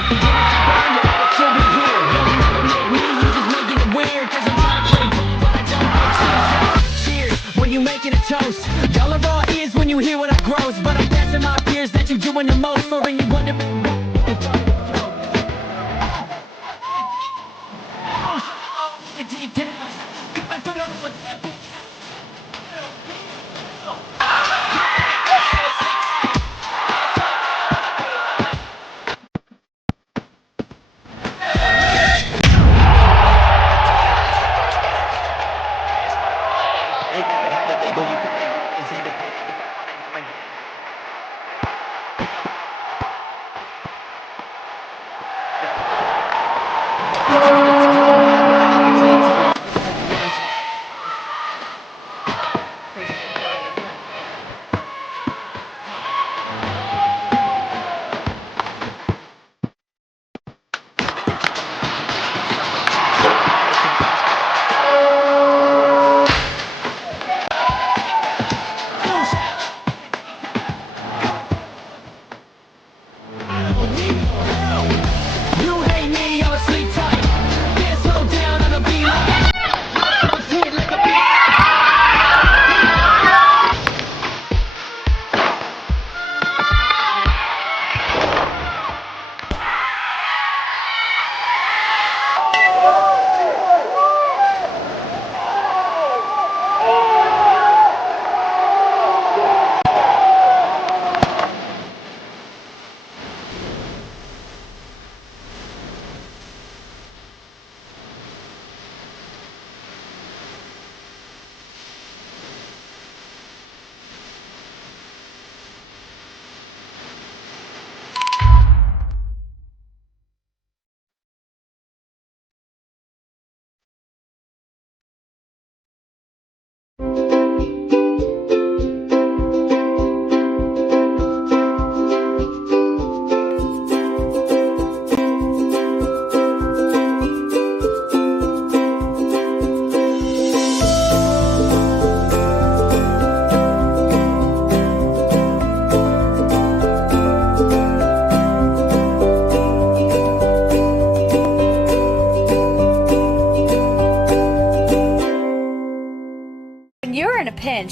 If you didn't survive, you ought to still be here. Don't eliminate me, you just make it weird. Cause I'm trying to play ball, but I don't know cheers. Cheers, when you making a toast. Y'all are all ears when you hear what I gross. But I'm passing my fears that you doing the most for, and you wonder.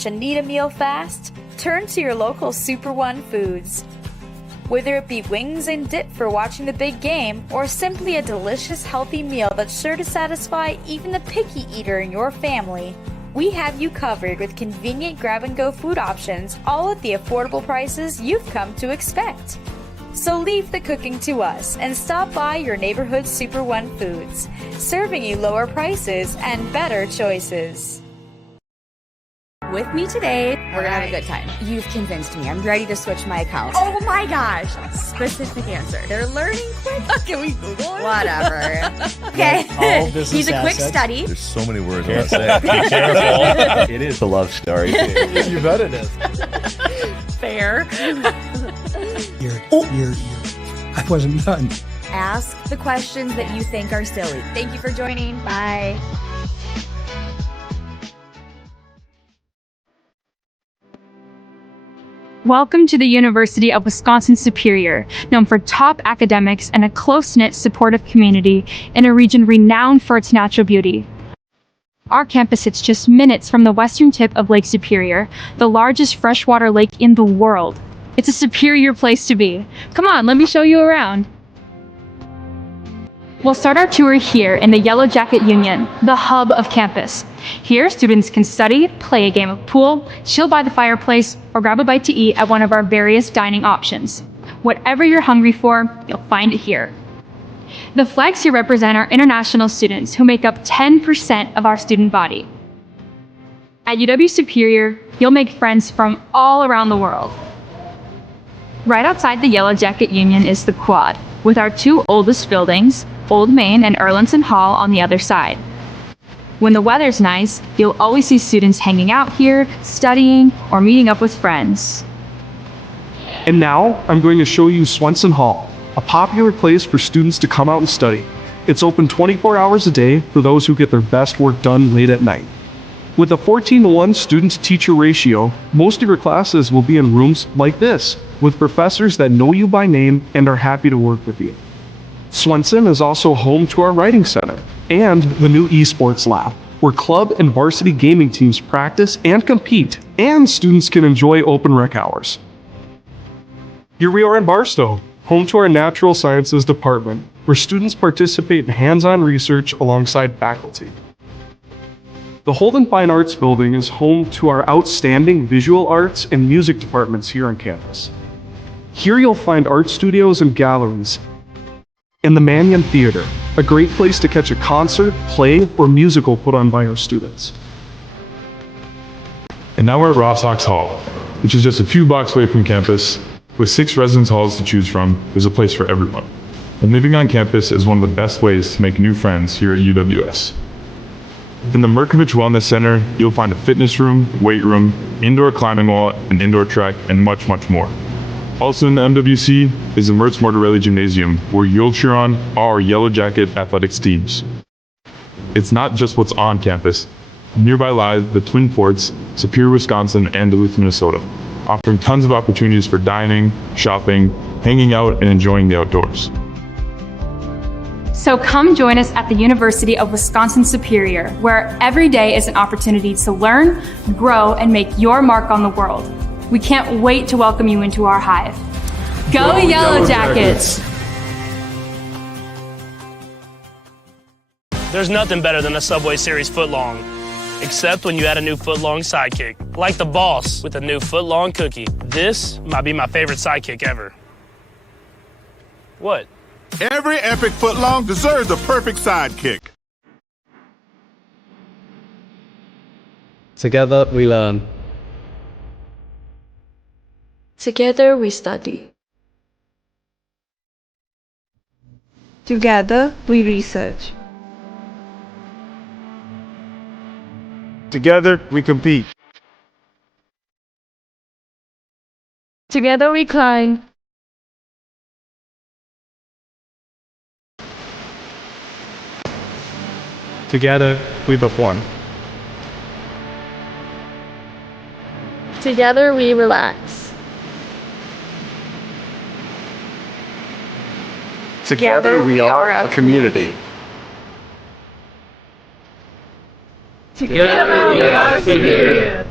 And need a meal fast? Turn to your local Super One Foods. Whether it be wings and dip for watching the big game, or simply a delicious healthy meal that's sure to satisfy even the picky eater in your family, we have you covered with convenient grab-and-go food options, all at the affordable prices you've come to expect. So leave the cooking to us and stop by your neighborhood Super One Foods, serving you lower prices and better choices. With me today, we're gonna have a good time. You've convinced me. I'm ready to switch my account. Oh my gosh. Specific answer. They're learning quick. Can we Google it? Whatever. Okay. He's a quick study. There's so many words I want to say. Be careful. It is a love story. You bet it is. Fair. I wasn't done. Ask the questions that you think are silly. Thank you for joining. Bye. Welcome to the University of Wisconsin-Superior, known for top academics and a close-knit, supportive community in a region renowned for its natural beauty. Our campus sits just minutes from the western tip of Lake Superior, the largest freshwater lake in the world. It's a superior place to be. Come on, let me show you around. We'll start our tour here in the Yellow Jacket Union, the hub of campus. Here, students can study, play a game of pool, chill by the fireplace, or grab a bite to eat at one of our various dining options. Whatever you're hungry for, you'll find it here. The flags here represent our international students who make up 10% of our student body. At UW Superior, you'll make friends from all around the world. Right outside the Yellow Jacket Union is the Quad, with our two oldest buildings, Old Main and Erlandson Hall, on the other side. When the weather's nice, you'll always see students hanging out here, studying, or meeting up with friends. And now, I'm going to show you Swenson Hall, a popular place for students to come out and study. It's open 24 hours a day for those who get their best work done late at night. With a 14-to-1 student-to-teacher ratio, most of your classes will be in rooms like this, with professors that know you by name and are happy to work with you. Swenson is also home to our writing center and the new esports lab, where club and varsity gaming teams practice and compete, and students can enjoy open rec hours. Here we are in Barstow, home to our natural sciences department, where students participate in hands-on research alongside faculty. The Holden Fine Arts Building is home to our outstanding visual arts and music departments here on campus. Here you'll find art studios and galleries, and the Mannion Theater, a great place to catch a concert, play, or musical put on by our students. And now we're at Ross Ox Hall, which is just a few blocks away from campus. With 6 residence halls to choose from, there's a place for everyone. And living on campus is one of the best ways to make new friends here at UWS. In the Merkovich Wellness Center, you'll find a fitness room, weight room, indoor climbing wall, an indoor track, and much, much more. Also in the MWC is the Mertz Mortarelli Gymnasium, where you'll cheer on our Yellow Jacket athletics teams. It's not just what's on campus. Nearby lies the Twin Forts, Superior, Wisconsin, and Duluth, Minnesota, offering tons of opportunities for dining, shopping, hanging out, and enjoying the outdoors. So come join us at the University of Wisconsin-Superior, where every day is an opportunity to learn, grow, and make your mark on the world. We can't wait to welcome you into our hive. Go Yellow Jackets! There's nothing better than a Subway Series footlong, except when you add a new footlong sidekick, like the boss with a new footlong cookie. This might be my favorite sidekick ever. What? Every epic footlong deserves a perfect sidekick. Together we learn. Together we study. Together we research. Together, we compete. Together we climb. Together we perform. Together we relax. Together we are a community. Together we are superior.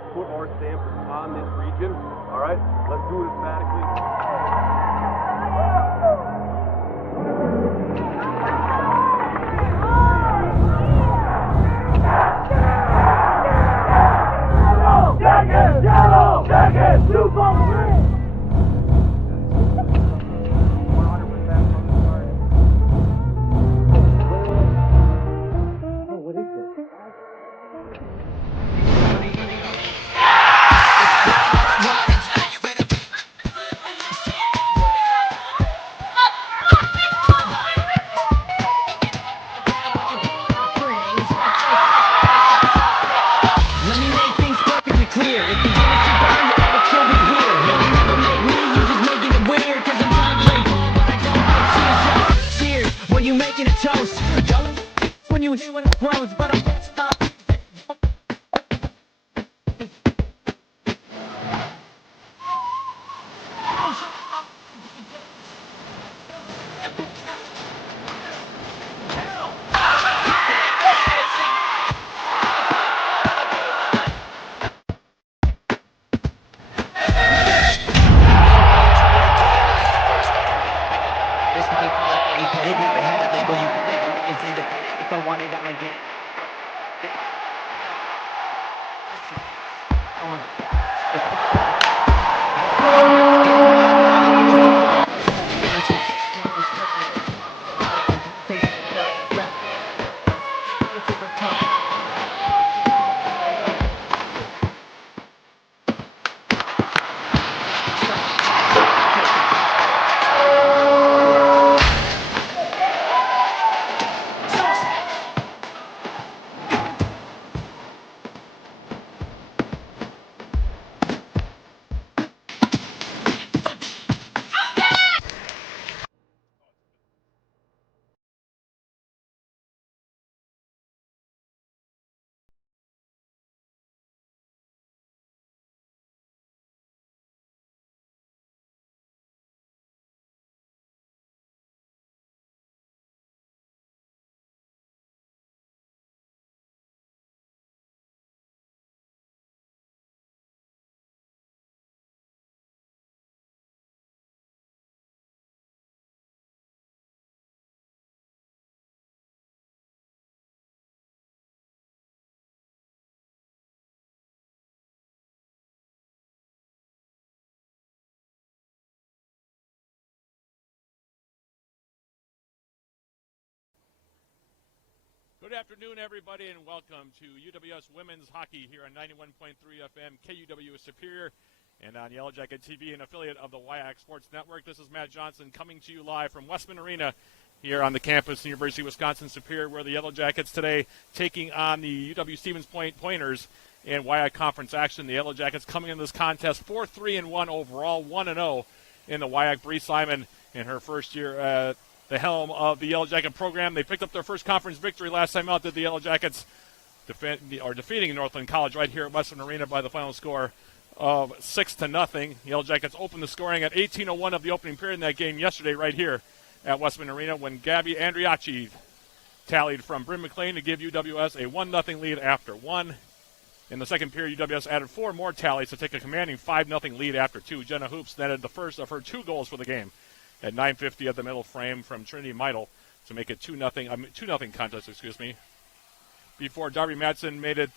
us put our stamp on this region. All right, let's do it emphatically. Yellow Jackets, Super Green! When you hear when it grows, but I won't stop. If I wanted that again. Good afternoon, everybody, and welcome to UWS Women's Hockey here on 91.3 FM, KUW Superior, and on Yellow Jacket TV, an affiliate of the WIAC Sports Network. This is Matt Johnson coming to you live from Westman Arena here on the campus of the University of Wisconsin-Superior, where the Yellow Jackets today taking on the UW-Stevens Point Pointers in WIAC Conference action. The Yellow Jackets coming in this contest 4-3-1 overall, 1-0 in the WIAC. Bree Simon in her first year at the helm of the Yellow Jacket program. They picked up their first conference victory last time out. Did the Yellow Jackets defeating Northland College right here at Westman Arena by the final score of 6-0. Yellow Jackets opened the scoring at 18:01 of the opening period in that game yesterday right here at Westman Arena when Gabby Andriachi tallied from Bryn McLean to give UWS a 1-0 lead after one. In the second period, UWS added 4 more tallies to take a commanding 5-0 lead after two. Jenna Hoops netted the first of her 2 goals for the game at 9:50 at the middle frame from Trinity Meidel to make it 2-0 contest, before Darby Madsen made it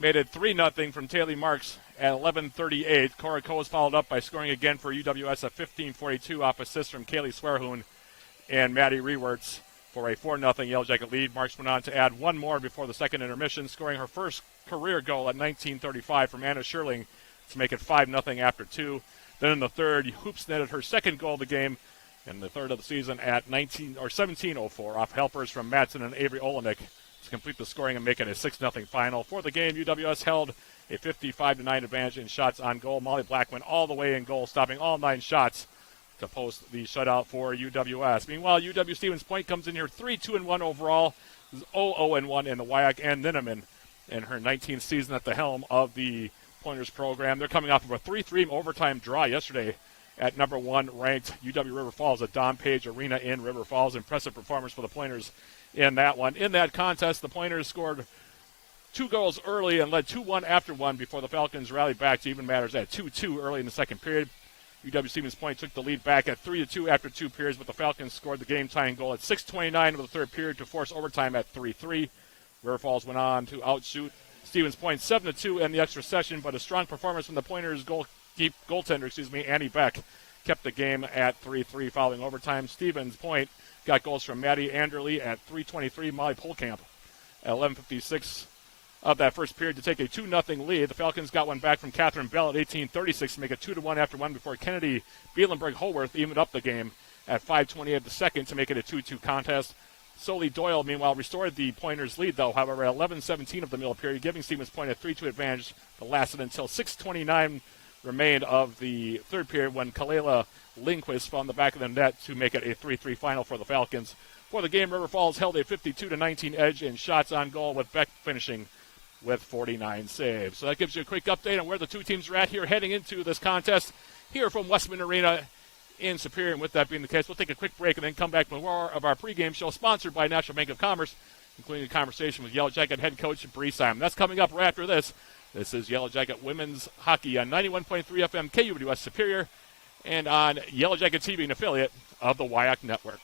3-0 from Taylor Marks at 11:38. Cora Coes followed up by scoring again for UWS at 15:42 off assists from Kaylee Swearhoon and Maddie Rewerts for a 4-0 Yellow Jacket lead. Marks went on to add one more before the second intermission, scoring her first career goal at 19:35 from Anna Sherling to make it 5-0 after two. Then in the third, Hoops netted her second goal of the game and the third of the season at 17:04 off helpers from Madsen and Avery Olenek to complete the scoring and make it a 6-0 final. For the game, UWS held a 55-9 advantage in shots on goal. Molly Black went all the way in goal, stopping all 9 shots to post the shutout for UWS. Meanwhile, UW Stevens Point comes in here 3-2-1 overall, 0-0-1 in the WIAC, and Ninneman in her 19th season at the helm of the Pointers program. They're coming off of a 3-3 overtime draw yesterday at number 1 ranked UW River Falls at Don Page Arena in River Falls. Impressive performance for the Pointers in that one. In that contest, the Pointers scored 2 goals early and led 2-1 after one before the Falcons rallied back to even matters at 2-2 early in the second period. UW-Stevens Point took the lead back at 3-2 after 2 periods, but the Falcons scored the game-tying goal at 6:29 of the third period to force overtime at 3-3. River Falls went on to outshoot Stevens Point 7-2 in the extra session, but a strong performance from the Pointers goaltender, Annie Beck, kept the game at 3-3 following overtime. Stevens Point got goals from Maddie Anderle at 3:23, Molly Polkamp at 11:56 of that first period to take a 2-0 lead. The Falcons got one back from Catherine Bell at 18:36 to make it 2-1 after one before Kennedy Bielenberg-Holworth evened up the game at 5:28 of the second to make it a 2-2 contest. Solely Doyle, meanwhile, restored the Pointers' lead, though, however, at 11:17 of the middle period, giving Stevens Point a 3-2 advantage that lasted until 6:29 remained of the third period when Kalela Lindquist found the back of the net to make it a 3-3 final for the Falcons. For the game, River Falls held a 52-19 edge in shots on goal, with Beck finishing with 49 saves. So that gives you a quick update on where the two teams are at here heading into this contest here from Westman Arena in Superior. And with that being the case, we'll take a quick break and then come back with more of our pregame show sponsored by National Bank of Commerce, including a conversation with Yellow Jacket head coach Bree Simon. That's coming up right after this. This is Yellow Jacket Women's Hockey on 91.3 FM KUWS Superior and on Yellow Jacket TV, an affiliate of the WIAC Network.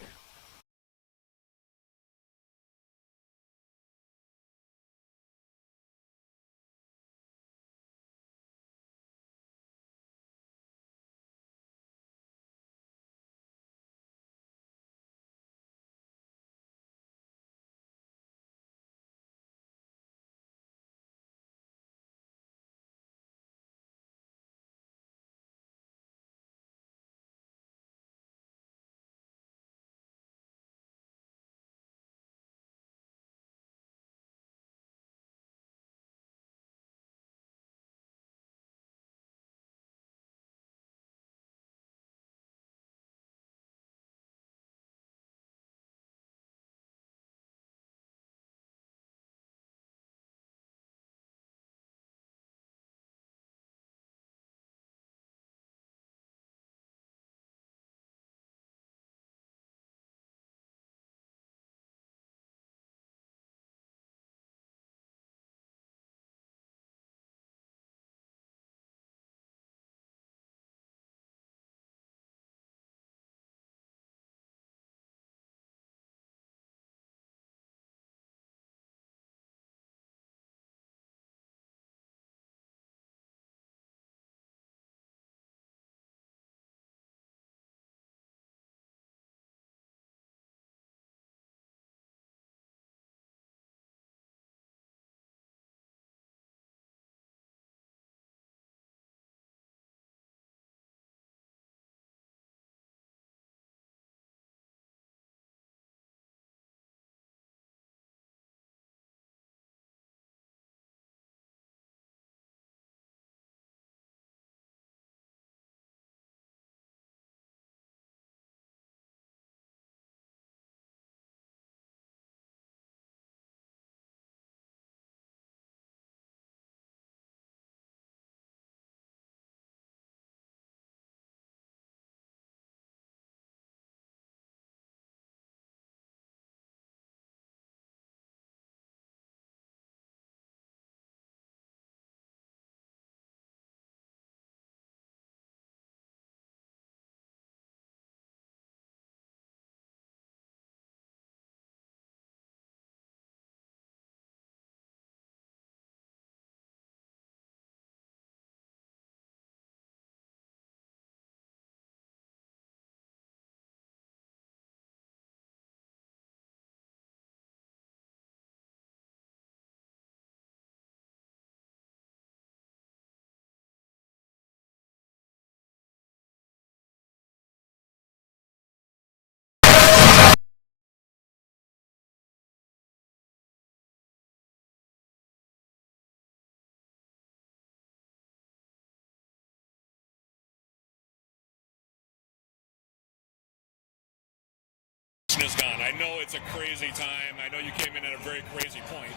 Is gone. I know it's a crazy time. I know you came in at a very crazy point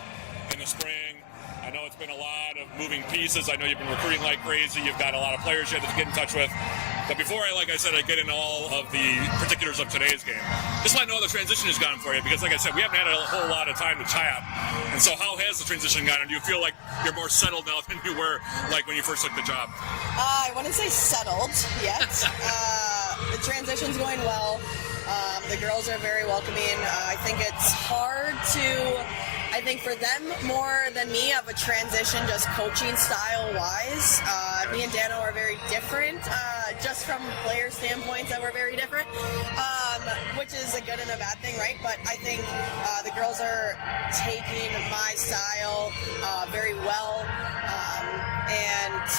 in the spring. I know it's been a lot of moving pieces. I know you've been recruiting like crazy. You've got a lot of players you had to get in touch with. But before I get into all of the particulars of today's game, just want to know how the transition has gone for you, because like I said, we haven't had a whole lot of time to chat. And so how has the transition gone? And do you feel like you're more settled now than you were like when you first took the job? I wouldn't say settled yet. The transition's going well. The girls are very welcoming. I think it's hard I think for them more than me of a transition just coaching style wise. Me and Dano are very different, just from player standpoints that we're very different, which is a good and a bad thing, right? But I think the girls are taking my style very well, and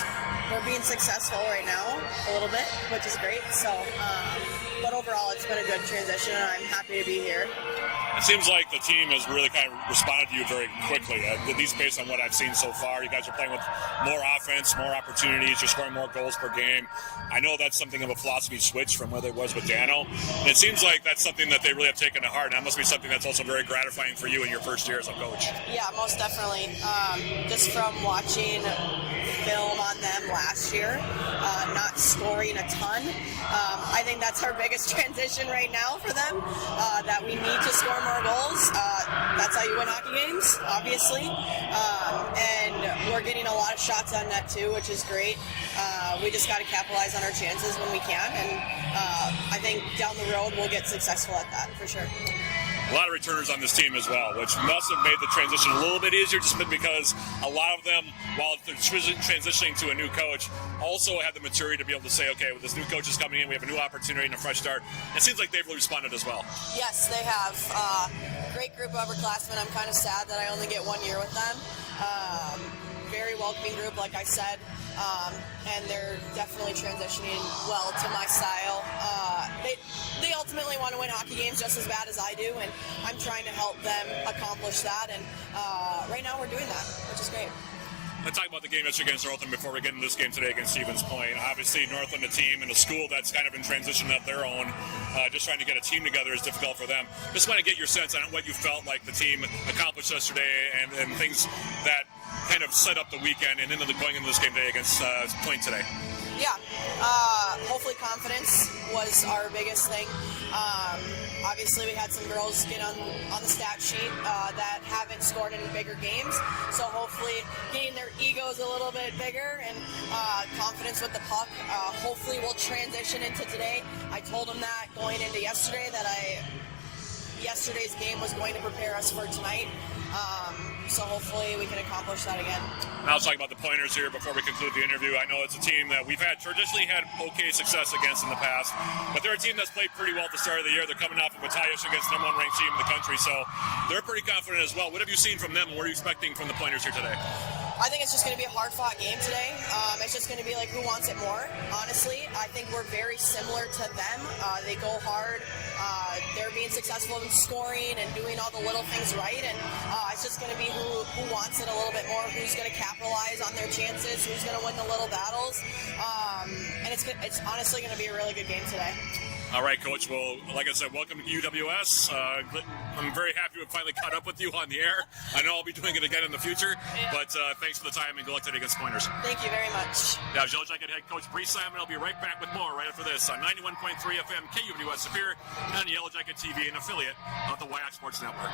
we're being successful right now a little bit, which is great. So, but overall it's been a good transition and I'm happy to be here. It seems like the team has really kind of responded to you very quickly, at least based on what I've seen so far. You guys are playing with more offense, more opportunities, you're scoring more goals per game. I know that's something of a philosophy switch from whether it was with Dano, and it seems like that's something that they really have taken to heart, and that must be something that's also very gratifying for you in your first year as a coach. Yeah, most definitely. Just from watching film on them last year, not scoring a ton, I think that's our biggest transition right now for them, that we need to score more goals. That's how you win hockey games, obviously. And we're getting a lot of shots on net too, which is great. We just got to capitalize on our chances when we can, and I think down the road we'll get successful at that for sure. A lot of returners on this team as well, which must have made the transition a little bit easier, just because a lot of them, while they're transitioning to a new coach, also had the maturity to be able to say, okay, with this new coach is coming in, we have a new opportunity and a fresh start. It seems like they've really responded as well. Yes, they have. Great group of upperclassmen. I'm kind of sad that I only get 1 year with them. Very welcoming group, like I said, and they're definitely transitioning well to my style. They ultimately want to win hockey games just as bad as I do, and I'm trying to help them accomplish that, and right now we're doing that, which is great. Let's talk about the game yesterday against Northland before we get into this game today against Stevens Point. Obviously, Northland, a team and a school that's kind of in transition of their own. Just trying to get a team together is difficult for them. Just want to get your sense on what you felt like the team accomplished yesterday and things that kind of set up the weekend and going into this game today against Point today. Yeah, hopefully confidence was our biggest thing. Obviously, we had some girls get on the stat sheet that haven't scored in bigger games, so hopefully getting their egos a little bit bigger and confidence with the puck. Hopefully we'll transition into today. I told them that going into yesterday, that yesterday's game was going to prepare us for tonight. So hopefully we can accomplish that again. Now let's talk about the Pointers here before we conclude the interview. I know it's a team that we've traditionally had okay success against in the past, but they're a team that's played pretty well at the start of the year. They're coming off of a tie against the #1 ranked team in the country, so they're pretty confident as well. What have you seen from them, and what are you expecting from the Pointers here today? I think it's just going to be a hard-fought game today. It's just going to be like who wants it more, honestly. I think we're very similar to them. They go hard. They're being successful in scoring and doing all the little things right, and it's just going to be who wants it a little bit more, who's going to capitalize on their chances, who's going to win the little battles, and it's honestly going to be a really good game today. All right, Coach. Well, like I said, welcome to UWS. I'm very happy we finally caught up with you on the air. I know I'll be doing it again in the future, but thanks for the time and good luck today against Pointers. Thank you very much. Now, Yellow Jacket head coach Bree Simon. I'll be right back with more right after this on 91.3 FM KUWS Superior and on Yellow Jacket TV, an affiliate of the WIAC Sports Network.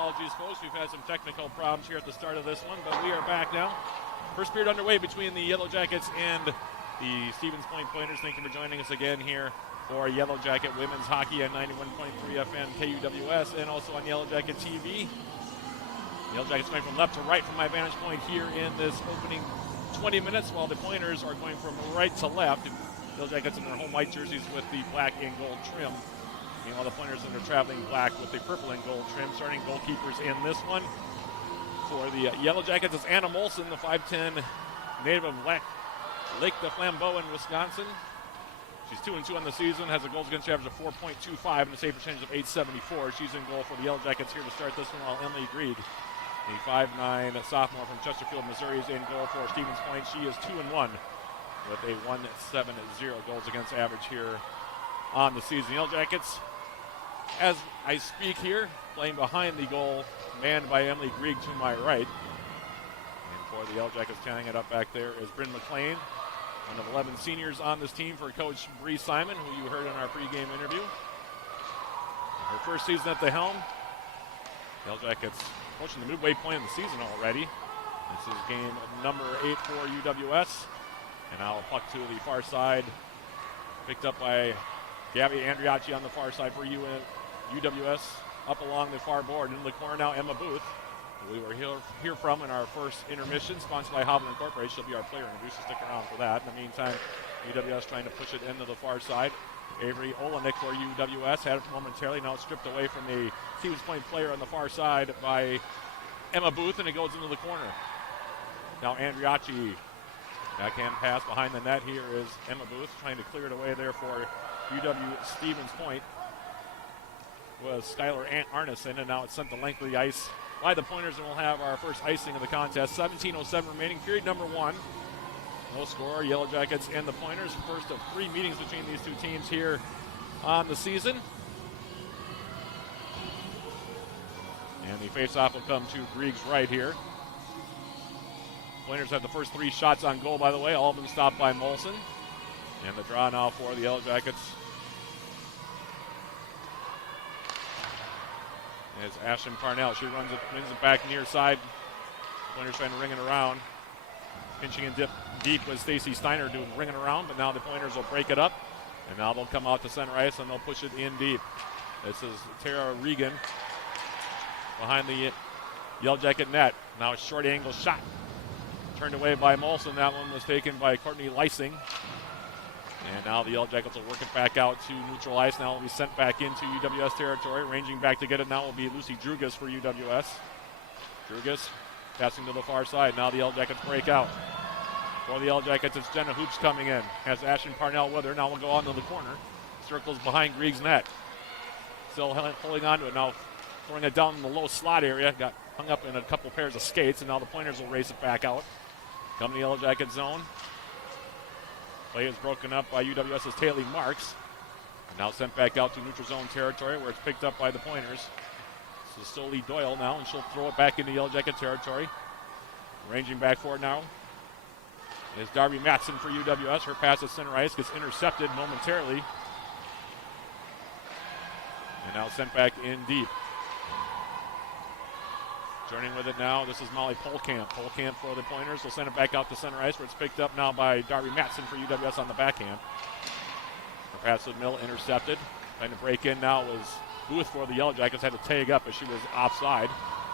Apologies, folks. We've had some technical problems here at the start of this one, but we are back now. First period underway between the Yellow Jackets and the Stevens Point Pointers. Thank you for joining us again here for Yellow Jacket Women's Hockey on 91.3 FM KUWS and also on Yellow Jacket TV. Yellow Jackets going from left to right from my vantage point here in this opening 20 minutes, while the Pointers are going from right to left. Yellow Jackets in their home white jerseys with the black and gold trim. Meanwhile, the Pointers in their traveling black with the purple and gold trim. Starting goalkeepers in this one for the Yellow Jackets is Anna Molson, the 5'10", native of Lake de Flambeau in Wisconsin. She's 2-2 on the season, has a goals against average of 4.25 and a save percentage of .874. She's in goal for the Yellow Jackets here to start this one, while Emily Grieg, the 5'9" sophomore from Chesterfield, Missouri, is in goal for Stevens Point. She is 2-1 with a 1.70 goals against average here on the season. Yellow Jackets, as I speak here, playing behind the goal, manned by Emily Grieg to my right. And for the Yellow Jackets, tying it up back there is Bryn McLean, one of 11 seniors on this team for Coach Bree Simon, who you heard in our pregame interview. Her first season at the helm. Yellow Jackets approaching the midway point of the season already. This is game number 8 for UWS. And now a puck to the far side, picked up by Gabby Andriacci on the far side for UWS. Up along the far board, into the corner now, Emma Booth, who we were hear from in our first intermission, sponsored by Hovland Incorporated. She'll be our player interview, so stick around for that. In the meantime, UWS trying to push it into the far side. Avery Olenek for UWS had it momentarily. Now it's stripped away from the Stevens Point player on the far side by Emma Booth, and it goes into the corner. Now Andriacci, backhand pass behind the net. Here is Emma Booth trying to clear it away there for UW Stevens Point. Was Skylar Arneson, and now it's sent the length of the ice by the Pointers, and we'll have our first icing of the contest. 17:07 remaining, period number 1. No score, Yellow Jackets and the Pointers. First of 3 meetings between these two teams here on the season. And the face-off will come to Grieg's right here. Pointers have the first 3 shots on goal, by the way, all of them stopped by Molson. And the draw now for the Yellow Jackets is Ashton Parnell. She wins it back near side. Pointers trying to ring it around. Pinching in deep with Stacy Steiner doing ringing around, but now the Pointers will break it up. And now they'll come out to center ice and they'll push it in deep. This is Tara Regan behind the Yellow Jacket net. Now a short angle shot. Turned away by Molson. That one was taken by Courtney Lysing. And now the Yellow Jackets will work it back out to neutral ice. Now it will be sent back into UWS territory. Ranging back to get it now will be Lucy Drugas for UWS. Drugas passing to the far side. Now the Yellow Jackets break out. For the Yellow Jackets, it's Jenna Hoops coming in. Has Ashton Parnell with her. Now we'll go on to the corner. Circles behind Grieg's net. Still holding on to it. Now throwing it down in the low slot area. Got hung up in a couple pairs of skates, and now the Pointers will race it back out. Come to the Yellow Jacket zone. Play is broken up by UWS's Taylor Marks. And now sent back out to neutral zone territory where it's picked up by the Pointers. This is Soli Doyle now, and she'll throw it back into Yellow Jacket territory. Ranging back forward now is Darby Matson for UWS. Her pass at center ice gets intercepted momentarily. And now sent back in deep. Joining with it now, this is Molly Polkamp. Polkamp for the Pointers. Will send it back out to center ice where it's picked up now by Darby Matson for UWS on the backhand. Her pass to the middle, intercepted. Trying to break in now was Booth for the Yellow Jackets. Had to tag up as she was offside.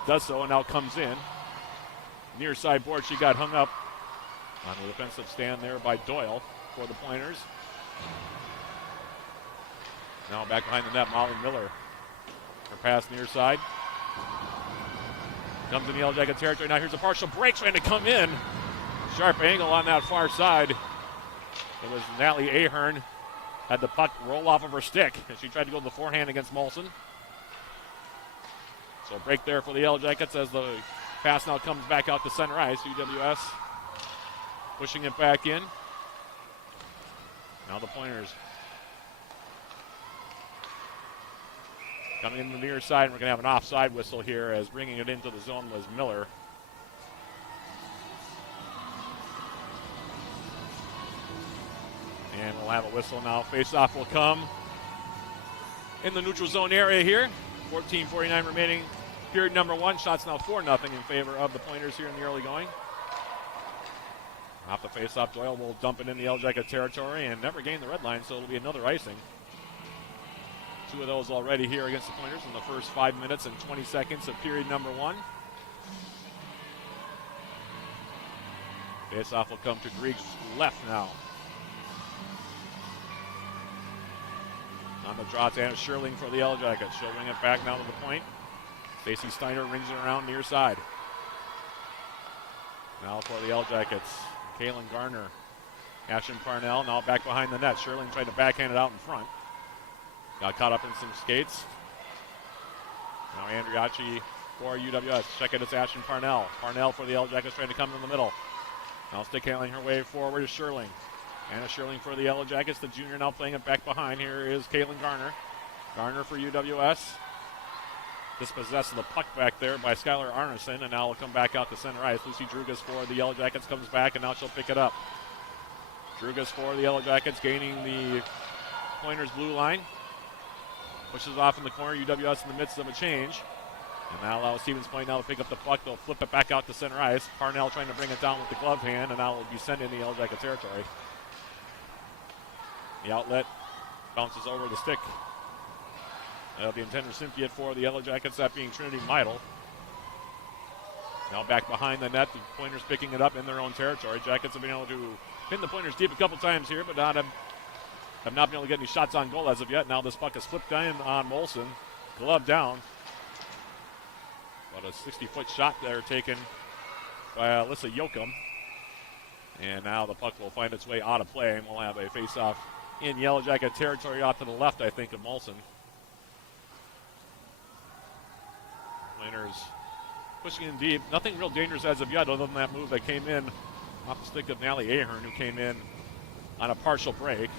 Does so and now comes in. Near side board, she got hung up on the defensive stand there by Doyle for the Pointers. Now back behind the net, Molly Miller. Her pass near side. Comes in the Yellow Jacket territory. Now here's a partial break trying to come in. Sharp angle on that far side. It was Natalie Ahern. Had the puck roll off of her stick as she tried to go to the forehand against Molson. So a break there for the Yellow Jackets as the pass now comes back out to center ice. UWS pushing it back in. Now the Pointers coming in the near side. We're going to have an offside whistle here as bringing it into the zone was Miller. And we'll have a whistle now. Face-off will come in the neutral zone area here. 14:49 remaining Period number 1, shots now 4-0 in favor of the Pointers here in the early going. Off the face-off, Doyle will dump it in the Yellow Jacket territory and never gain the red line, so it'll be another icing. 2 of those already here against the Pointers in the first 5 minutes and 20 seconds of period number 1. Face-off will come to Grieg's left now. On the draw, it's Anna Sherling for the Yellow Jackets. She'll bring it back now to the point. Stacey Steiner rings it around near side. Now for the Yellow Jackets, Kaylin Garner. Ashton Parnell now back behind the net. Sherling tried to backhand it out in front. Got caught up in some skates. Now Andriachi for UWS. Check it, it's Ashton Parnell. Parnell for the Yellow Jackets trying to come in the middle. Now stick handling her way forward is Sherling. Anna Sherling for the Yellow Jackets. The junior now playing it back behind. Here is Kaylin Garner. Garner for UWS. Dispossessed of the puck back there by Skylar Arneson, and now it'll come back out to center ice. Lucy Drugas for the Yellow Jackets comes back, and now she'll pick it up. Drugas for the Yellow Jackets gaining the Pointers blue line. Pushes off in the corner. UWS in the midst of a change. And that allows Stevens Point now to pick up the puck. They'll flip it back out to center ice. Parnell trying to bring it down with the glove hand, and now it'll be sent in the Yellow Jacket territory. The outlet bounces over the stick. That'll be intended recipient for the Yellow Jackets, that being Trinity Meidel. Now back behind the net, the Pointers picking it up in their own territory. Jackets have been able to pin the Pointers deep a couple times here, but have not been able to get any shots on goal as of yet. Now this puck is flipped in on Molson. Glove down. About a 60-foot shot there taken by Alyssa Yoakum. And now the puck will find its way out of play, and we'll have a face-off in Yellow Jacket territory out to the left, I think, of Molson. Pointers pushing in deep. Nothing real dangerous as of yet other than that move that came in off the stick of Nally Ahern, who came in on a partial break.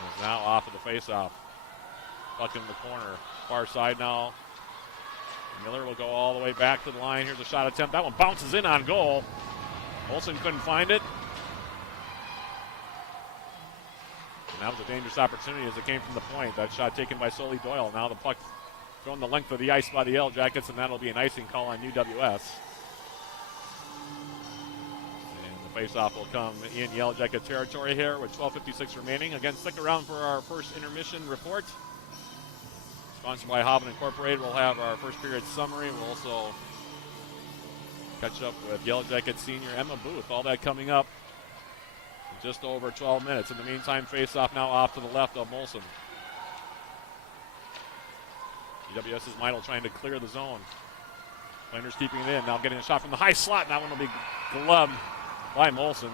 Is now off of the face-off. Puck in the corner. Far side now. Miller will go all the way back to the line. Here's a shot attempt. That one bounces in on goal. Olsen couldn't find it. And that was a dangerous opportunity as it came from the point. That shot taken by Soli Doyle. Now the puck thrown the length of the ice by the Yellow Jackets, and that'll be an icing call on UWS. And the faceoff will come in Yellow Jacket territory here with 12:56 remaining. Again, stick around for our first intermission report. Sponsored by Hobbin Incorporated. We'll have our first period summary. We'll also catch up with Yellow Jacket senior Emma Booth. All that coming up in just over 12 minutes. In the meantime, face-off now off to the left of Molson. UWS's Meidel trying to clear the zone. Pointers keeping it in. Now getting a shot from the high slot, and that one will be gloved by Molson.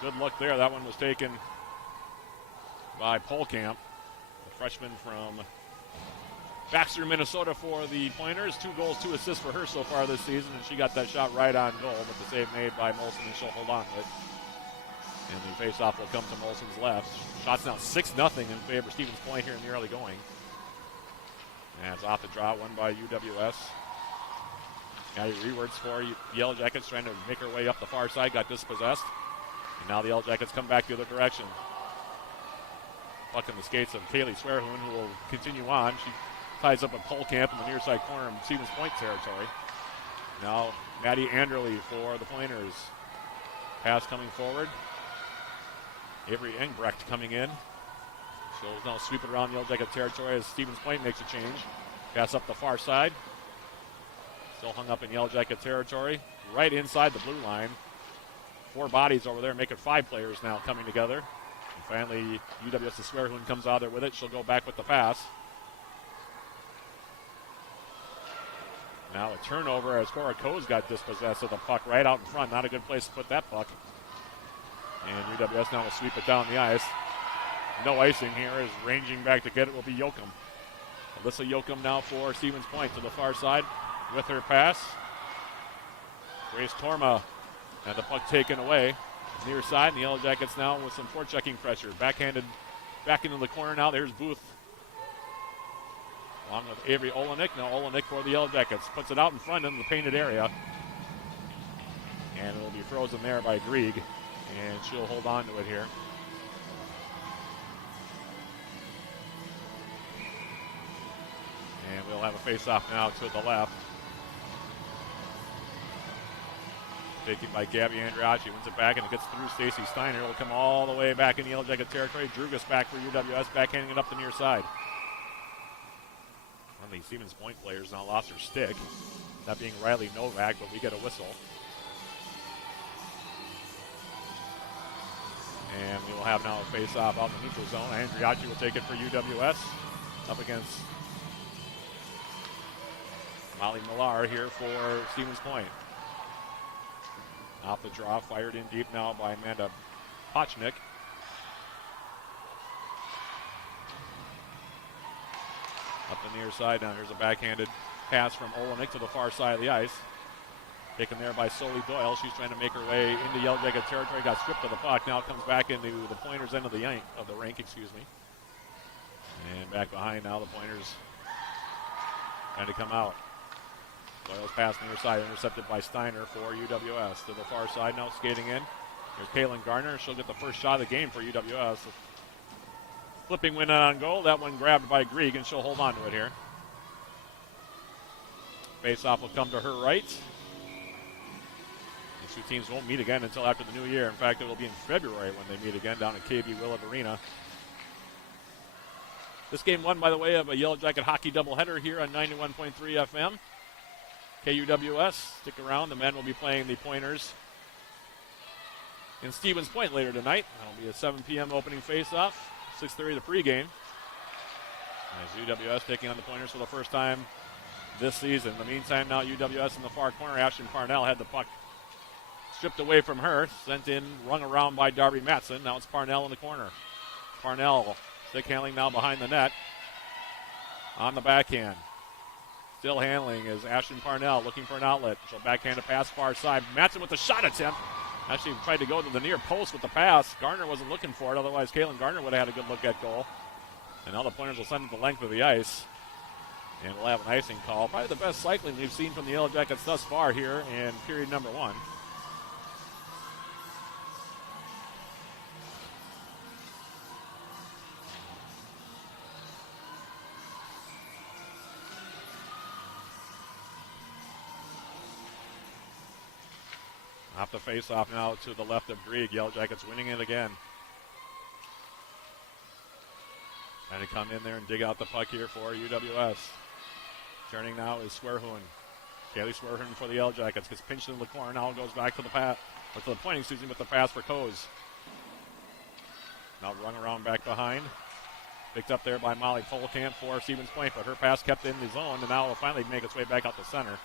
Good look there. That one was taken by Polkamp, the freshman from Baxter, Minnesota for the Pointers. 2 goals, 2 assists for her so far this season, and she got that shot right on goal, but the save made by Molson, and she'll hold on to it. And the face-off will come to Molson's left. Shots now 6-0 in favor of Stevens Point here in the early going. And it's off the draw, won by UWS. Maddie Rewards for Yellow Jackets trying to make her way up the far side, got dispossessed. And now the Yellow Jackets come back the other direction. Puck in the skates of Kaylee Swearhoon, who will continue on. She ties up a Polkamp in the near side corner in Stevens Point territory. Now Maddie Anderle for the Pointers. Pass coming forward. Avery Engbrecht coming in. She'll now sweep it around Yellow Jacket territory as Stevens Point makes a change. Pass up the far side. Still hung up in Yellow Jacket territory. Right inside the blue line. 4 bodies over there, making 5 players now coming together. And finally, UWS's Swearhoon comes out there with it. She'll go back with the pass. Now a turnover as Cora Coes got dispossessed of the puck right out in front. Not a good place to put that puck. And UWS now will sweep it down the ice. No icing here, as ranging back to get it will be Yoakum. Alyssa Yoakum now for Stevens Point to the far side with her pass. Grace Torma and the puck taken away. Near side, and the Yellow Jackets now with some forechecking pressure. Backhanded back into the corner now. There's Booth along with Avery Olenek. Now Olenek for the Yellow Jackets. Puts it out in front in the painted area. And it'll be frozen there by Grieg. And she'll hold on to it here. we'll have a face-off now to the left. Taken by Gabby Andriacci, wins it back and it gets through Stacy Steiner. It'll come all the way back in Yellow Jacket territory. Drugas back for UWS, backhanding it up the near side. One of the Stevens Point players now lost her stick. That being Riley Novak, but we get a whistle. And we will have now a face-off out in the neutral zone. Andriacci will take it for UWS up against Molly Millar here for Stevens Point. Off the draw, fired in deep now by Amanda Pochnik. Up the near side now. Here's a backhanded pass from Olenek to the far side of the ice. Taken there by Soli Doyle. She's trying to make her way into Yellow Jacket territory. Got stripped of the puck. Now it comes back into the Pointers' end of the rink. And back behind now, the Pointers trying to come out. Doyle's pass near side, intercepted by Steiner for UWS. To the far side now, skating in. There's Kaylin Garner. She'll get the first shot of the game for UWS. Flipping win on goal. That one grabbed by Grieg, and she'll hold on to it here. Face-off will come to her right. These two teams won't meet again until after the new year. In fact, it will be in February when they meet again down at KB Willett Arena. This game won by the way of a Yellow Jacket hockey doubleheader here on 91.3 FM. KUWS, stick around. The men will be playing the Pointers in Stevens Point later tonight. That'll be a 7 p.m. opening face-off. 6:30 the pregame. As UWS taking on the Pointers for the first time this season. In the meantime, now UWS in the far corner. Ashton Parnell had the puck stripped away from her. Sent in, rung around by Darby Matson. Now it's Parnell in the corner. Parnell, stick handling now behind the net. On the backhand. Still handling is Ashton Parnell looking for an outlet. She'll backhand a pass far side. Matson with the shot attempt. Actually tried to go to the near post with the pass. Garner wasn't looking for it. Otherwise, Kaylin Garner would have had a good look at goal. And now the Pointers will send it the length of the ice. And we'll have an icing call. Probably the best cycling we've seen from the Yellow Jackets thus far here in period number 1. Off the face-off now to the left of Grieg. Yellow Jackets winning it again. Trying to come in there and dig out the puck here for UWS. Turning now is Swearhoon. Kaylee Swearhoon for the Yellow Jackets. Gets pinched in the corner. Now goes back to the pass, or to the pointing season with the pass for Coase. Now run around back behind. Picked up there by Molly Polkamp for Stevens Point, but her pass kept in the zone, and now will finally make its way back out the center.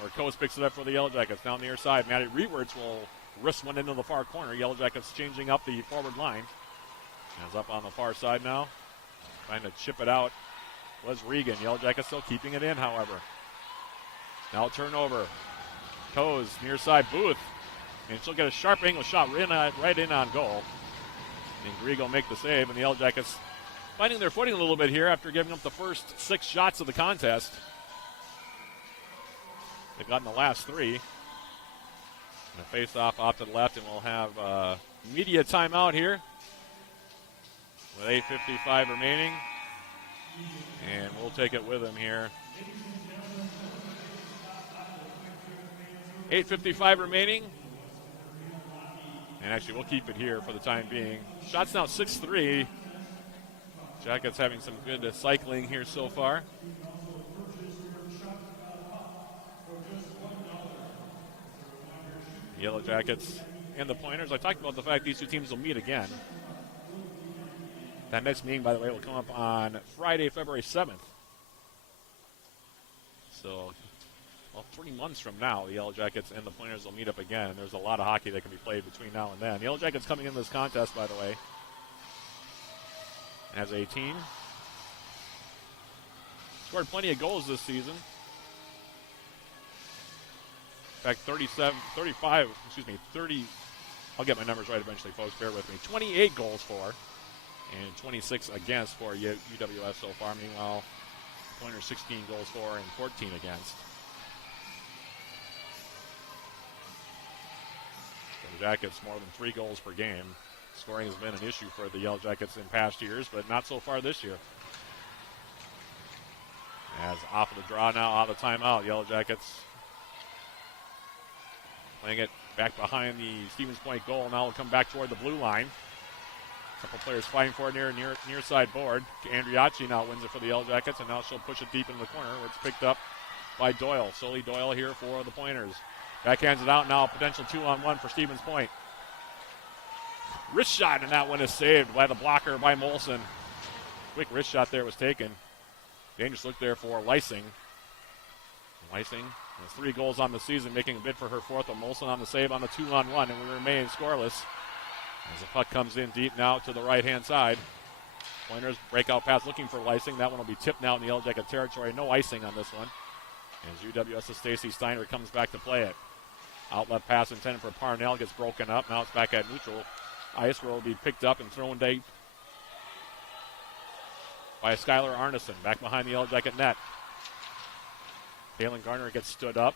Where Coase picks it up for the Yellow Jackets. Down the near side, Maddie Rewerts will wrist one into the far corner. Yellow Jackets changing up the forward line. As up on the far side now. Trying to chip it out was Regan. Yellow Jackets still keeping it in, however. Now turnover. Coase, near side, Booth. And she'll get a sharp angle shot right in on goal. And Grieg will make the save, and the Yellow Jackets finding their footing a little bit here after giving up the first 6 shots of the contest. They've gotten the last 3. And a face-off off to the left, and we'll have a media timeout here with 8:55 remaining. And we'll take it with them here. 8:55 remaining. And actually, we'll keep it here for the time being. Shots now 6-3. Jackets having some good cycling here so far. Yellow Jackets and the Pointers. I talked about the fact these two teams will meet again. That next meeting, by the way, will come up on Friday, February 7th. So, well, 3 months from now, the Yellow Jackets and the Pointers will meet up again. And there's a lot of hockey that can be played between now and then. Yellow Jackets coming into this contest, by the way, as a team. Scored plenty of goals this season. In fact, 30, I'll get my numbers right eventually, folks, bear with me. 28 goals for and 26 against for UWS so far. Meanwhile, Pointers 16 goals for and 14 against. The Jackets more than 3 goals per game. Scoring has been an issue for the Yellow Jackets in past years, but not so far this year. As off of the draw now, out of the timeout, Yellow Jackets playing it back behind the Stevens Point goal. Now will come back toward the blue line. A couple players fighting for it near side board. Andriacci now wins it for the Yellow Jackets, and now she'll push it deep into the corner where it's picked up by Doyle. Sully Doyle here for the Pointers. Backhands it out now, potential 2-on-1 for Stevens Point. Wrist shot, and that one is saved by the blocker by Molson. Quick wrist shot there was taken. Dangerous look there for Lysing. Lysing has 3 goals on the season, making a bid for her 4th, but Molson on the save on the 2-on-1, and we remain scoreless. As the puck comes in deep now to the right-hand side. Pointers breakout pass looking for Lysing. That one will be tipped now in the Yellow Jacket territory. No icing on this one. As UWS's Stacy Steiner comes back to play it. Outlet pass intended for Parnell gets broken up. Now it's back at neutral ice where it will be picked up and thrown deep by Skylar Arneson. Back behind the Yellow Jacket net. Kaylin Garner gets stood up.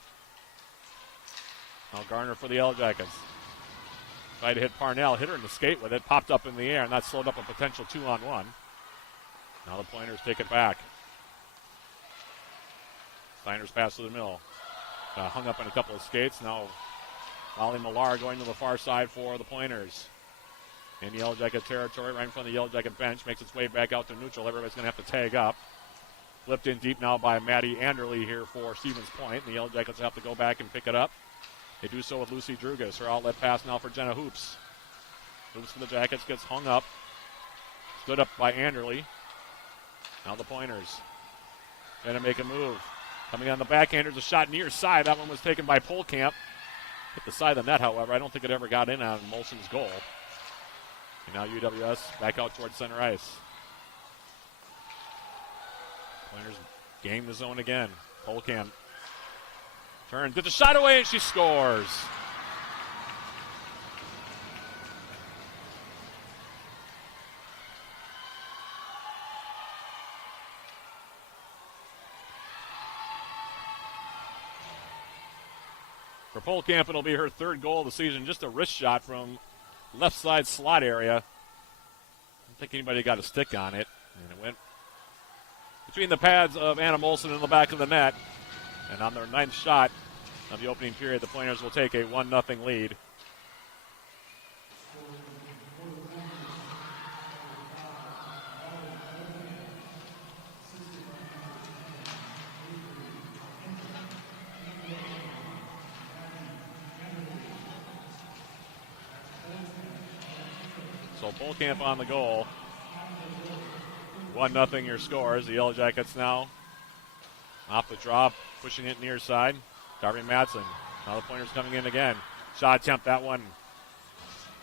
Now Garner for the Yellow Jackets. Tried to hit Parnell, hit her in the skate with it, popped up in the air, and that slowed up a potential 2-on-1. Now the Pointers take it back. Steiner's pass to the middle. Hung up in a couple of skates. Now Molly Millar going to the far side for the Pointers. In Yellow Jacket territory, right in front of the Yellow Jacket bench, makes its way back out to neutral. Everybody's going to have to tag up. Flipped in deep now by Maddie Anderle here for Stevens Point. The Yellow Jackets have to go back and pick it up. They do so with Lucy Drugas. Her outlet pass now for Jenna Hoops. Hoops for the Jackets gets hung up. Stood up by Anderle. Now the Pointers. Going to make a move. Coming on the backhand, there's a shot near side. That one was taken by Polkamp. Hit the side of the net, however. I don't think it ever got in on Molson's goal. And now UWS back out towards center ice. Pointers game the zone again. Polkamp turns, gets the shot away, and she scores. For Polkamp, it'll be her 3rd goal of the season. Just a wrist shot from left side slot area. I don't think anybody got a stick on it. And it went between the pads of Anna Molson in the back of the net. And on their 9th shot of the opening period, the Pointers will take a 1-0 lead. So Polkamp on the goal. 1-0 your scores. The Yellow Jackets now off the drop, pushing it near side. Darby Madsen. Now the Pointers coming in again. Shot attempt, that one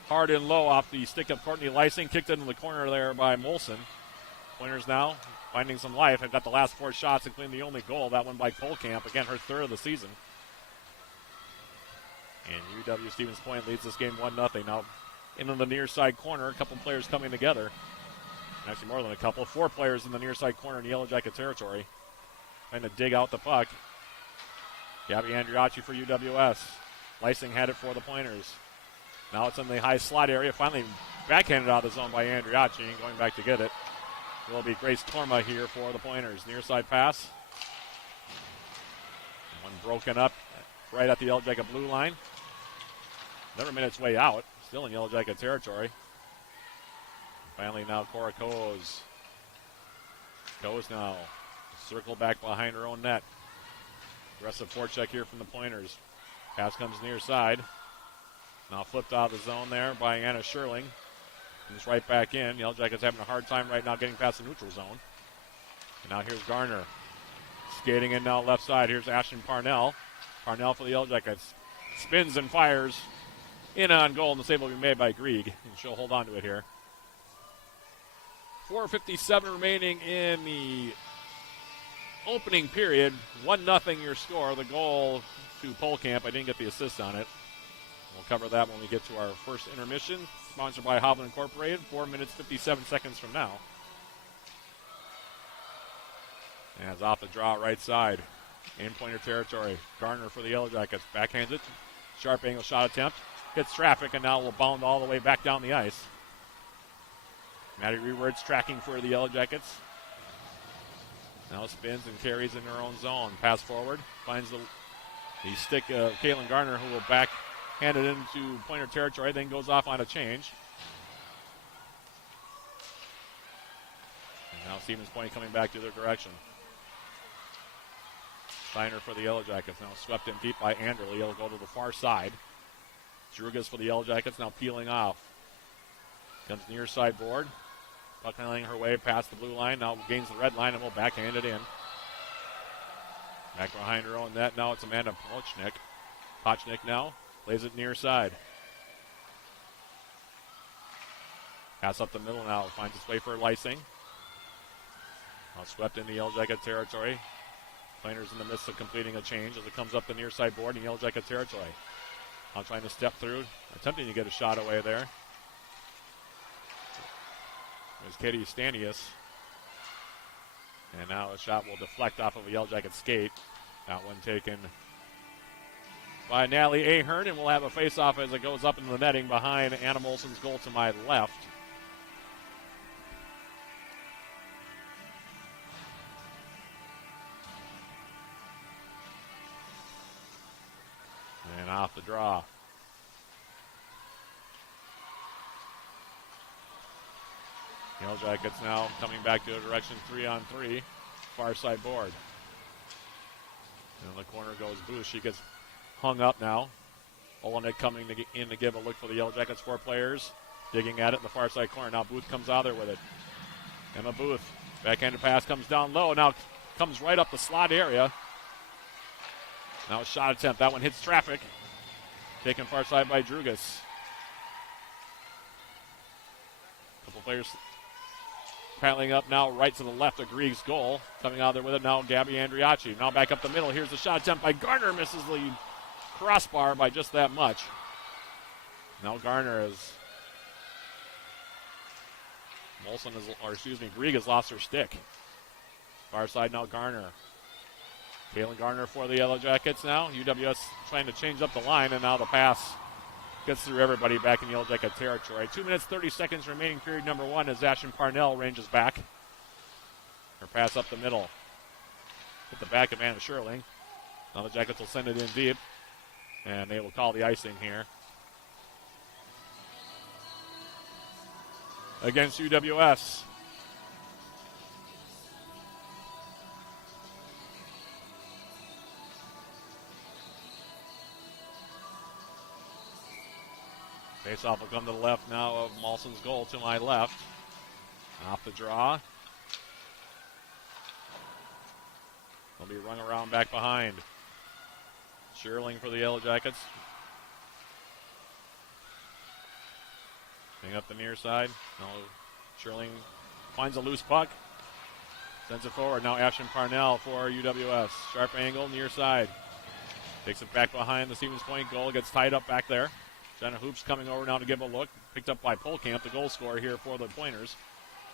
hard and low off the stick of Courtney Lysing. Kicked into the corner there by Molson. Pointers now finding some life. They've got the last 4 shots, including the only goal. That one by Polkamp. Again, her 3rd of the season. And UW Stevens Point leads this game 1-0. Now into the near side corner, a couple players coming together. Actually more than a couple. 4 players in the near side corner in Yellow Jacket territory. Trying to dig out the puck. Gabby Andriacci for UWS. Lysing had it for the Pointers. Now it's in the high slot area. Finally backhanded out of the zone by Andriacci and going back to get it. It will be Grace Torma here for the Pointers. Near side pass. One broken up right at the Yellow Jacket blue line. Never made its way out. Still in Yellow Jacket territory. Finally now Cora Coes. Coes now. Circle back behind her own net. Aggressive forecheck here from the Pointers. Pass comes near side. Now flipped out of the zone there by Anna Sherling. Comes right back in. Yellow Jackets having a hard time right now getting past the neutral zone. And now here's Garner. Skating in now left side. Here's Ashton Parnell. Parnell for the Yellow Jackets. Spins and fires in on goal, and the save will be made by Grieg. And she'll hold on to it here. 4:57 remaining in the opening period. 1-0 your score. The goal to Polkamp. I didn't get the assist on it. We'll cover that when we get to our first intermission. Sponsored by Hovland Incorporated. 4 minutes, 57 seconds from now. And it's off the draw right side. In Pointer territory. Garner for the Yellow Jackets. Backhands it. Sharp angle shot attempt. Hits traffic and now will bound all the way back down the ice. Maddie Reward's tracking for the Yellow Jackets. Now spins and carries in her own zone. Pass forward, finds the stick of Caitlin Garner, who will backhand it into Pointer territory, then goes off on a change. And now Stevens Point coming back to their direction. Steiner for the Yellow Jackets, now swept in deep by Anderle. He'll go to the far side. Drugas for the Yellow Jackets, now peeling off. Comes near side board. Buckling her way past the blue line, now gains the red line and will backhand it in. Back behind her own net, now it's Amanda Pochnik. Pochnik now plays it near side. Pass up the middle now, finds its way for Lysing. Now swept into Yellow Jacket territory. Planers in the midst of completing a change as it comes up the near side board in Yellow Jacket territory. Now trying to step through, attempting to get a shot away there. There's Katie Stanius. And now a shot will deflect off of a Yellow Jacket skate. That one taken by Natalie Ahern, and we'll have a face-off as it goes up into the netting behind Anna Molson's goal to my left. And off the draw. Yellow Jackets now coming back to a direction 3-on-3, far side board. And in the corner goes Booth. She gets hung up now. Olenek coming in to give a look for the Yellow Jackets, 4 players. Digging at it in the far side corner. Now Booth comes out there with it. Emma Booth, backhanded pass comes down low. Now comes right up the slot area. Now a shot attempt. That one hits traffic. Taken far side by Drugas. Couple players paddling up now right to the left of Grieg's goal. Coming out there with it now, Gabby Andriacci. Now back up the middle. Here's the shot attempt by Garner. Misses the crossbar by just that much. Now Garner is... Grieg has lost her stick. Far side now Garner. Kaylin Garner for the Yellow Jackets now. UWS trying to change up the line, and now the pass gets through everybody back in Yellow Jacket territory. 2 minutes, 30 seconds remaining, period number 1, as Ashen Parnell ranges back. Her pass up the middle. Hit the back of Anna Sherling. Now the Jackets will send it in deep, and they will call the icing here against UWS. Face-off will come to the left now of Molson's goal to my left. Off the draw. Will be run around back behind. Sherling for the Yellow Jackets. Bring up the near side. Now Sherling finds a loose puck. Sends it forward. Now Ashen Parnell for UWS. Sharp angle, near side. Takes it back behind the Stevens Point goal. Gets tied up back there. Jenna Hoops coming over now to give a look. Picked up by Polkamp, the goal scorer here for the Pointers.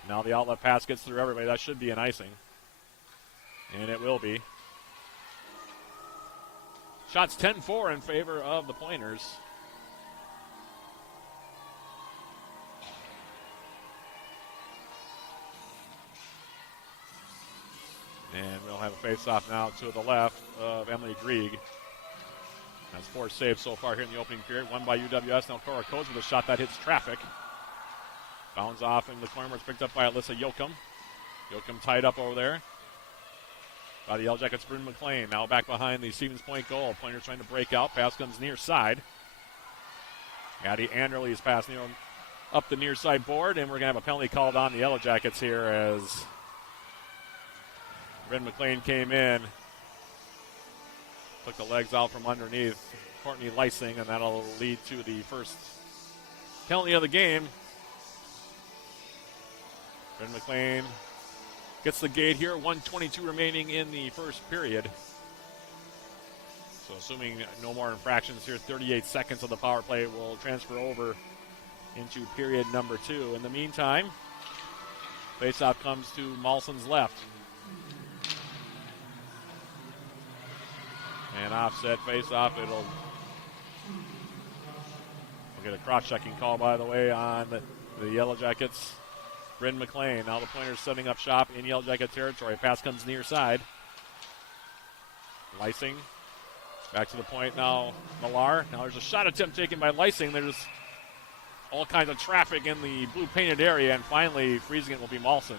Now the outlet pass gets through everybody. That should be an icing. And it will be. Shots 10-4 in favor of the Pointers. And we'll have a face-off now to the left of Emily Grieg. That's 4 saves so far here in the opening period. One by UWS. Now Cora Coates with a shot that hits traffic. Bounds off in the corner. It's picked up by Alyssa Yoakum. Yoakum tied up over there by the Yellow Jackets, Bryn McLean. Now back behind the Stevens Point goal. Pointers trying to break out. Pass comes near side. Addie Anderley's pass up the near side board, and we're going to have a penalty called on the Yellow Jackets here as Bryn McLean came in. Took the legs out from underneath Courtney Lysing, and that'll lead to the first penalty of the game. Bryn McLean gets the gate here. 1:22 remaining in the first period. So assuming no more infractions here, 38 seconds of the power play will transfer over into period number 2. In the meantime, faceoff comes to Molson's left. And offset face-off, we'll get a cross-checking call, by the way, on the Yellow Jackets. Bryn McLean. Now the Pointers setting up shop in Yellow Jacket territory. Pass comes near side. Lysing. Back to the point now. Millar. Now there's a shot attempt taken by Lysing. There's all kinds of traffic in the blue painted area, and finally freezing it will be Malson.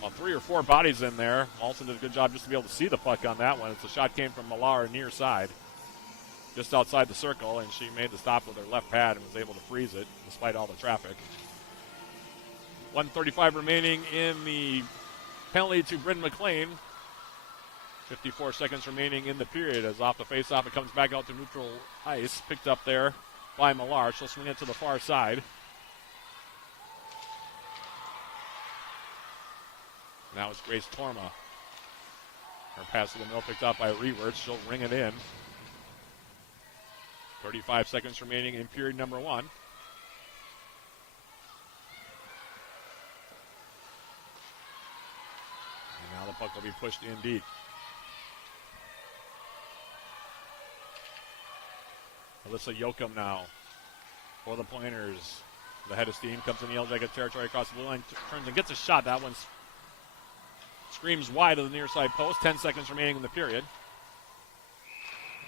Well, 3 or 4 bodies in there. Malson did a good job just to be able to see the puck on that one. The shot came from Millar near side, just outside the circle, and she made the stop with her left pad and was able to freeze it despite all the traffic. 1:35 remaining in the penalty to Bryn McLean. 54 seconds remaining in the period. As off the faceoff, it comes back out to neutral ice. Picked up there by Millar. She'll swing it to the far side. Now it's Grace Torma. Her pass to the middle picked up by Rewerts. She'll ring it in. 35 seconds remaining in period number 1. And now the puck will be pushed in deep. Alyssa Yoakum now for the Pointers. The head of steam comes in the Yellow Jacket territory across the blue line, turns and gets a shot. That one screams wide of the near side post. 10 seconds remaining in the period.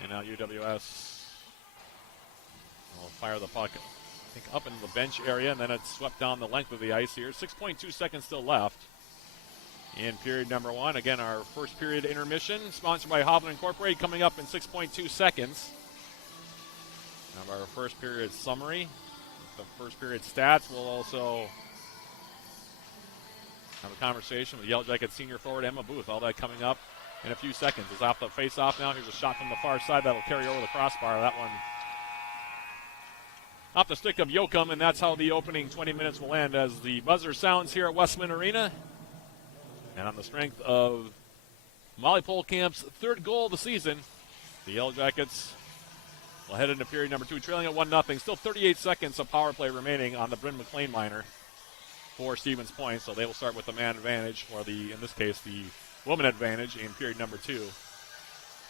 And now UWS will fire the puck, I think, up into the bench area, and then it's swept down the length of the ice here. 6.2 seconds still left in period number 1. Again, our first period intermission, sponsored by Hovland Incorporated, coming up in 6.2 seconds. Now our first period summary, the first period stats. We'll also have a conversation with Yellow Jacket senior forward Emma Booth. All that coming up in a few seconds. It's off the face-off now. Here's a shot from the far side that'll carry over the crossbar. That one off the stick of Yoakum, and that's how the opening 20 minutes will end as the buzzer sounds here at Westman Arena. And on the strength of Molly Polkamp's 3rd goal of the season, the Yellow Jackets will head into period number 2, trailing at 1-0. Still 38 seconds of power play remaining on the Bryn McLean liner for Stevens Point. So they will start with the man advantage, or in this case, the woman advantage in period number 2.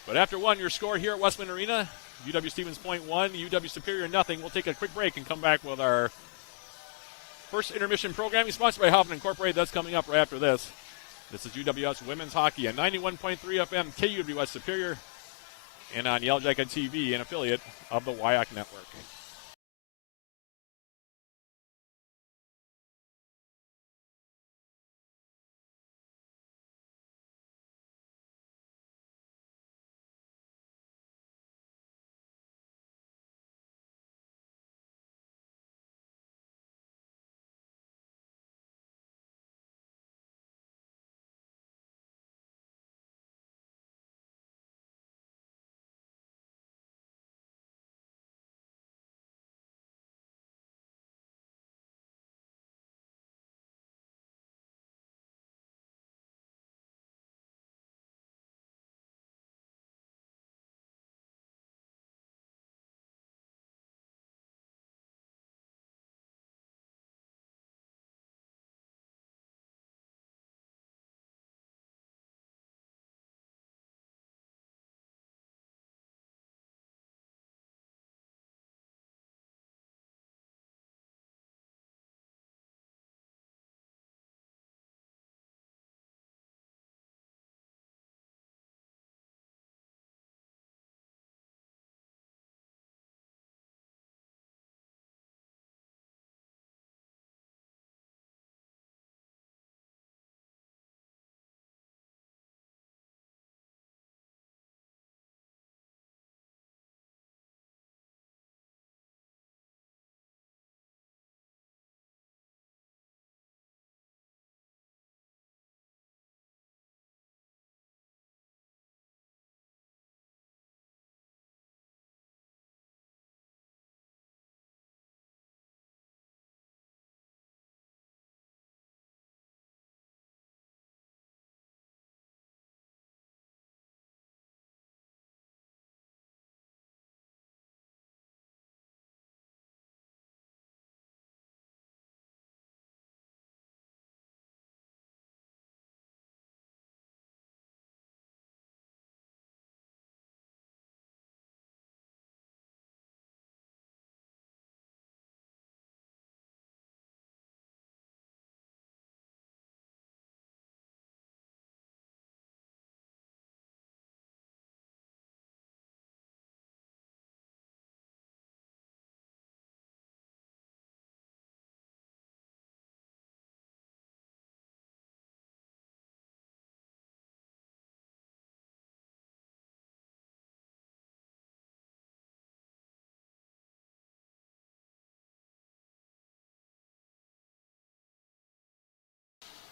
But after 1, your score here at Westman Arena, UW Stevens Point 1, UW Superior 0. We'll take a quick break and come back with our first intermission programming, sponsored by Hovland Incorporated. That's coming up right after this. This is UWS Women's Hockey at 91.3 FM, KUWS Superior, and on Yellow Jacket TV, an affiliate of the WIAC Network.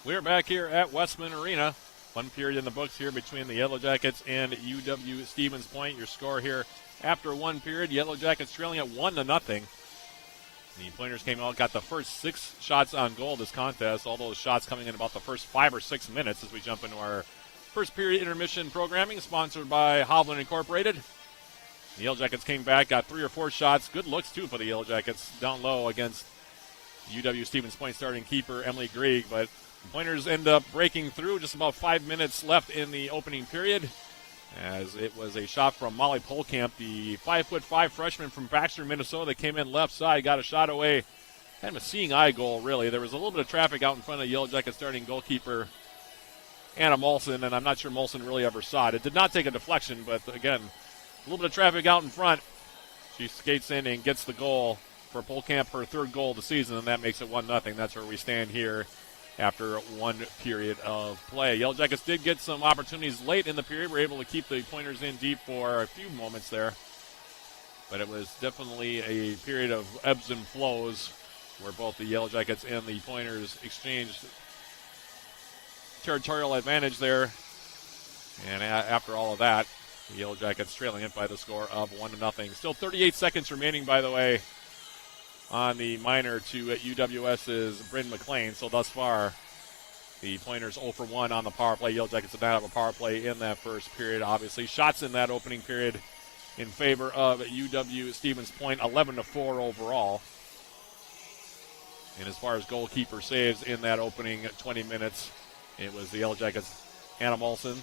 We're back here at Westman Arena. One period in the books here between the Yellow Jackets and UW Stevens Point. Your score here after one period, Yellow Jackets trailing at 1-0. The Pointers came out, got the first 6 shots on goal this contest. All those shots coming in about the first 5 or 6 minutes as we jump into our first period intermission programming, sponsored by Hovland Incorporated. The Yellow Jackets came back, got 3 or 4 shots. Good looks, too, for the Yellow Jackets down low against UW Stevens Point starting keeper Emily Grieg. But the Pointers end up breaking through. Just about 5 minutes left in the opening period, as it was a shot from Molly Polkamp, the 5'5" freshman from Baxter, Minnesota, that came in left side, got a shot away. Kind of a seeing eye goal, really. There was a little bit of traffic out in front of the Yellow Jacket starting goalkeeper Anna Molson, and I'm not sure Molson really ever saw it. It did not take a deflection, but again, a little bit of traffic out in front. She skates in and gets the goal for Polkamp, her 3rd goal of the season, and that makes it 1-0. That's where we stand here after one period of play. Yellow Jackets did get some opportunities late in the period. We're able to keep the Pointers in deep for a few moments there. But it was definitely a period of ebbs and flows where both the Yellow Jackets and the Pointers exchanged territorial advantage there. And after all of that, the Yellow Jackets trailing it by the score of 1-0. Still 38 seconds remaining, by the way, on the minor to UWS's Bryn McLean. So thus far, the Pointers 0 for 1 on the power play. Yellow Jackets did not have a power play in that first period, obviously. Shots in that opening period in favor of UW Stevens Point, 11-4 overall. And as far as goalkeeper saves in that opening 20 minutes, it was the Yellow Jackets' Anna Molson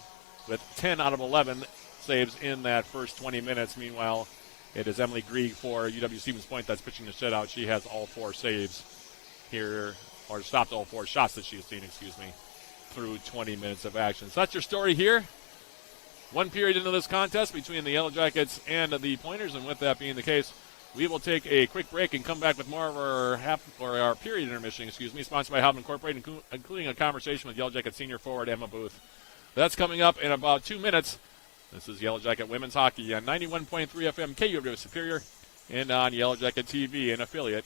with 10 out of 11 saves in that first 20 minutes. Meanwhile, it is Emily Grieg for UW Stevens Point that's pitching the shutout. She has all 4 saves here, or stopped all 4 shots that she has seen, through 20 minutes of action. So that's your story here. One period into this contest between the Yellow Jackets and the Pointers, and with that being the case, we will take a quick break and come back with more of our period intermission, sponsored by Hovland Incorporated, including a conversation with Yellow Jacket senior forward Emma Booth. That's coming up in about 2 minutes. This is Yellow Jacket Women's Hockey on 91.3 FM KUW Superior and on Yellow Jacket TV, an affiliate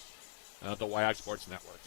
of the WIAC Sports Network.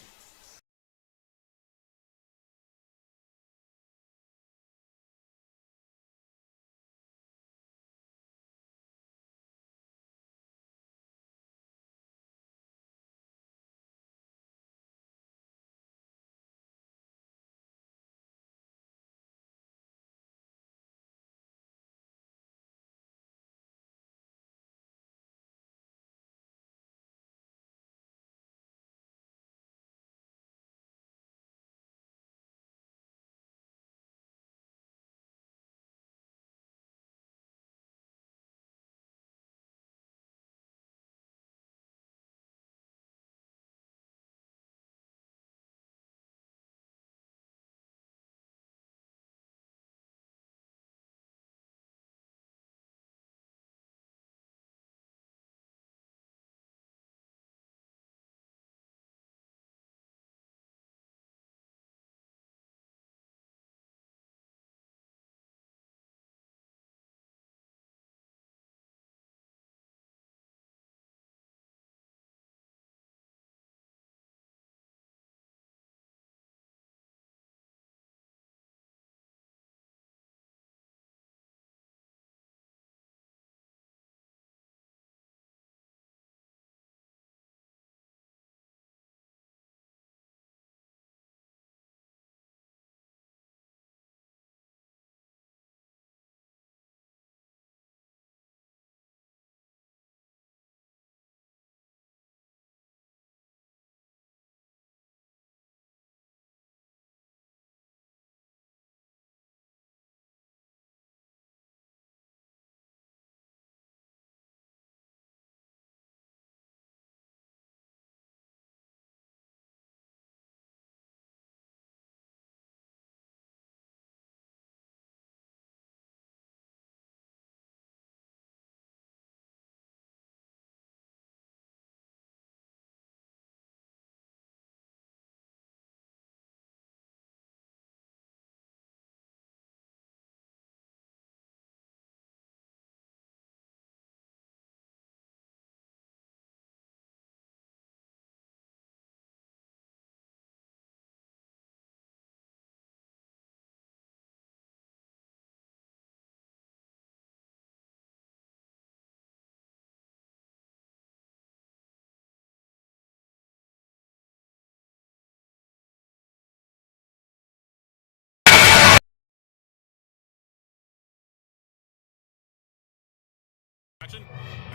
action.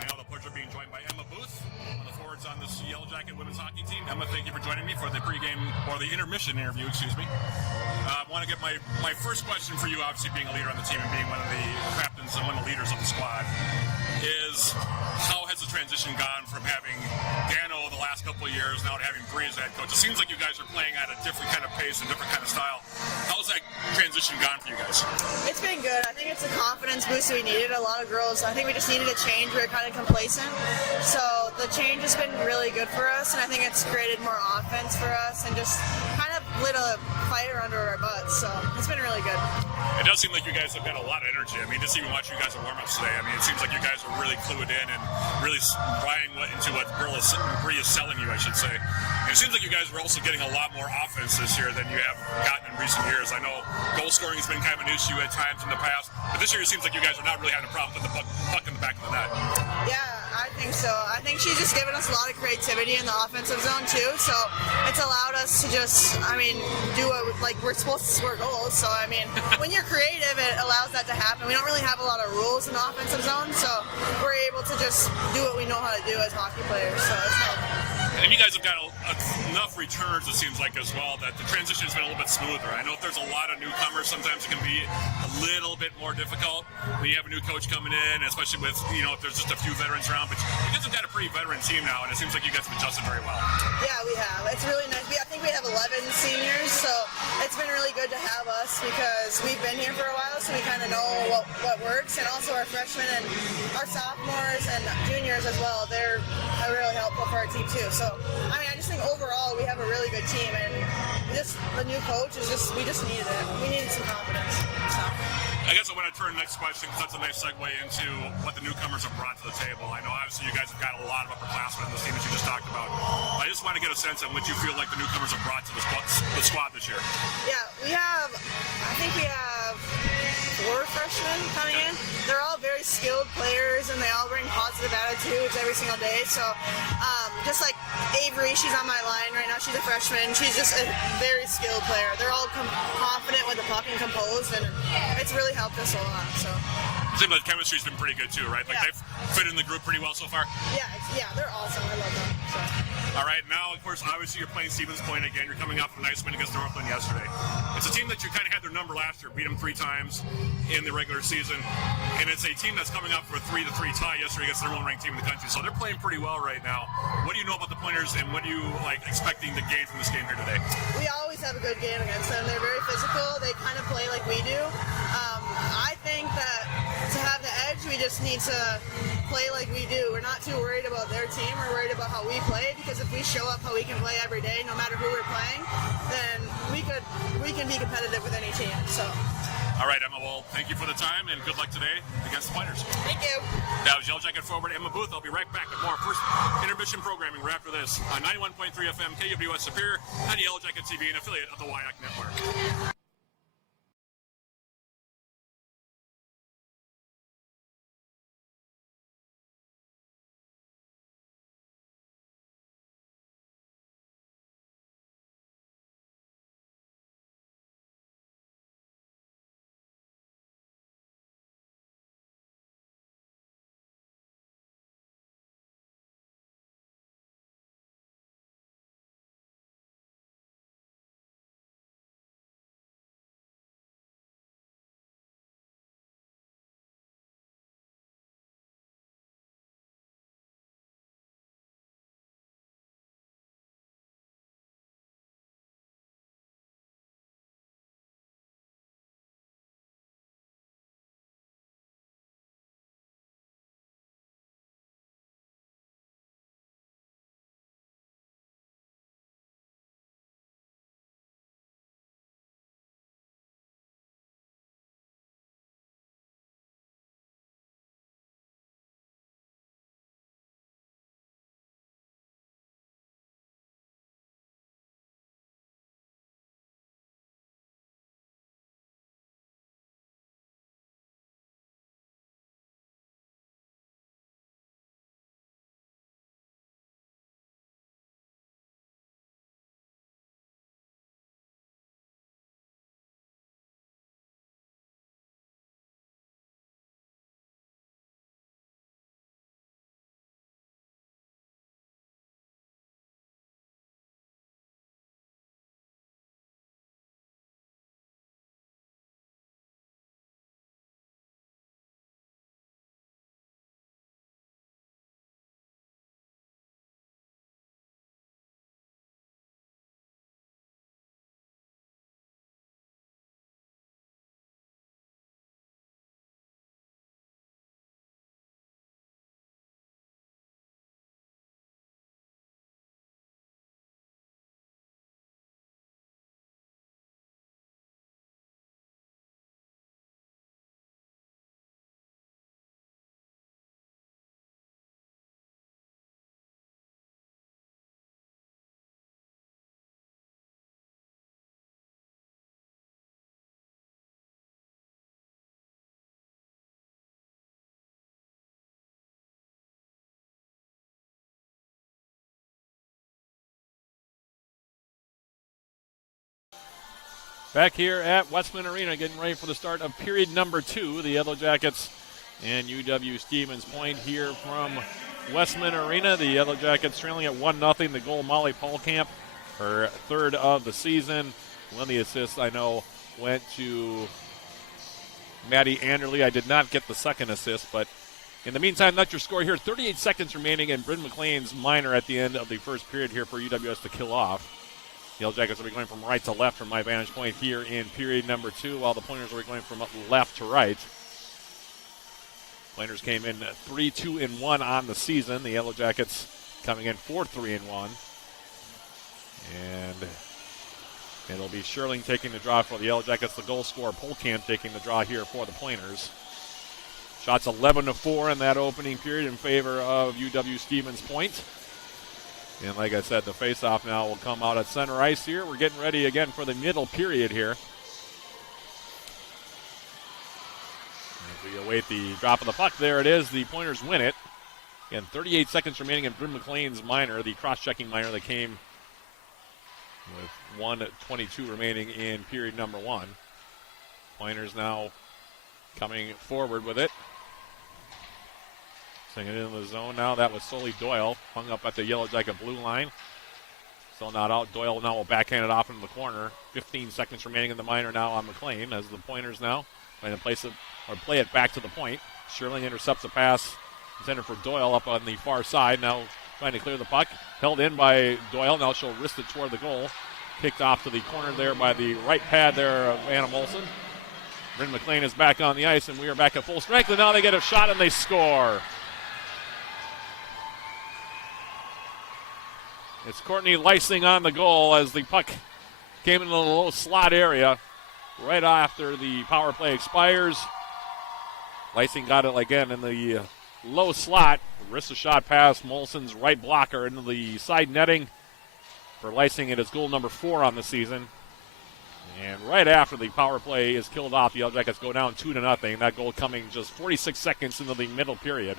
I have the pleasure of being joined by Emma Booth, one of the forwards on this Yellow Jacket women's hockey team. Emma, thank you for joining me for the pregame, or the intermission interview, excuse me. I want to get my first question for you, obviously being a leader on the team and being one of the captains and one of the leaders of the squad, is how has the transition gone from having Dano the last couple of years now to having Bree as head coach? It seems like you guys are playing at a different kind of pace and different kind of style. How's that transition gone for you guys? It's been good. I think it's a confidence boost we needed. A lot of girls, I think we just needed a change. We were kind of complacent. So the change has been really good for us, and I think it's created more offense for us and just kind of lit a fire under our butts. So it's been really good. It does seem like you guys have got a lot of energy. I mean, just even watching you guys at warm-ups today, I mean, it seems like you guys are really clued in and really buying into what Bree is selling you, I should say. And it seems like you guys are also getting a lot more offense this year than you have gotten in recent years. I know goal scoring has been kind of an issue at times in the past, but this year it seems like you guys are not really having a problem with the puck in the back of the net. Yeah, I think so. I think she's just given us a lot of creativity in the offensive zone too, so it's allowed us to just, do what, we're supposed to score goals. So, when you're creative, it allows that to happen. We don't really have a lot of rules in the offensive zone, so we're able to just do what we know how to do as hockey players, so it's helped. And you guys have got enough returns, it seems like, as well, that the transition has been a little bit smoother. I know if there's a lot of newcomers, sometimes it can be a little bit more difficult when you have a new coach coming in, especially with, if there's just a few veterans around. But you guys have got a pretty veteran team now, and it seems like you guys have adjusted very well. Yeah, we have. It's really nice. I think we have 11 seniors, so it's been really good to have us because we've been here for a while, so we kind of know what works. And also our freshmen and our sophomores and juniors as well, they're really helpful for our team too. So, I just think overall we have a really good team, and the new coach is we just needed it. We needed some confidence. So. I guess I want to turn the next question, because that's a nice segue into what the newcomers have brought to the table. I know obviously you guys have got a lot of upperclassmen on the team that you just talked about. But I just want to get a sense of what you feel like the newcomers have brought to the squad this year. Yeah, I think we have 4 freshmen coming in. They're all very skilled players, and they all bring positive attitudes every single day. So, just like Avery, she's on my line right now. She's a freshman. She's just a very skilled player. They're all confident with the puck and composed, and it's really helped us a lot. So. It seems like chemistry's been pretty good too, right? They've fit in the group pretty well so far. Yeah, they're awesome. I love them. So. All right, now of course, obviously you're playing Stevens Point again. You're coming off a nice win against Northland yesterday. It's a team that you kind of had their number last year, beat them 3 times in the regular season, and it's a team that's coming up for a 3-3 tie yesterday against the number 1 ranked team in the country. So they're playing pretty well right now. What do you know about the Pointers, and what do you expecting to gain from this game here today? We always have a good game against them. They're very physical. They kind of play like we do. I think that to have the edge, we just need to play like we do. We're not too worried about their team. We're worried about how we play, because if we show up how we can play every day, no matter who we're playing, then we can be competitive with any team. So. All right, Emma, well, thank you for the time, and good luck today against the Pointers. Thank you. That was Yellow Jacket forward Emma Booth. I'll be right back with more first intermission programming right after this on 91.3 FM KWS Superior and Yellow Jacket TV, an affiliate of the WIAC Network. Back here at Westman Arena, getting ready for the start of period number 2. The Yellow Jackets and UW-Stevens Point here from Westman Arena. The Yellow Jackets trailing at 1-0. The goal, Molly Polkamp, her third of the season. One of the assists, I know, went to Maddie Anderley. I did not get the second assist, but in the meantime, that's your score here. 38 seconds remaining, and Bryn McLean's minor at the end of the first period here for UWS to kill off. The Yellow Jackets will be going from right to left from my vantage point here in period number 2, while the Pointers will be going from left to right. Pointers came in 3-2-1 on the season. The Yellow Jackets coming in 4-3-1. And it'll be Sherling taking the draw for the Yellow Jackets. The goal scorer, Polkamp, taking the draw here for the Pointers. Shots 11-4 in that opening period in favor of UW-Stevens Point. And like I said, the face-off now will come out at center ice here. We're getting ready again for the middle period here. As we await the drop of the puck, there it is. The Pointers win it. Again, 38 seconds remaining in Bryn McLean's minor, the cross-checking minor that came with 1:22 remaining in period number 1. Pointers now coming forward with it. Sending it into the zone now. That was Sully Doyle, hung up at the Yellow Jacket blue line. Still not out. Doyle now will backhand it off into the corner. 15 seconds remaining in the minor now on McLean as the Pointers now trying to place it or play it back to the point. Sherling intercepts a pass intended for Doyle up on the far side. Now trying to clear the puck. Held in by Doyle. Now she'll wrist it toward the goal. Kicked off to the corner there by the right pad there of Anna Molson. Bryn McLean is back on the ice, and we are back at full strength. And now they get a shot and they score. It's Courtney Lysing on the goal as the puck came into the low slot area right after the power play expires. Lysing got it again in the low slot. Wrist a shot past Molson's right blocker into the side netting. For Lysing, it is goal number 4 on the season. And right after the power play is killed off, the Yellow Jackets go down 2-0. That goal coming just 46 seconds into the middle period.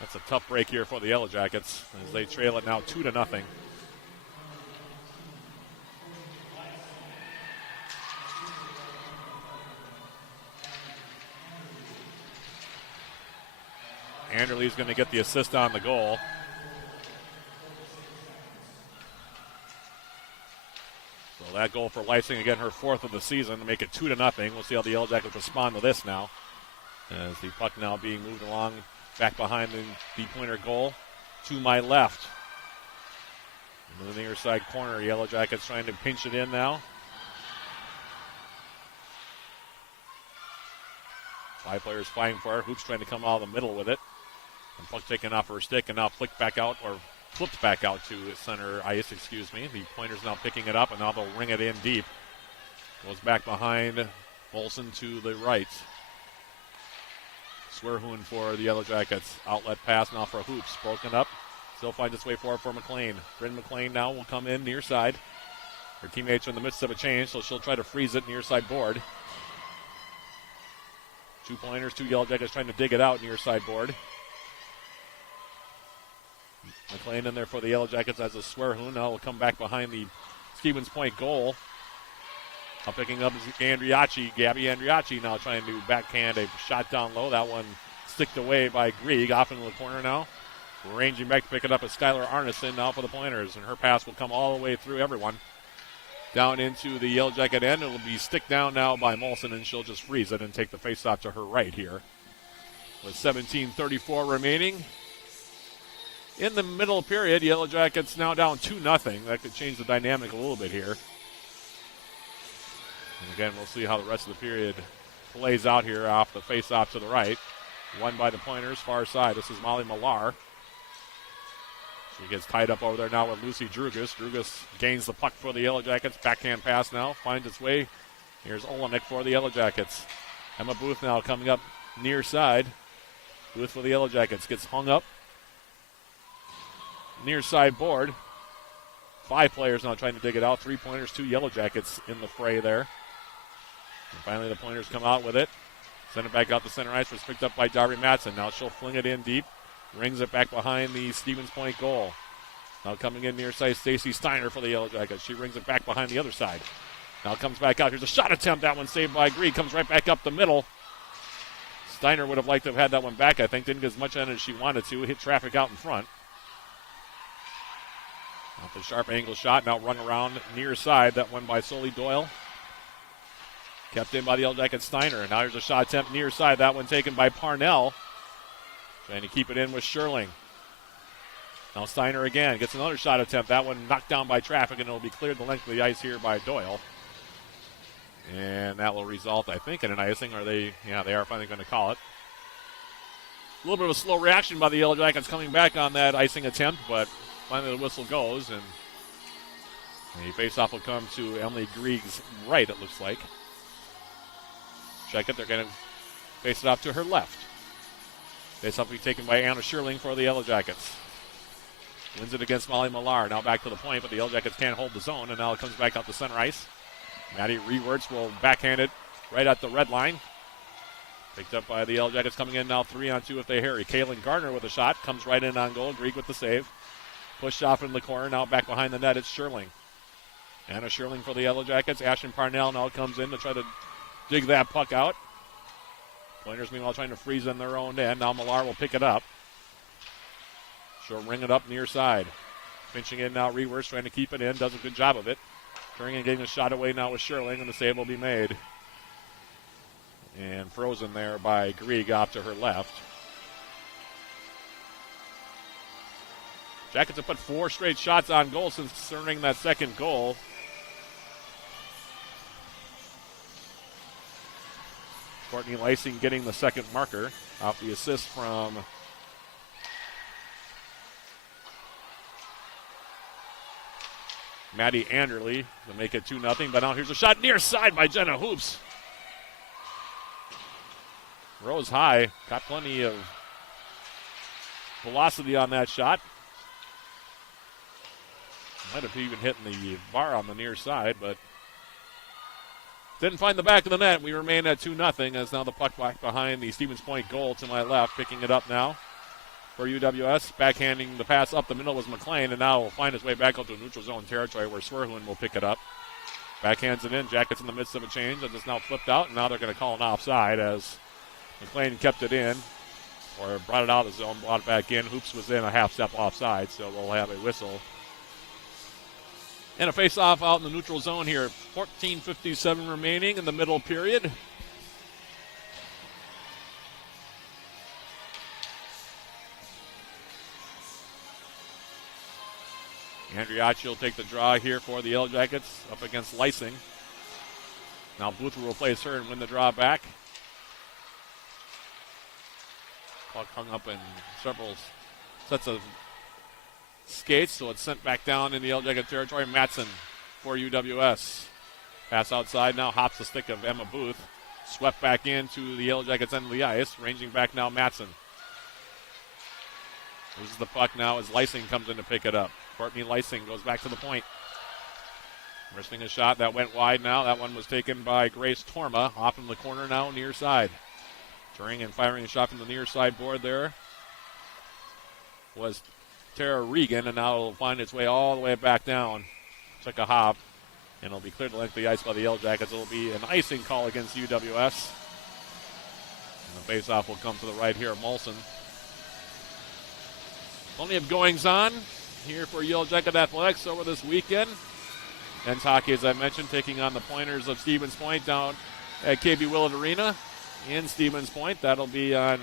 That's a tough break here for the Yellow Jackets as they trail it now 2-0. Anderley's going to get the assist on the goal. So that goal for Lysing, again, her 4th of the season to make it 2-0. We'll see how the Yellow Jackets respond to this now. As the puck now being moved along back behind the Pointer goal to my left. Into the near side corner, Yellow Jackets trying to pinch it in now. 5 players fighting for it. Hoops trying to come out of the middle with it. And puck taken off her stick and now flipped back out to center ice, The Pointers now picking it up, and now they'll ring it in deep. Goes back behind Molson to the right. Swerhoon for the Yellow Jackets. Outlet pass now for Hoops. Broken up. Still finds its way forward for McLean. Bryn McLean now will come in near side. Her teammates are in the midst of a change, so she'll try to freeze it near side board. 2 Pointers, 2 Yellow Jackets trying to dig it out near side board. McLean in there for the Yellow Jackets as a Swerhoon. Now will come back behind the Stevens Point goal. Now picking up is Gabby Andriacci now trying to backhand a shot down low. That one sticked away by Grieg. Off into the corner now. Ranging back to pick it up is Skylar Arneson now for the Pointers. And her pass will come all the way through everyone. Down into the Yellow Jacket end. It will be stick down now by Molson, and she'll just freeze it and take the face-off to her right here. With 17:34 remaining. In the middle period, Yellow Jackets now down 2-0. That could change the dynamic a little bit here. And again, we'll see how the rest of the period plays out here off the face-off to the right. Won by the Pointers, far side. This is Molly Millar. She gets tied up over there now with Lucy Drugas. Drugas gains the puck for the Yellow Jackets. Backhand pass now, finds its way. Here's Olenek for the Yellow Jackets. Emma Booth now coming up near side. Booth for the Yellow Jackets gets hung up. Near side board. 5 players now trying to dig it out. 3 Pointers, 2 Yellow Jackets in the fray there. And finally the Pointers come out with it. Send it back out the center ice. Was picked up by Darby Matson. Now she'll fling it in deep. Rings it back behind the Stevens Point goal. Now coming in near side, Stacy Steiner for the Yellow Jackets. She rings it back behind the other side. Now comes back out. Here's a shot attempt. That one saved by Grieg. Comes right back up the middle. Steiner would have liked to have had that one back, I think. Didn't get as much on it as she wanted to. Hit traffic out in front. Off the sharp angle shot. Now run around near side. That one by Sully Doyle. Kept in by the Yellow Jacket Steiner. And now here's a shot attempt near side. That one taken by Parnell. Trying to keep it in with Sherling. Now Steiner again. Gets another shot attempt. That one knocked down by traffic, and it'll be cleared the length of the ice here by Doyle. And that will result, I think, in an icing. Or they are finally going to call it. A little bit of a slow reaction by the Yellow Jackets coming back on that icing attempt, but finally the whistle goes, and the face-off will come to Emily Grieg's right, it looks like. Check it, they're going to face it off to her left. Face-off will be taken by Anna Sherling for the Yellow Jackets. Wins it against Molly Millar. Now back to the point, but the Yellow Jackets can't hold the zone, and now it comes back out to center ice. Maddie Rewerts will backhand it right at the red line. Picked up by the Yellow Jackets coming in now 3-on-2 if they hurry. Kaylin Gardner with a shot. Comes right in on goal. Grieg with the save. Pushed off in the corner. Now back behind the net. It's Sherling. Anna Sherling for the Yellow Jackets. Ashton Parnell now comes in to try to dig that puck out. Pointers meanwhile trying to freeze in their own end. Now Millar will pick it up. She'll ring it up near side. Pinching in now Rewerts trying to keep it in. Does a good job of it. Turning and getting a shot away now with Sherling, and the save will be made. And frozen there by Grieg off to her left. Jackets have put 4 straight shots on goal since concerning that second goal. Courtney Lysing getting the second marker off the assist from Maddie Anderle to make it 2-0. But now here's a shot near side by Jenna Hoops. Rose high. Got plenty of velocity on that shot. Might have even hit the bar on the near side, but didn't find the back of the net. We remain at 2-0 as now the puck back behind the Stevens Point goal to my left. Picking it up now for UWS. Backhanding the pass up the middle was McLean, and now will find his way back out to neutral zone territory where Swerhun will pick it up. Backhands it in. Jackets in the midst of a change. It's now flipped out, and now they're going to call an offside as McLean kept it in, or brought it out of the zone, brought it back in. Hoops was in a half step offside, so we'll have a whistle. And a face-off out in the neutral zone here. 14:57 remaining in the middle period. Andriacci will take the draw here for the Yellow Jackets up against Lysing. Now Booth will replace her and win the draw back. Puck hung up in several sets of skates, so it's sent back down in the Yellow Jacket territory. Matson for UWS. Pass outside now, hops the stick of Emma Booth. Swept back into the Yellow Jackets end of the ice. Ranging back now, Matson. Loses the puck now as Lysing comes in to pick it up. Courtney Lysing goes back to the point. Missing a shot that went wide now. That one was taken by Grace Torma. Off in the corner now, near side. Turning and firing a shot from the near side board there was Tara Regan, and now it'll find its way all the way back down. Took a hop, and it'll be cleared the length of the ice by the Yellow Jackets. It'll be an icing call against UWS. And the faceoff will come to the right here, Molson. Plenty of goings on here for Yellow Jacket Athletics over this weekend. Men's hockey, as I mentioned, taking on the Pointers of Stevens Point down at KB Willett Arena in Stevens Point. That'll be on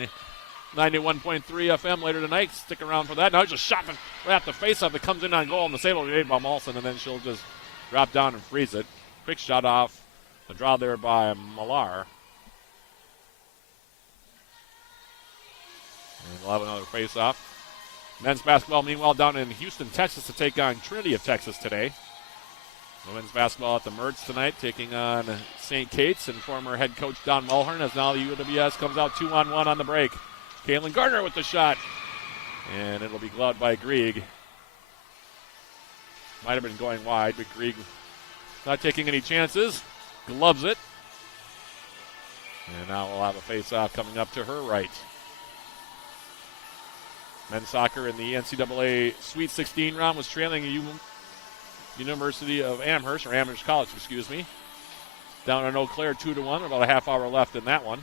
91.3 FM later tonight. Stick around for that. Now there's a shot right at the face-off that comes in on goal, and the save will be made by Molson, and then she'll just drop down and freeze it. Quick shot off the draw there by Millar. And we'll have another face-off. Men's basketball, meanwhile, down in Houston, Texas, to take on Trinity of Texas today. Women's basketball at the Mertz tonight, taking on St. Kate's, and former head coach Don Mulhern, as now the UWS comes out 2-on-1 on the break. Kaylin Gardner with the shot, and it'll be gloved by Grieg. Might have been going wide, but Grieg not taking any chances. Gloves it. And now we'll have a face-off coming up to her right. Men's soccer in the NCAA Sweet 16 round was trailing University of Amherst, or Amherst College, excuse me, down in Eau Claire 2-1. About a half hour left in that one.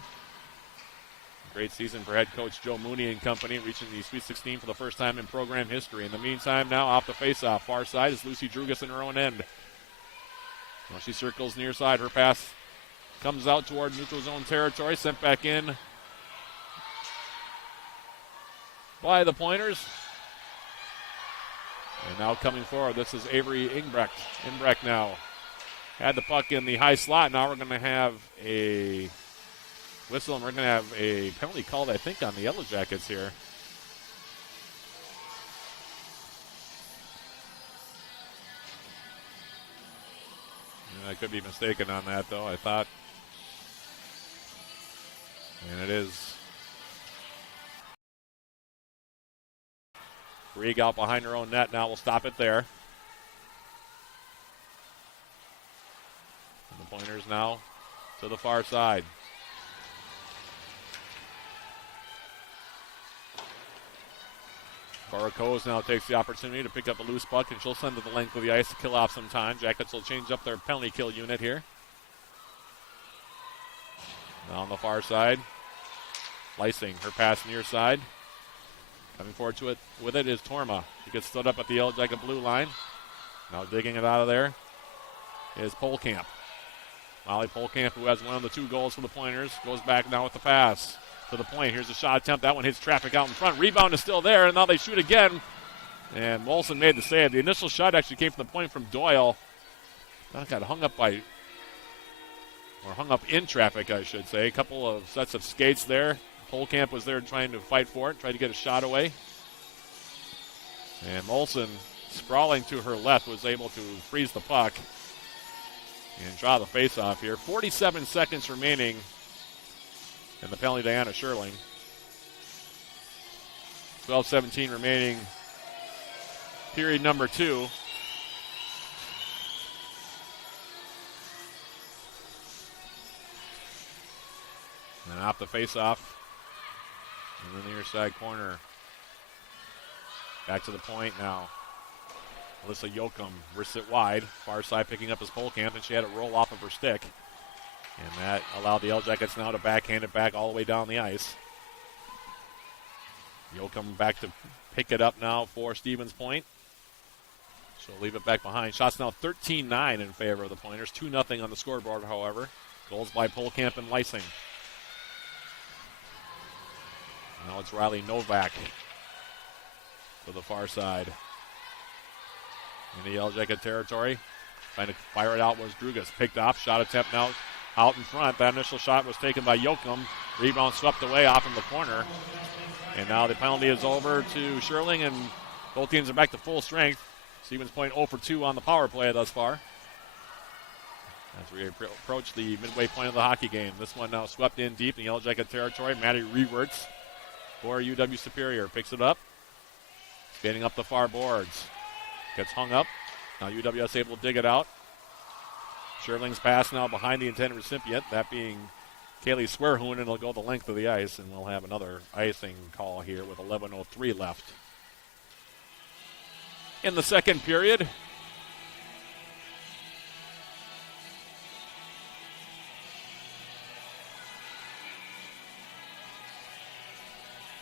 Great season for head coach Joe Mooney and company, reaching the Sweet 16 for the first time in program history. In the meantime, now off the faceoff, far side is Lucy Drugas in her own end. Well, she circles near side. Her pass comes out toward neutral zone territory, sent back in by the Pointers. And now coming forward, this is Avery Ingbrecht. Ingbrecht now had the puck in the high slot. Now we're going to have a whistle, and we're going to have a penalty called, I think, on the Yellow Jackets here. And I could be mistaken on that, though. I thought. And it is Krieg out behind her own net. Now we'll stop it there. And the Pointers now to the far side. Cora Coes now takes the opportunity to pick up a loose puck, and she'll send it the length of the ice to kill off some time. Jackets will change up their penalty kill unit here. Now on the far side, Lysing, her pass near side. Coming forward to it with it is Torma. She gets stood up at the Yellow Jacket blue line. Now digging it out of there is Polkamp. Molly Polkamp, who has one of the 2 goals for the Pointers, goes back now with the pass to the point. Here's a shot attempt. That one hits traffic out in front. Rebound is still there, and now they shoot again. And Molson made the save. The initial shot actually came from the point from Doyle. That got hung up in traffic, I should say. A couple of sets of skates there. Polkamp was there trying to fight for it, trying to get a shot away. And Molson, sprawling to her left, was able to freeze the puck and draw the faceoff here. 47 seconds remaining in the penalty to Anna Sherling. 12:17 remaining, period number 2. And off the faceoff in the near side corner. Back to the point now. Alyssa Yoakum wrists it wide. Far side picking up his Polkamp, and she had it roll off of her stick. And that allowed the Yellow Jackets now to backhand it back all the way down the ice. Yoakum back to pick it up now for Stevens Point. She'll leave it back behind. Shots now 13-9 in favor of the Pointers. 2-0 on the scoreboard, however. Goals by Polkamp and Lysing. Now it's Riley Novak to the far side. In the Yellow Jacket territory. Trying to fire it out was Drugas. Picked off. Shot attempt now out in front. That initial shot was taken by Yoakum. Rebound swept away off in the corner. And now the penalty is over to Sherling, and both teams are back to full strength. Stevens Point 0 for 2 on the power play thus far. As we approach the midway point of the hockey game. This one now swept in deep in Yellow Jacket territory. Maddie Rewerts for UW Superior. Picks it up. Standing up the far boards. Gets hung up. Now UWS able to dig it out. Sherling's pass now behind the intended recipient, that being Kaylee Swearhoon, and it'll go the length of the ice, and we'll have another icing call here with 11:03 left in the second period.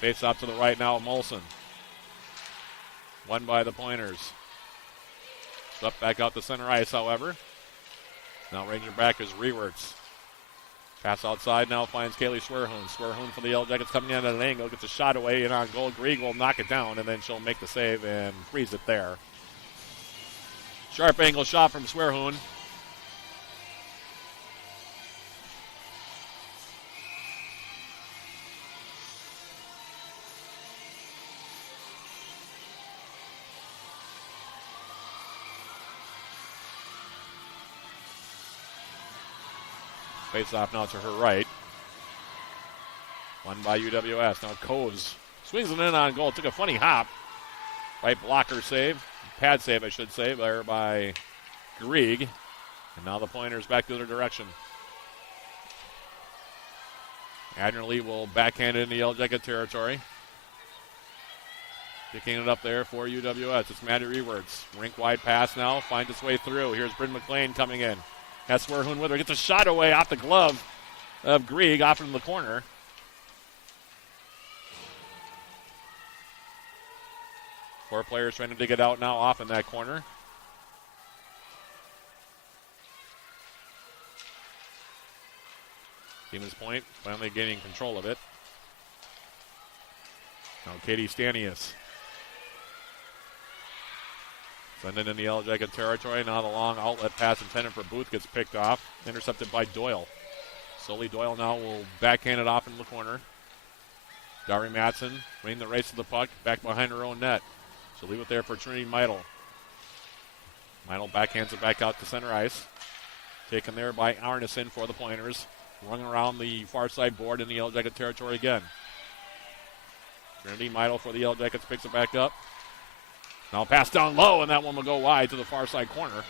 Face off to the right now, Molson. Won by the Pointers. Swept back out the center ice, however. Now ranging back is Rewerts. Pass outside now finds Kaylee Swearhoon. Swearhoon for the Yellow Jackets coming in at an angle. Gets a shot away and on goal. Grieg will knock it down, and then she'll make the save and freeze it there. Sharp angle shot from Swearhoon. Face off now to her right. Won by UWS. Now Coes swings it in on goal. Took a funny hop. Right blocker save. Pad save, I should say, there by Grieg. And now the Pointers back the other direction. Adderley will backhand it into Yellow Jacket territory. Picking it up there for UWS. It's Maddie Rewerts. Rink wide pass now. Finds its way through. Here's Bryn McLean coming in. That's where Hohenwither gets a shot away off the glove of Grieg off in the corner. Four players trying to dig it out now off in that corner. Stevens Point finally gaining control of it. Now Katie Stanius. Sending in the Yellow Jacket territory. Now the long outlet pass intended for Booth gets picked off. Intercepted by Doyle. Sully Doyle now will backhand it off in the corner. Dari Matson winning the race to the puck. Back behind her own net. She'll leave it there for Trinity Meidel. Meidel backhands it back out to center ice. Taken there by Arneson for the Pointers. Running around the far side board in the Yellow Jacket territory again. Trinity Meidel for the Yellow Jackets picks it back up. Now pass down low, and that one will go wide to the far side corner.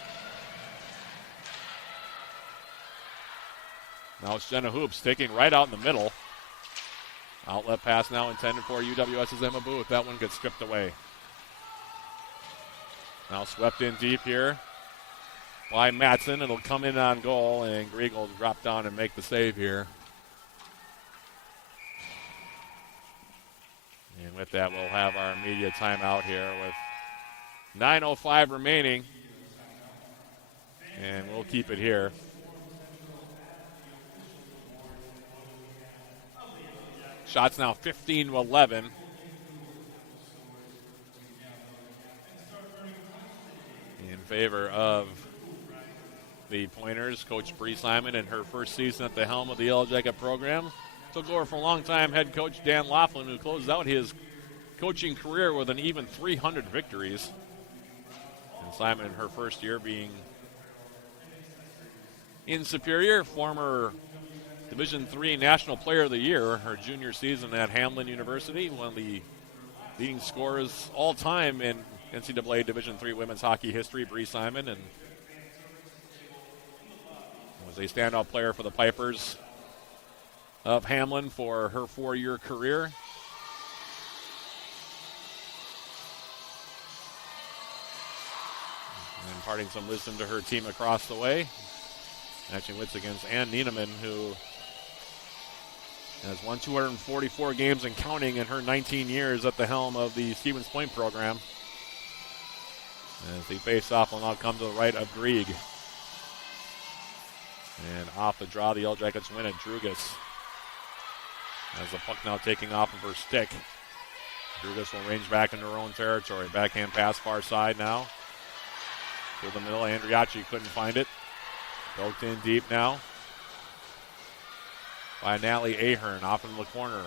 Now it's Jenna Hoops taking right out in the middle. Outlet pass now intended for UWS's Emma Booth. That one gets stripped away. Now swept in deep here by Matson. It'll come in on goal, and Grieg will drop down and make the save here. And with that, we'll have our media timeout here with 9:05 remaining. And we'll keep it here. Shots now 15-11. In favor of the Pointers. Coach Bree Simon in her first season at the helm of the Yellow Jacket program. Took over for longtime head coach Dan Laughlin, who closed out his coaching career with an even 300 victories. And Simon in her first year being in Superior, former Division III National Player of the Year, her junior season at Hamlin University, one of the leading scorers all time in NCAA Division III women's hockey history, Bree Simon, and was a standout player for the Pipers of Hamlin for her 4-year career. And imparting some wisdom to her team across the way. Matching wits against Ann Nieneman, who has won 244 games and counting in her 19 years at the helm of the Stevens Point program. As the face-off will now come to the right of Grieg. And off the draw, the Yellow Jackets win it. Drugas. As the puck now taking off of her stick. Drugas will range back into her own territory. Backhand pass far side now. To the middle, Andriacci couldn't find it. Poked in deep now by Natalie Ahern off in the corner.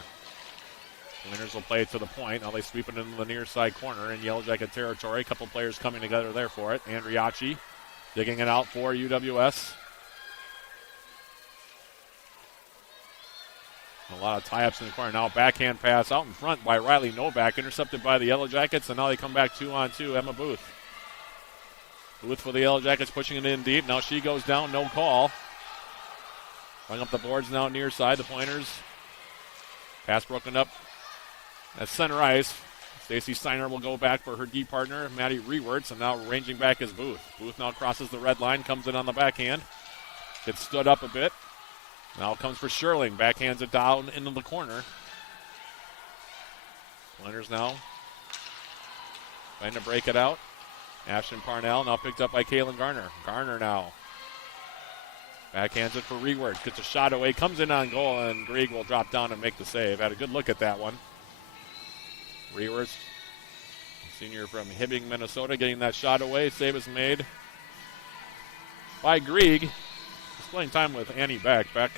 Winners will play it to the point. Now they sweep it into the near side corner in Yellow Jacket territory. A couple players coming together there for it. Andriacci digging it out for UWS. A lot of tie-ups in the corner. Now backhand pass out in front by Riley Novak. Intercepted by the Yellow Jackets, and now they come back 2-on-2. Emma Booth. Booth for the Yellow Jackets pushing it in deep. Now she goes down, no call. Running up the boards now near side. The Pointers. Pass broken up at center ice. Stacy Steiner will go back for her D partner, Maddie Rewerts, and now ranging back is Booth. Booth now crosses the red line, comes in on the backhand. Gets stood up a bit. Now comes for Sherling. Backhands it down into the corner. Pointers now trying to break it out. Ashton Parnell now picked up by Kaylin Garner. Garner now backhands it for Rewerts. Gets a shot away. Comes in on goal, and Grieg will drop down and make the save. Had a good look at that one. Rewerts, senior from Hibbing, Minnesota, getting that shot away. Save is made by Grieg. Playing time with Annie Beck. Beck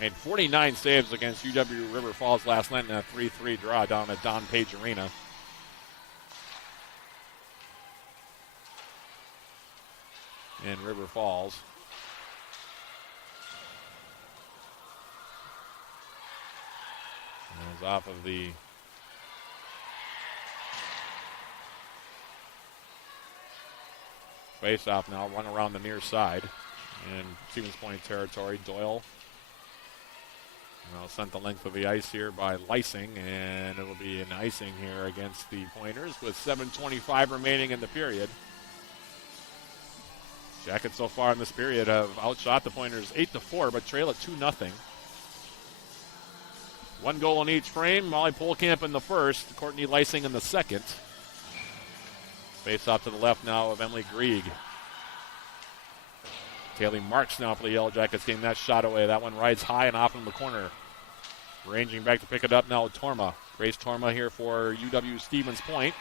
made 49 saves against UW River Falls last night in a 3-3 draw down at Don Page Arena. In River Falls. And it's off of the face-off now, run around the near side in Stevens Point territory. Doyle now sent the length of the ice here by Lysing, and it'll be an icing here against the Pointers with 7:25 remaining in the period. Jackets so far in this period have outshot the Pointers 8-4, but trail at 2-0. 1 goal in each frame. Molly Polkamp in the first, Courtney Lysing in the second. Face off to the left now of Emily Grieg. Kaylee Marks now for the Yellow Jackets getting that shot away. That one rides high and off in the corner. Ranging back to pick it up now, Torma. Grace Torma here for UW Stevens Point.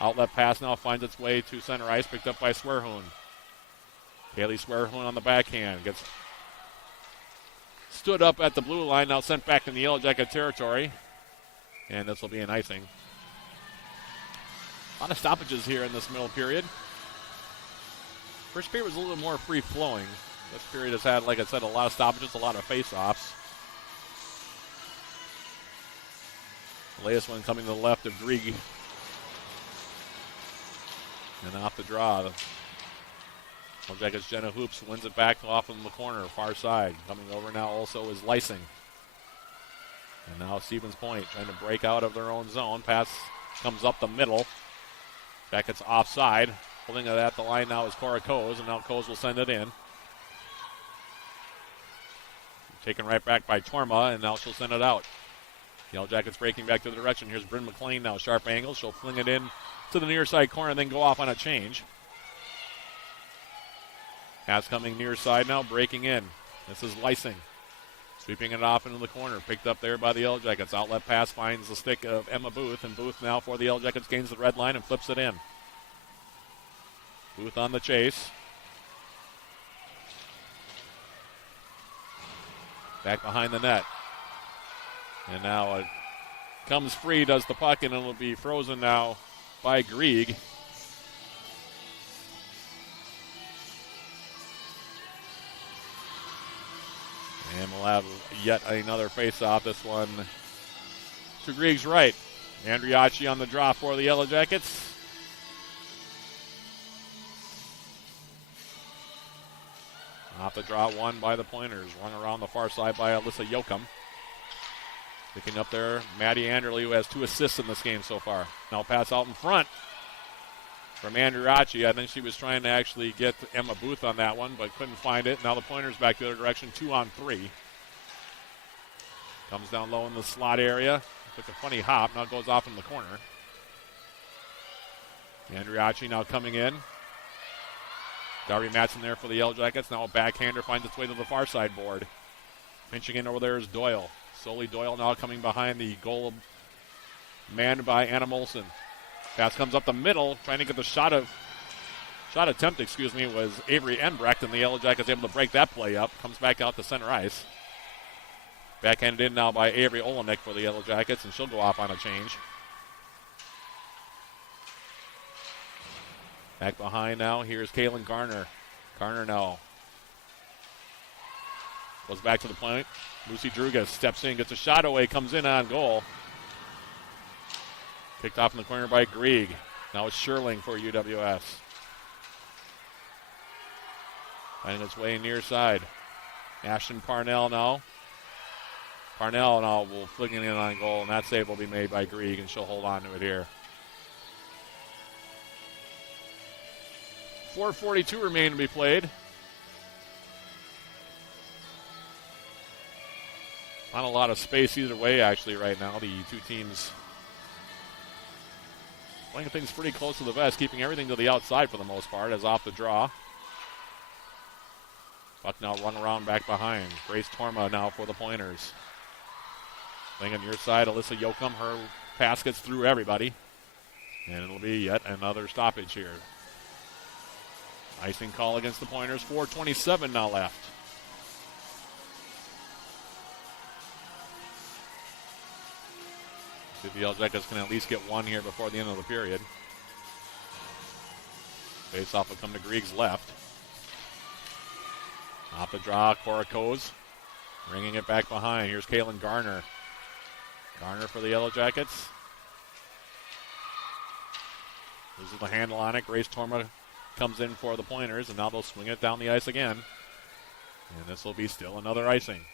Outlet pass now finds its way to center ice, picked up by Swearhoon. Kaylee Swearhoon on the backhand. Gets stood up at the blue line, now sent back in the Yellow Jacket territory. And this will be an icing. A lot of stoppages here in this middle period. First period was a little more free-flowing. This period has had, like I said, a lot of stoppages, a lot of face-offs. The latest one coming to the left of Grieg. And off the draw. The Yellow Jackets' Jenna Hoops wins it back off in the corner, far side. Coming over now also is Lysing. And now Stevens Point trying to break out of their own zone. Pass comes up the middle. Jackets offside. Holding it at the line now is Cora Coes, and now Coes will send it in. Taken right back by Torma, and now she'll send it out. Yellow Jackets breaking back to the direction. Here's Bryn McLean now, sharp angle. She'll fling it in to the near side corner and then go off on a change. Pass coming near side now, breaking in. This is Lysing. Sweeping it off into the corner. Picked up there by the Yellow Jackets. Outlet pass finds the stick of Emma Booth, and Booth now for the Yellow Jackets gains the red line and flips it in. Booth on the chase. Back behind the net. And now it comes free, does the puck, and it'll be frozen now by Grieg. And we'll have yet another face-off. This one to Grieg's right. Andriachi on the draw for the Yellow Jackets. Off the draw, one by the Pointers. Run around the far side by Alyssa Yoakum. Picking up there, Maddie Anderle, who has 2 assists in this game so far. Now pass out in front from Andriachi. I think she was trying to actually get Emma Booth on that one, but couldn't find it. Now the Pointers back the other direction, 2-on-3. Comes down low in the slot area. Took a funny hop, now goes off in the corner. Andriachi now coming in. Darby Matson there for the Yellow Jackets. Now a backhander finds its way to the far side board. Pinching in over there is Doyle. Solely Doyle now coming behind the goal, manned by Anna Molson. Pass comes up the middle, trying to get the shot attempt, was Avery Enbrecht, and the Yellow Jackets able to break that play up. Comes back out to center ice. Backhanded in now by Avery Olenek for the Yellow Jackets, and she'll go off on a change. Back behind now, here's Kaylin Garner. Garner now goes back to the point. Lucy Drugas steps in, gets a shot away, comes in on goal. Picked off in the corner by Grieg. Now it's Sherling for UWS. Finding its way near side. Ashton Parnell now. Parnell now will fling it in on goal, and that save will be made by Grieg, and she'll hold on to it here. 4:42 remain to be played. Not a lot of space either way, actually, right now. The two teams playing things pretty close to the vest, keeping everything to the outside for the most part, as off the draw. Puck now run around back behind. Grace Torma now for the Pointers. Playing on your side, Alyssa Yoakum. Her pass gets through everybody. And it'll be yet another stoppage here. Icing call against the Pointers. 4:27 now left. See if the Yellow Jackets can at least get one here before the end of the period. Face-off will come to Grieg's left. Off the draw, Cora Coes. Bringing it back behind. Here's Kaylin Garner. Garner for the Yellow Jackets. Loses the handle on it. Grace Torma comes in for the Pointers, and now they'll swing it down the ice again. And this will be still another icing.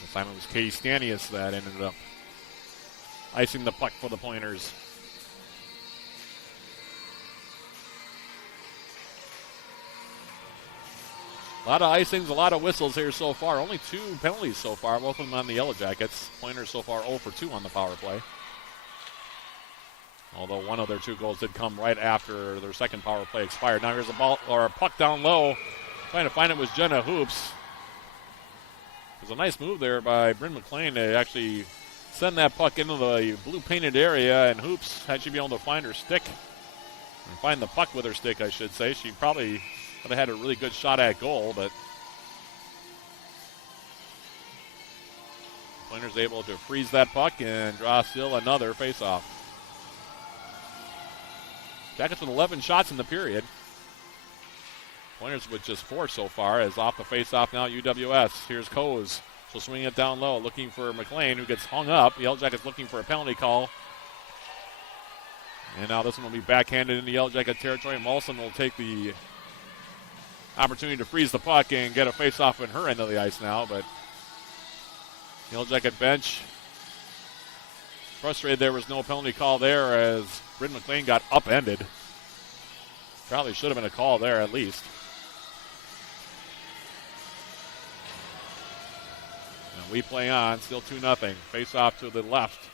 This time it was Katie Stanius that ended up icing the puck for the Pointers. A lot of icings, a lot of whistles here so far. Only 2 penalties so far, both of them on the Yellow Jackets. Pointers so far 0 for 2 on the power play. Although one of their 2 goals did come right after their second power play expired. Now here's a ball or a puck down low. Trying to find it was Jenna Hoops. It was a nice move there by Bryn McLean to actually send that puck into the blue painted area, and Hoops had she be able to find her stick. And find the puck with her stick, I should say. She probably would have had a really good shot at goal, but Pointer's able to freeze that puck and draw still another faceoff. Jackets with 11 shots in the period. Pointers with just 4 so far, as off the faceoff now UWS. Here's Coase. She'll swing it down low, looking for McLean, who gets hung up. The Yellow Jackets looking for a penalty call. And now this one will be backhanded into Yellow Jacket territory. Molson will take the opportunity to freeze the puck and get a face-off in her end of the ice now. But Yellow Jacket bench frustrated there was no penalty call there, as Bryn McLean got upended. Probably should have been a call there at least. And we play on, still 2-0. Face-off to the left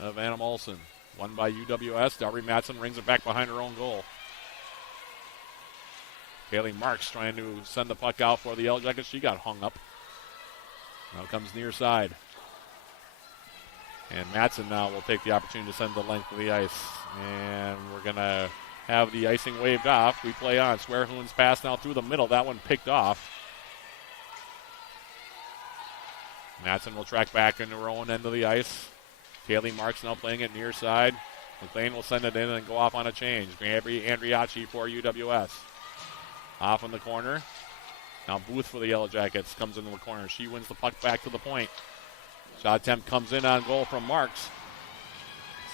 of Anna Molson. Won by UWS. Darby Matson rings it back behind her own goal. Kaylee Marks trying to send the puck out for the Yellow Jackets. She got hung up. Now comes near side. And Matson now will take the opportunity to send the length of the ice. And we're going to have the icing waved off. We play on. Swearhoon's pass now through the middle. That one picked off. Matson will track back into her own end of the ice. Kaylee Marks now playing it near side. McLean will send it in and go off on a change. Andriachi for UWS. Off in the corner. Now Booth for the Yellow Jackets comes into the corner. She wins the puck back to the point. Shot attempt comes in on goal from Marks.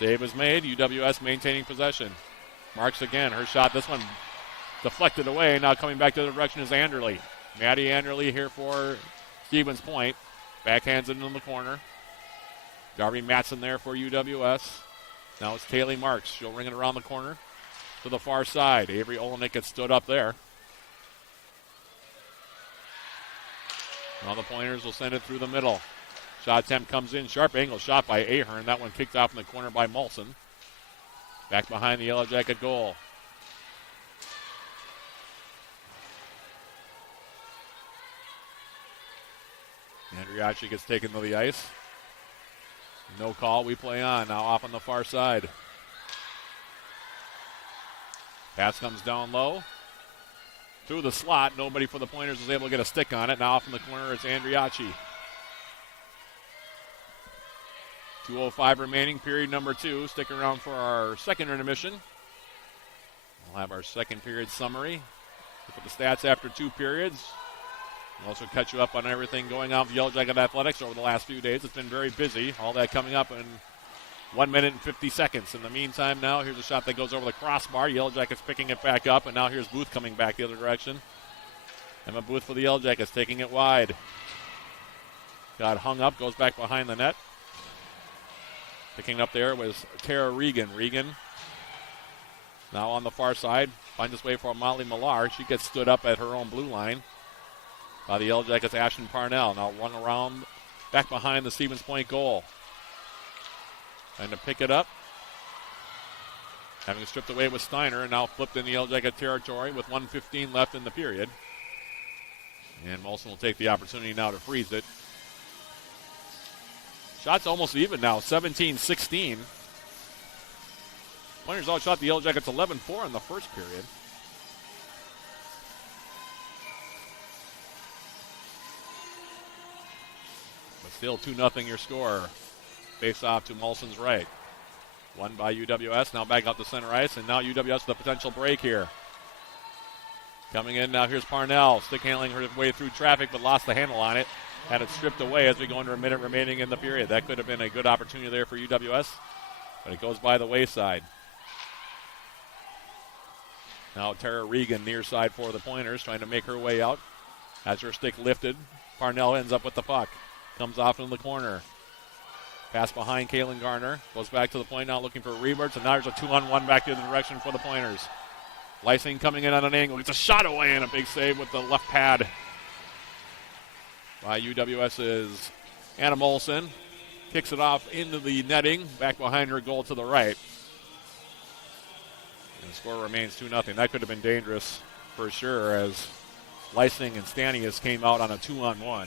Save is made. UWS maintaining possession. Marks again. Her shot. This one deflected away. Now coming back to the direction is Anderley. Maddie Anderley here for Stevens Point. Backhands it in the corner. Darby Matson there for UWS. Now it's Kaylee Marks. She'll ring it around the corner to the far side. Avery Olenek gets stood up there. Now the Pointers will send it through the middle. Shot attempt comes in. Sharp angle shot by Ahern. That one kicked off in the corner by Molson. Back behind the Yellow Jacket goal. Andriachi gets taken to the ice. No call. We play on. Now off on the far side. Pass comes down low. Through the slot. Nobody for the Pointers was able to get a stick on it. Now off in the corner it's Andriachi. 2:05 remaining, period number 2. Stick around for our second intermission. We'll have our second period summary. Look at the stats after 2 periods. We'll also catch you up on everything going on with Yellow Jacket Athletics over the last few days. It's been very busy. All that coming up in 1 minute and 50 seconds. In the meantime now, here's a shot that goes over the crossbar. Yellow Jackets picking it back up, and now here's Booth coming back the other direction. Emma Booth for the Yellow Jackets, taking it wide. Got hung up, goes back behind the net. Picking up there was Tara Regan. Regan now on the far side. Finds his way for Molly Millar. She gets stood up at her own blue line by the Yellow Jackets' Ashton Parnell. Now run around back behind the Stevens Point goal. Trying to pick it up. Having stripped away with Steiner, and now flipped in the Yellow Jacket territory with 1:15 left in the period. And Molson will take the opportunity now to freeze it. Shots almost even now, 17-16. Pointers outshot the Yellow Jackets 11-4 in the first period. But still 2-0 your score. Face off to Molson's right. Won by UWS, now back out to center ice, and now UWS with a potential break here. Coming in now, here's Parnell, stick handling her way through traffic, but lost the handle on it. Had it stripped away as we go into a minute remaining in the period. That could have been a good opportunity there for UWS, but it goes by the wayside. Now Tara Regan near side for the Pointers, trying to make her way out. Has her stick lifted. Parnell ends up with the puck. Comes off in the corner. Pass behind Kaylin Garner. Goes back to the point now looking for Reberts, and now there's a 2-on-1 back the other direction for the Pointers. Lysing coming in on an angle. It's a shot away and a big save with the left pad by UWS's Anna Molson. Kicks it off into the netting, back behind her goal to the right. And the score remains 2-0. That could have been dangerous for sure, as Lysing and Stanius came out on a 2-on-1.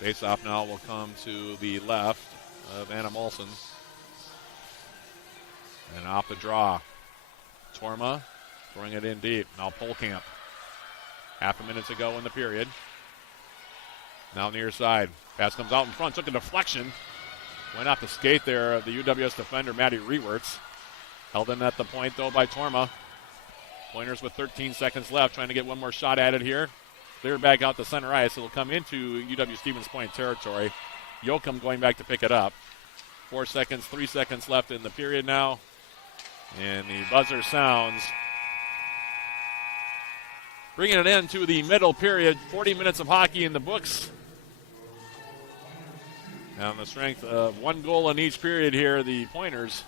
Face-off now will come to the left of Anna Molson. And off the draw. Torma throwing it in deep. Now Polkamp. Half a minute to go in the period. Now near side. Pass comes out in front. Took a deflection. Went off the skate there of the UWS defender, Maddie Rewerts. Held in at the point, though, by Torma. Pointers with 13 seconds left. Trying to get one more shot at it here. Cleared back out to center ice. It'll come into UW Stevens Point territory. Yoakum going back to pick it up. 4 seconds, 3 seconds left in the period now. And the buzzer sounds. Bringing it into the middle period. 40 minutes of hockey in the books. On the strength of 1 goal in each period here, the Pointers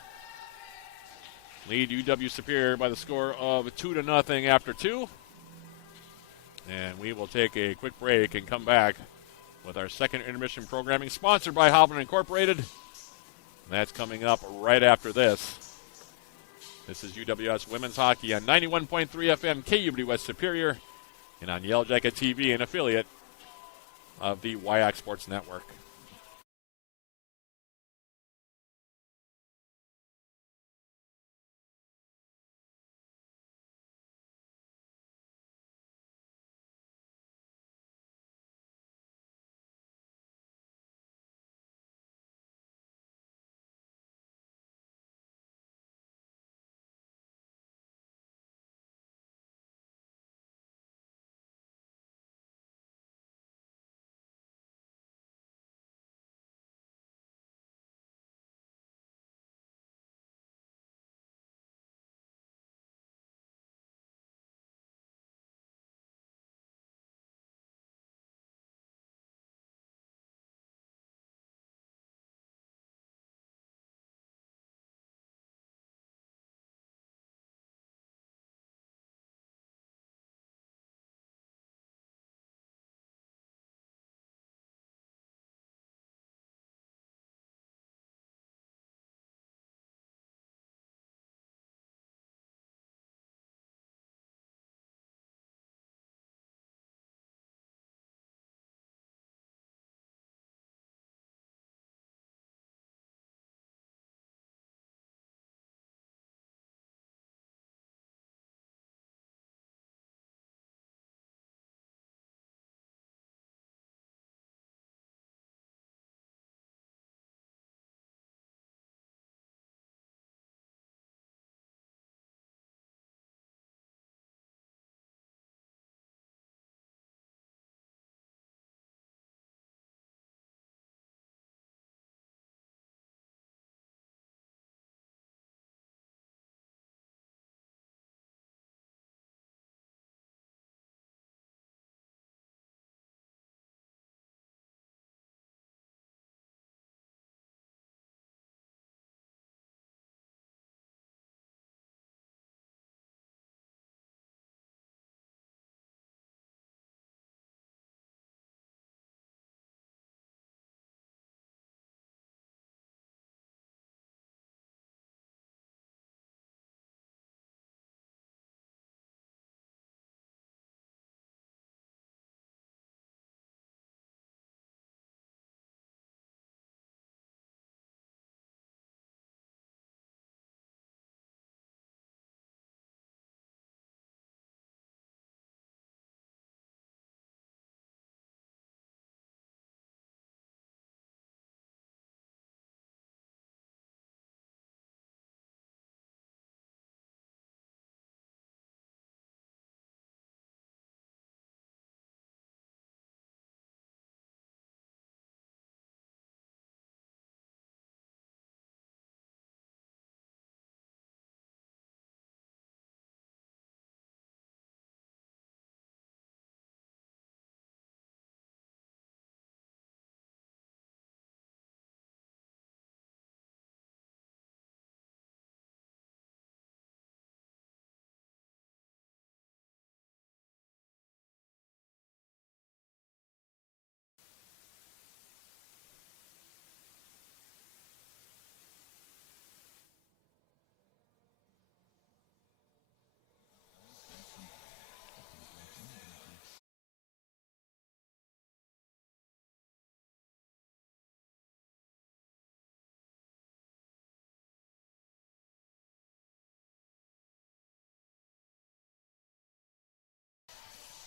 lead UW Superior by the score of 2-0 after 2. And we will take a quick break and come back with our second intermission programming, sponsored by Hovland Incorporated. And that's coming up right after this. This is UWS Women's Hockey on 91.3 FM KUWS Superior and on Yellow Jacket TV, an affiliate of the WIAC Sports Network.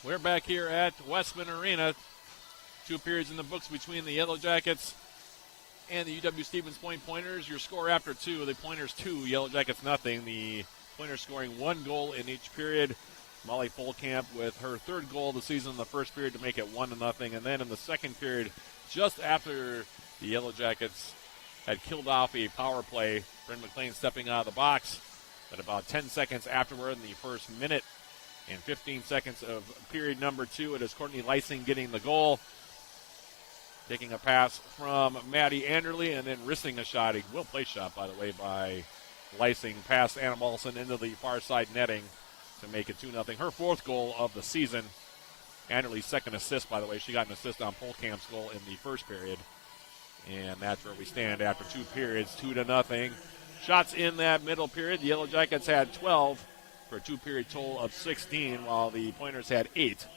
We're back here at Westman Arena. 2 periods in the books between the Yellow Jackets and the UW-Stevens Point Pointers. Your score after 2, the Pointers 2, Yellow Jackets nothing. The Pointers scoring 1 goal in each period. Molly Folkamp with her 3rd goal of the season in the first period to make it 1-0. And then in the second period, just after the Yellow Jackets had killed off a power play, Bryn McLean stepping out of the box. But about 10 seconds afterward, in the first minute and 15 seconds of period number 2, it is Courtney Lysing getting the goal. Taking a pass from Maddie Anderle and then risking a shot, a well-placed shot, by the way, by Lysing past Anna Molson into the far side netting to make it 2-0. Her 4th goal of the season. Anderle's 2nd assist, by the way. She got an assist on Polkamp's goal in the first period. And that's where we stand after 2 periods, 2-0. Shots in that middle period. The Yellow Jackets had 12 for a 2-period total of 16, while the Pointers had 8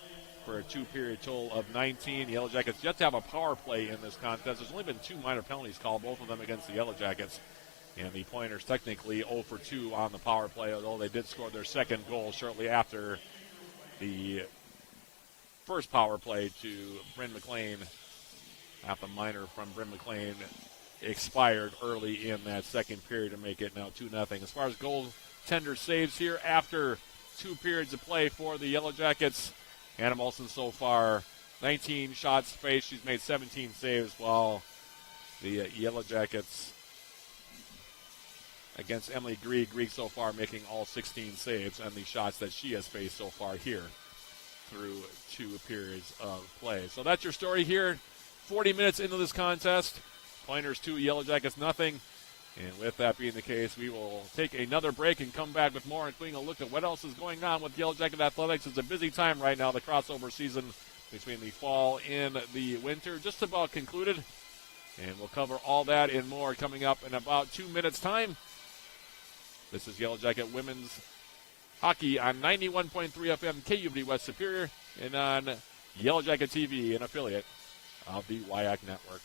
for a 2-period total of 19. The Yellow Jackets yet to have a power play in this contest. There's only been 2 minor penalties called, both of them against the Yellow Jackets. And the Pointers technically 0 for 2 on the power play, although they did score their 2nd goal shortly after the first power play to Bryn McLean. After minor from Bryn McLean expired early in that second period to make it now 2-0. As far as goaltender saves here after 2 periods of play for the Yellow Jackets, Anna Molson so far 19 shots faced. She's made 17 saves, while the Yellow Jackets against Emily Grieg so far making all 16 saves on the shots that she has faced so far here through 2 periods of play. So that's your story here. 40 minutes into this contest. Pointers 2, Yellow Jackets nothing. And with that being the case, we will take another break and come back with more, including a look at what else is going on with Yellow Jacket Athletics. It's a busy time right now, the crossover season between the fall and the winter. Just about concluded. And we'll cover all that and more coming up in about 2 minutes' time. This is Yellow Jacket Women's Hockey on 91.3 FM KUBD West Superior and on Yellow Jacket TV, an affiliate of the WIAC Network.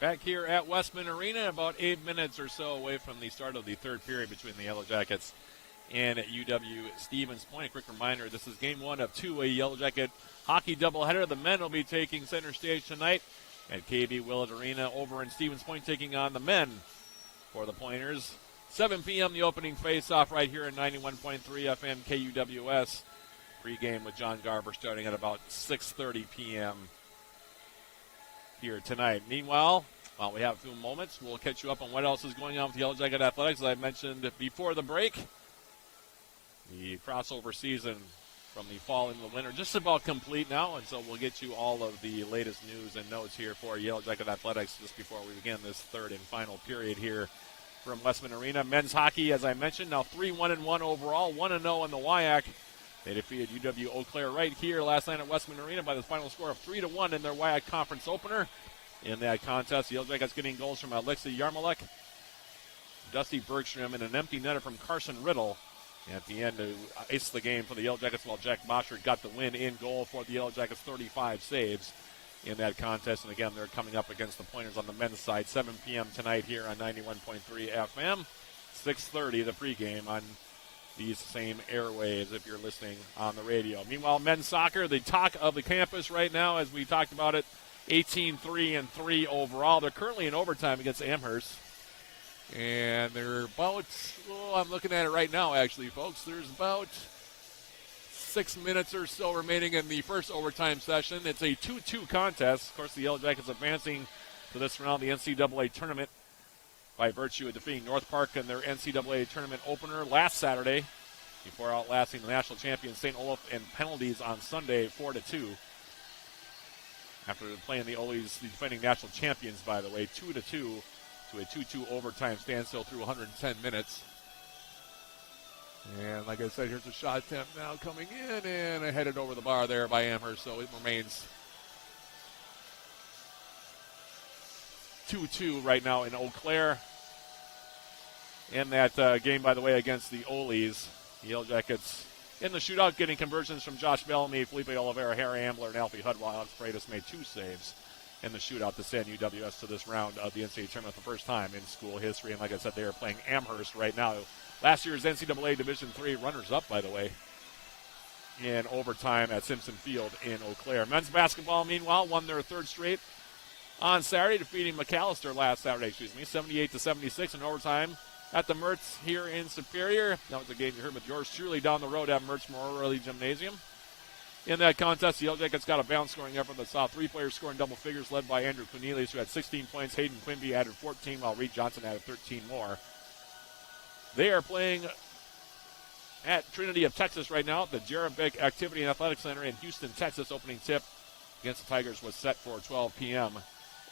Back here at Westman Arena, about 8 minutes or so away from the start of the third period between the Yellow Jackets and UW Stevens Point. A quick reminder, this is game 1 of 2, a Yellow Jacket hockey doubleheader. The men will be taking center stage tonight at KB Willett Arena over in Stevens Point, taking on the men for the Pointers. 7 p.m. the opening face-off right here at 91.3 FM KUWS. Pregame with John Garber starting at about 6:30 p.m. here tonight. Meanwhile, while we have a few moments, we'll catch you up on what else is going on with the Yellow Jacket Athletics. As I mentioned before the break, the crossover season from the fall into the winter just about complete now, and so we'll get you all of the latest news and notes here for Yellow Jacket Athletics just before we begin this third and final period here from Westman Arena. Men's hockey, as I mentioned, now 3-1-1 overall, 1-0 in the WIAC. They defeated UW Eau Claire right here last night at Westman Arena by the final score of 3-1 in their WIAC conference opener. In that contest, the Yellow Jackets getting goals from Alexei Yarmolek, Dusty Bergstrom, and an empty netter from Carson Riddle at the end to ace the game for the Yellow Jackets, while Jack Boschert got the win in goal for the Yellow Jackets, 35 saves in that contest. And again, they're coming up against the Pointers on the men's side, 7 p.m. tonight here on 91.3 FM, 6:30 the pregame on these same airwaves if you're listening on the radio. Meanwhile, men's soccer, the talk of the campus right now, as we talked about it, 18-3-3 overall. They're currently in overtime against Amherst. And they're about, I'm looking at it right now, actually, folks. There's about 6 minutes or so remaining in the first overtime session. It's a 2-2 contest. Of course, the Yellow Jackets advancing to this round of the NCAA tournament by virtue of defeating North Park in their NCAA tournament opener last Saturday before outlasting the national champion St. Olaf in penalties on Sunday, 4-2. After playing the Olies, the defending national champions, by the way, 2-2 to a 2-2 overtime standstill through 110 minutes. And like I said, here's a shot attempt now coming in and headed over the bar there by Amherst, so it remains 2-2 right now in Eau Claire. In that game, by the way, against the Olies, the Yellow Jackets in the shootout getting conversions from Josh Bellamy, Felipe Oliveira, Harry Ambler, and Alfie Hudwell. Alex Freitas made 2 saves in the shootout to send UWS to this round of the NCAA tournament for the first time in school history. And like I said, they are playing Amherst right now. Last year's NCAA Division III runners-up, by the way, in overtime at Simpson Field in Eau Claire. Men's basketball, meanwhile, won their 3rd straight on Saturday, defeating McAllister last Saturday, 78-76 in overtime at the Mertz here in Superior. That was a game you heard with yours truly down the road at Mertz Memorial Gymnasium. In that contest, the Yellow Jackets got a bounce scoring effort that saw 3 players scoring double figures, led by Andrew Cornelius, who had 16 points. Hayden Quimby added 14, while Reed Johnson added 13 more. They are playing at Trinity of Texas right now at the Jared Beck Activity and Athletic Center in Houston, Texas. Opening tip against the Tigers was set for 12 p.m.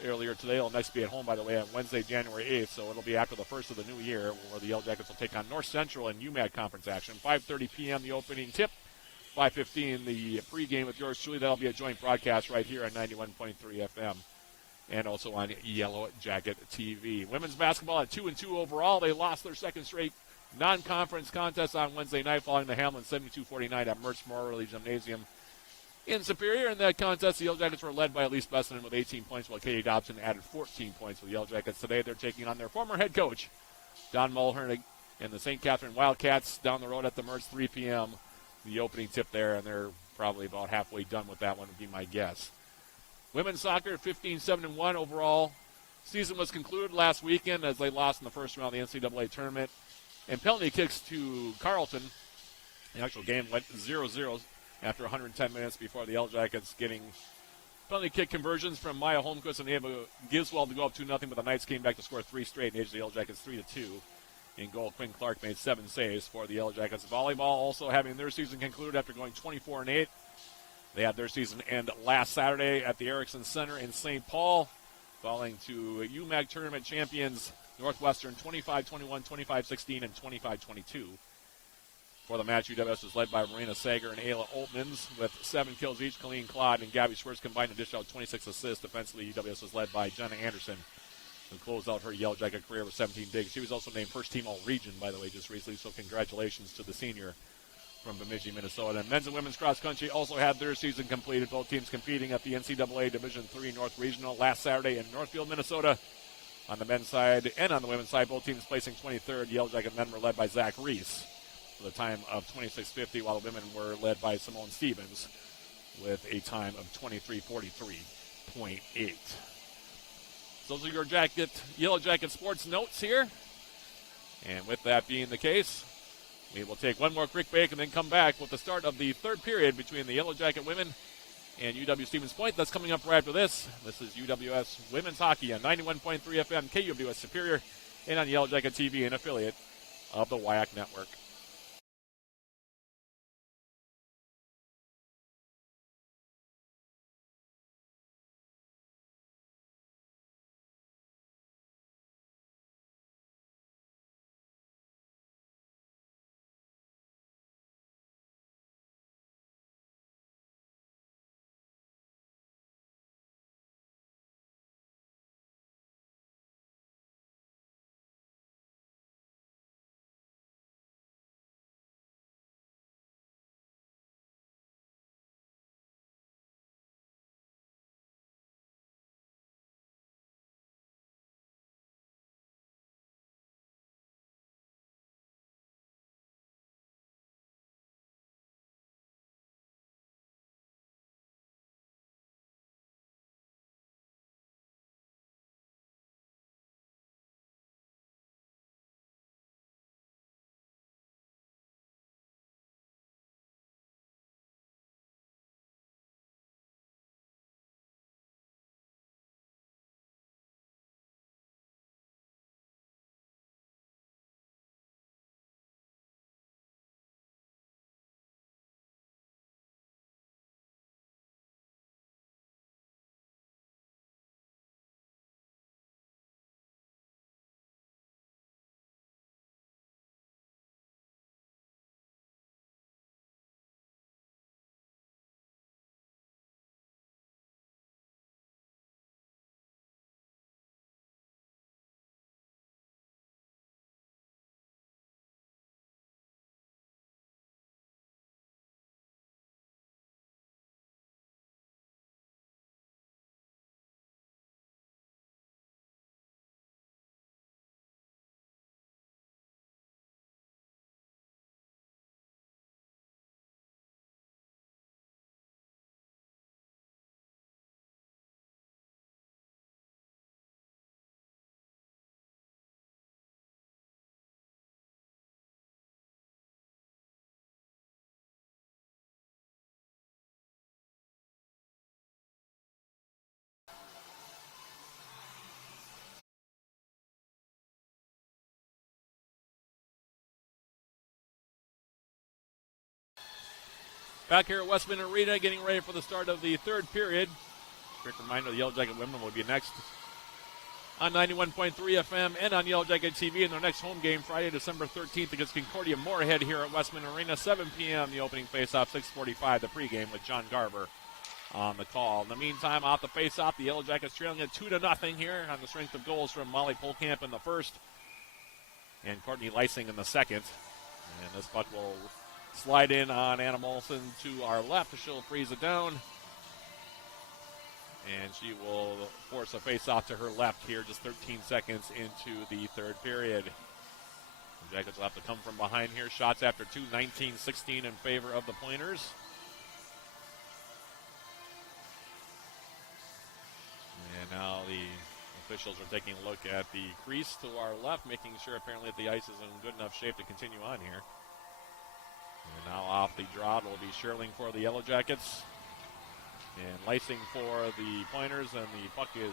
earlier today. It'll next be at home, by the way, on Wednesday, January 8th, so it'll be after the first of the new year, where the Yellow Jackets will take on North Central in UMAC conference action. 5:30 p.m. the opening tip. 5:15 the pregame with yours truly. That'll be a joint broadcast right here on 91.3 FM and also on Yellow Jacket TV. Women's basketball at 2-2 overall. They lost their 2nd straight non-conference contest on Wednesday night following the Hamlin 72-49 at Mertz Memorial Gymnasium in Superior. In that contest, the Yellow Jackets were led by Elise Bessinen with 18 points, while Katie Dobson added 14 points for the Yellow Jackets. Today they're taking on their former head coach, Don Mulhern, and the St. Catherine Wildcats down the road at the Mertz, 3 p.m. The opening tip there, and they're probably about halfway done with that one, would be my guess. Women's soccer, 15-7-1 overall. Season was concluded last weekend as they lost in the first round of the NCAA tournament. And penalty kicks to Carleton. The actual game went 0-0 after 110 minutes before the Yellow Jackets getting penalty kick conversions from Maya Holmquist and Ava Giswell to go up 2-0, but the Knights came back to score 3 straight and edged the Yellow Jackets 3-2. In goal, Quinn Clark made 7 saves for the Yellow Jackets. Volleyball also having their season concluded after going 24-8. They had their season end last Saturday at the Erickson Center in St. Paul, falling to UMAC tournament champions Northwestern 25-21, 25-16, and 25-22. For the match, UWS was led by Marina Sager and Ayla Oltmans with 7 kills each. Colleen Claude and Gabby Schwartz combined to dish out 26 assists. Defensively, UWS was led by Jenna Anderson, who closed out her Yellow Jacket career with 17 digs. She was also named first team all-region, by the way, just recently, so congratulations to the senior from Bemidji, Minnesota. And men's and women's cross country also had their season completed. Both teams competing at the NCAA Division III North Regional last Saturday in Northfield, Minnesota. On the men's side and on the women's side, both teams placing 23rd. The Yellow Jacket men were led by Zach Reese with a time of 26:50, while the women were led by Simone Stevens with a time of 23:43.8. Those are your Yellow Jacket sports notes here. And with that being the case, we will take one more quick break and then come back with the start of the third period between the Yellow Jacket women and UW Stevens Point. That's coming up right after this. This is UWS Women's Hockey on 91.3 FM, KUWS Superior, and on Yellow Jacket TV, an affiliate of the WIAC Network. Back here at Westman Arena, getting ready for the start of the third period. Quick reminder, the Yellow Jacket women will be next on 91.3 FM and on Yellow Jacket TV in their next home game Friday, December 13th against Concordia Moorhead here at Westman Arena. 7 p.m. the opening faceoff, 6:45 the pregame with John Garber on the call. In the meantime, off the faceoff, the Yellow Jackets trailing at 2-0 here on the strength of goals from Molly Polkamp in the first and Courtney Lysing in the second. And this puck will slide in on Anna Molson to our left. She'll freeze it down. And she will force a face-off to her left here just 13 seconds into the third period. The Jackets will have to come from behind here. Shots after two, 19-16 in favor of the Pointers. And now the officials are taking a look at the crease to our left, making sure apparently that the ice is in good enough shape to continue on here. And now off the draw, it will be Sherling for the Yellow Jackets. And Lysing for the Pointers, and the puck is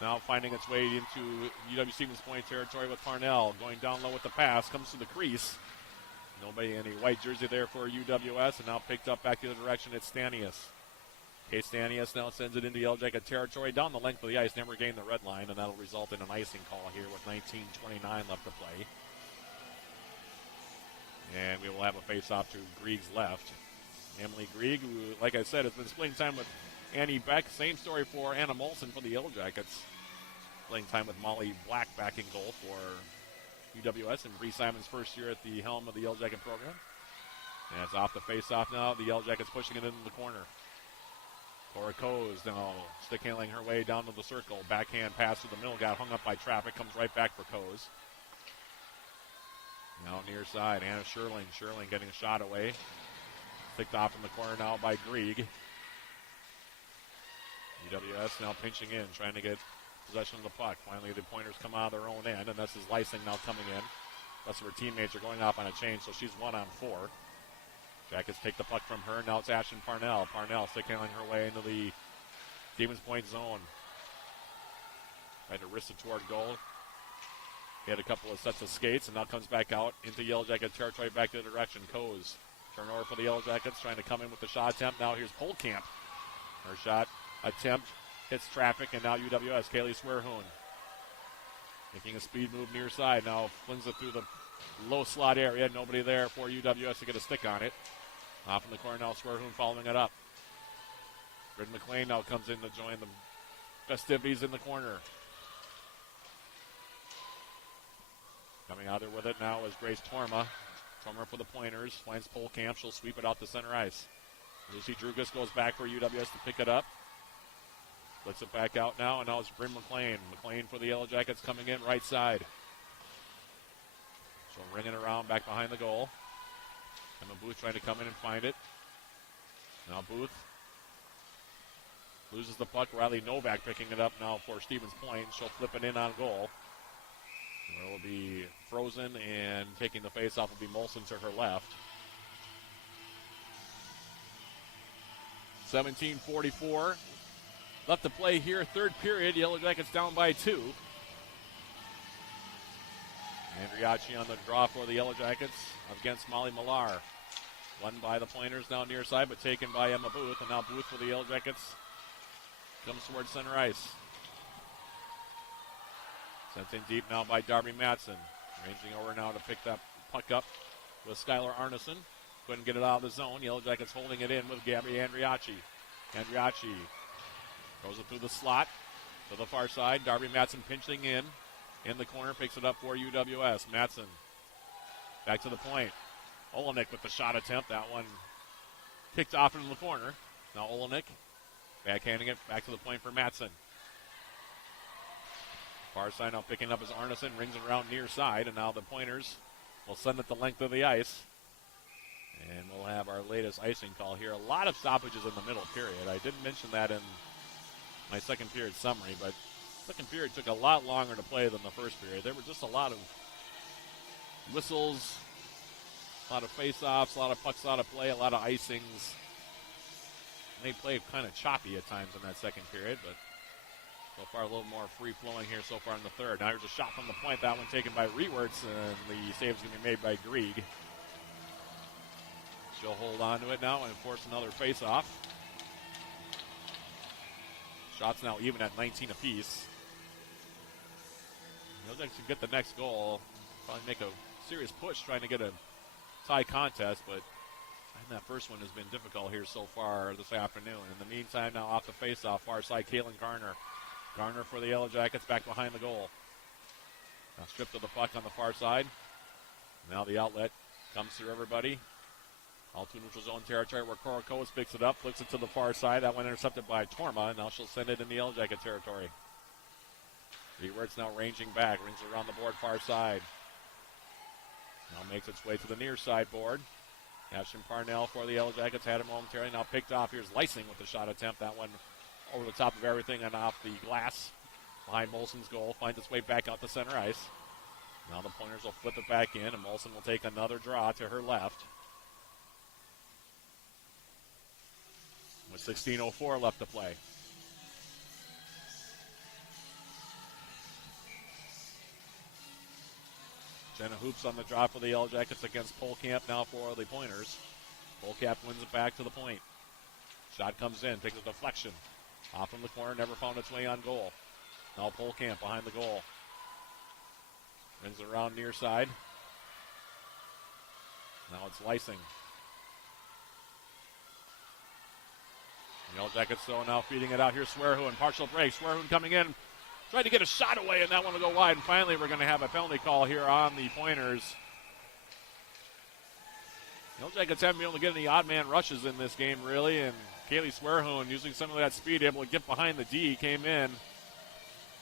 now finding its way into UW Stevens Point territory with Parnell. Going down low with the pass, comes to the crease. Nobody in a white jersey there for UWS, and now picked up back the other direction. It's Stanius. Case Stanius now sends it into Yellow Jacket territory, down the length of the ice, never gained the red line, and that'll result in an icing call here with 19:29 left to play. And we will have a face-off to Grieg's left. Emily Grieg, who, like I said, has been splitting time with Annie Beck. Same story for Anna Molson for the Yellow Jackets. Playing time with Molly Black back in goal for UWS, and Bree Simon's first year at the helm of the Yellow Jacket program. And it's off the face-off now. The Yellow Jackets pushing it into the corner. Cora Coes now stick handling her way down to the circle. Backhand pass to the middle. Got hung up by traffic. Comes right back for Coes. Now near side. Anna Sherling. Sherling getting a shot away. Picked off in the corner now by Grieg. UWS now pinching in, trying to get possession of the puck. Finally, the Pointers come out of their own end, and this is Lysing now coming in. Rest of her teammates are going off on a change, so she's 1-on-4. Jackets take the puck from her. Now it's Ashton Parnell. Parnell stick handling her way into the Stevens Point zone. Tried to wrist it toward goal. He had a couple of sets of skates, and now comes back out into Yellow Jacket territory, back to the direction. Coes. Turnover for the Yellow Jackets, trying to come in with the shot attempt. Now here's Polkamp. Her shot attempt hits traffic, and now UWS. Kaylee Swearhoon making a speed move near side. Now flings it through the low slot area. Nobody there for UWS to get a stick on it. Off in the corner now, Swearhoon following it up. Britt McLean now comes in to join the festivities in the corner. Coming out there with it now is Grace Torma. Torma for the Pointers. Finds Polkamp. She'll sweep it out to center ice. Lucy Drugas goes back for UWS to pick it up. Lets it back out now, and now it's Bryn McLean. McLean for the Yellow Jackets coming in right side. So ringing around back behind the goal. Emma Booth trying to come in and find it. Now Booth loses the puck. Riley Novak picking it up now for Stevens Point. She'll flip it in on goal. It will be Frozen, and taking the face-off will be Molson to her left. 17:44 left to play here. Third period. Yellow Jackets down by 2. Andriachi on the draw for the Yellow Jackets against Molly Millar. Won by the Pointers now near side, but taken by Emma Booth. And now Booth for the Yellow Jackets comes towards center ice. Sent in deep now by Darby Matson. Ranging over now to pick that puck up with Skylar Arneson. Couldn't get it out of the zone. Yellow Jackets holding it in with Gabby Andriachi. Andriachi throws it through the slot to the far side. Darby Matson pinching in the corner. Picks it up for UWS. Matson back to the point. Olenek with the shot attempt. That one kicked off into the corner. Now Olenek backhanding it back to the point for Matson. Far side now picking up as Arneson rings it around near side, and now the Pointers will send it the length of the ice. And we'll have our latest icing call here. A lot of stoppages in the middle period. I didn't mention that in my second period summary, but second period took a lot longer to play than the first period. There were just a lot of whistles, a lot of face-offs, a lot of pucks out of play, a lot of icings. They played kind of choppy at times in that second period, but so far a little more free-flowing here so far in the third. Now here's a shot from the point. That one taken by Rewerts, and the save is going to be made by Grieg. She'll hold on to it now and force another face-off. Shots now even at 19 apiece. Those guys can get the next goal. Probably make a serious push trying to get a tie contest, but that first one has been difficult here so far this afternoon. In the meantime, now off the face-off, far side, Kaylin Garner. Garner for the Yellow Jackets back behind the goal. Now stripped of the puck on the far side. Now the outlet comes through everybody. All to neutral zone territory where Cora Coes picks it up, flicks it to the far side. That one intercepted by Torma. Now she'll send it in the Yellow Jacket territory. Rewerts now ranging back, rings around the board far side. Now makes its way to the near side board. Ashton Parnell for the Yellow Jackets had it momentarily. Now picked off. Here's Lysing with the shot attempt. That one over the top of everything and off the glass behind Molson's goal. Finds its way back out to center ice. Now the Pointers will flip it back in, and Molson will take another draw to her left. With 16:04 left to play. Jenna Hoops on the draw for the Yellow Jackets against Polkamp now for the Pointers. Polkamp wins it back to the point. Shot comes in, takes a deflection. Off from the corner, never found its way on goal. Now Polkamp behind the goal. Rings it around near side. Now it's Lysing. Yellow Jackets though now feeding it out here. Swearhoon, partial break. Swearhoon coming in, trying to get a shot away, and that one will go wide. And finally, we're going to have a penalty call here on the Pointers. Yellow Jackets haven't been able to get any odd man rushes in this game, really, and Kaylee Swearhoon using some of that speed, able to get behind the D, came in,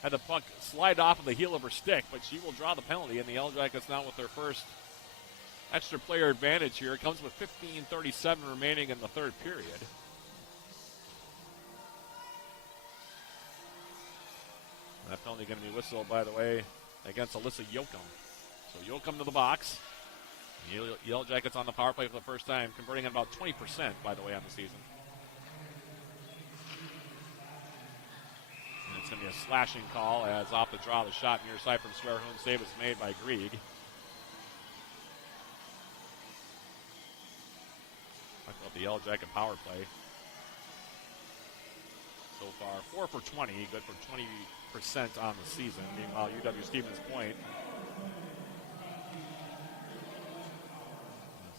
had the puck slide off of the heel of her stick, but she will draw the penalty, and the Yellow Jackets now with their first extra player advantage here. It comes with 15:37 remaining in the third period. That penalty going to be whistled, by the way, against Alyssa Yoakum. So Yoakum to the box. Yellow Jackets on the power play for the first time, converting at about 20%, by the way, on the season. And it's going to be a slashing call as off the draw, the shot near side from Swearhoon. Save is made by Grieg. Talk about the Yellow Jacket power play. So far, 4 for 20, good for 20% on the season. Meanwhile, UW Stevens Point.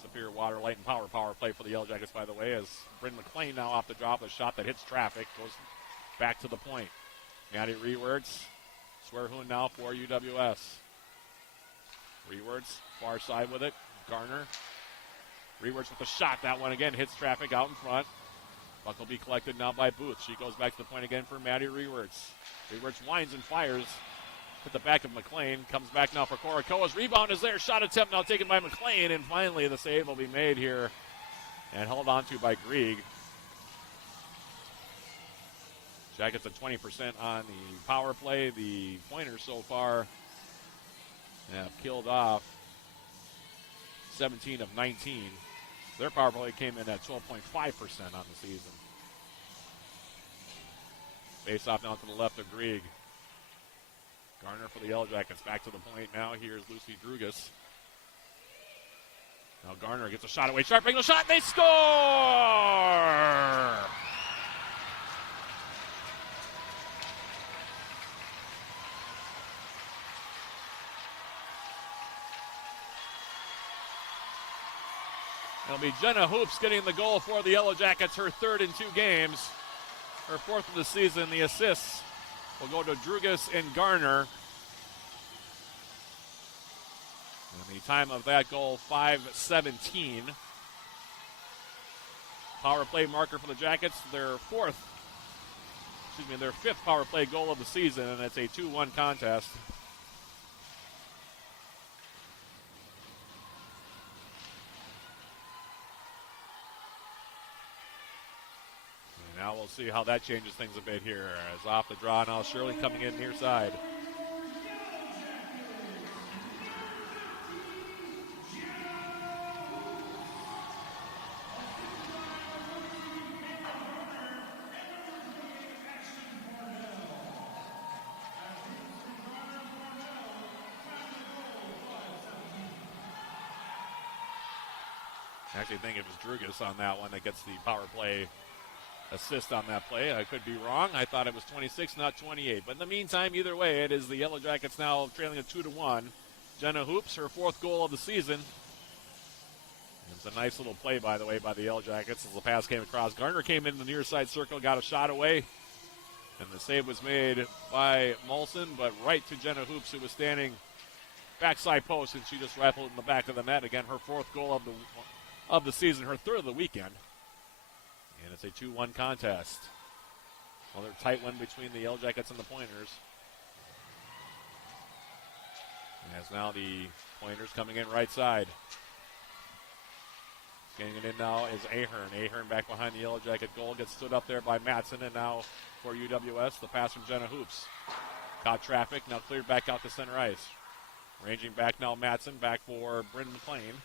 Superior Water, Light, and power play for the Yellow Jackets, by the way, as Bryn McLean now off the drop, a shot that hits traffic, goes back to the point. Maddie Rewerts, Swearhoon now for UWS. Rewerts, far side with it, Garner. Rewerts with the shot, that one again hits traffic out in front. Puck will be collected now by Booth. She goes back to the point again for Maddie Rewerts. Rewerts winds and fires. Hit the back of McLean. Comes back now for Korakoa's rebound is there. Shot attempt now taken by McLean. And finally the save will be made here and held on to by Grieg. Jackets at 20% on the power play. The Pointers so far have killed off 17 of 19. Their power play came in at 12.5% on the season. Face off now to the left of Grieg. Garner for the Yellow Jackets. Back to the point now. Here's Lucy Drugas. Now Garner gets a shot away. Sharp angle shot. They score! It'll be Jenna Hoops getting the goal for the Yellow Jackets, her third in 2 games, her fourth of the season. The assists will go to Drugas and Garner. And the time of that goal, 5:17. Power play marker for the Jackets, their fifth power play goal of the season, and it's a 2-1 contest. Now we'll see how that changes things a bit here. As off the draw now, Shirley coming in near side. I actually think it was Drugas on that one that gets the power play assist on that play. I could be wrong. I thought it was 26, not 28. But in the meantime, either way, it is the Yellow Jackets now trailing at 2-1. Jenna Hoops, her 4th goal of the season. It's a nice little play, by the way, by the Yellow Jackets as the pass came across. Garner came in the near side circle, got a shot away. And the save was made by Molson, but right to Jenna Hoops, who was standing backside post, and she just rifled it in the back of the net. Again, her 4th goal of the season, her 3rd of the weekend. And it's a 2-1 contest. Another tight one between the Yellow Jackets and the Pointers. And as now the Pointers coming in right side. Getting it in now is Ahern. Ahern back behind the Yellow Jacket goal. Gets stood up there by Matson. And now for UWS, the pass from Jenna Hoops. Caught traffic. Now cleared back out to center ice. Ranging back now Matson. Back for Bryn McLean.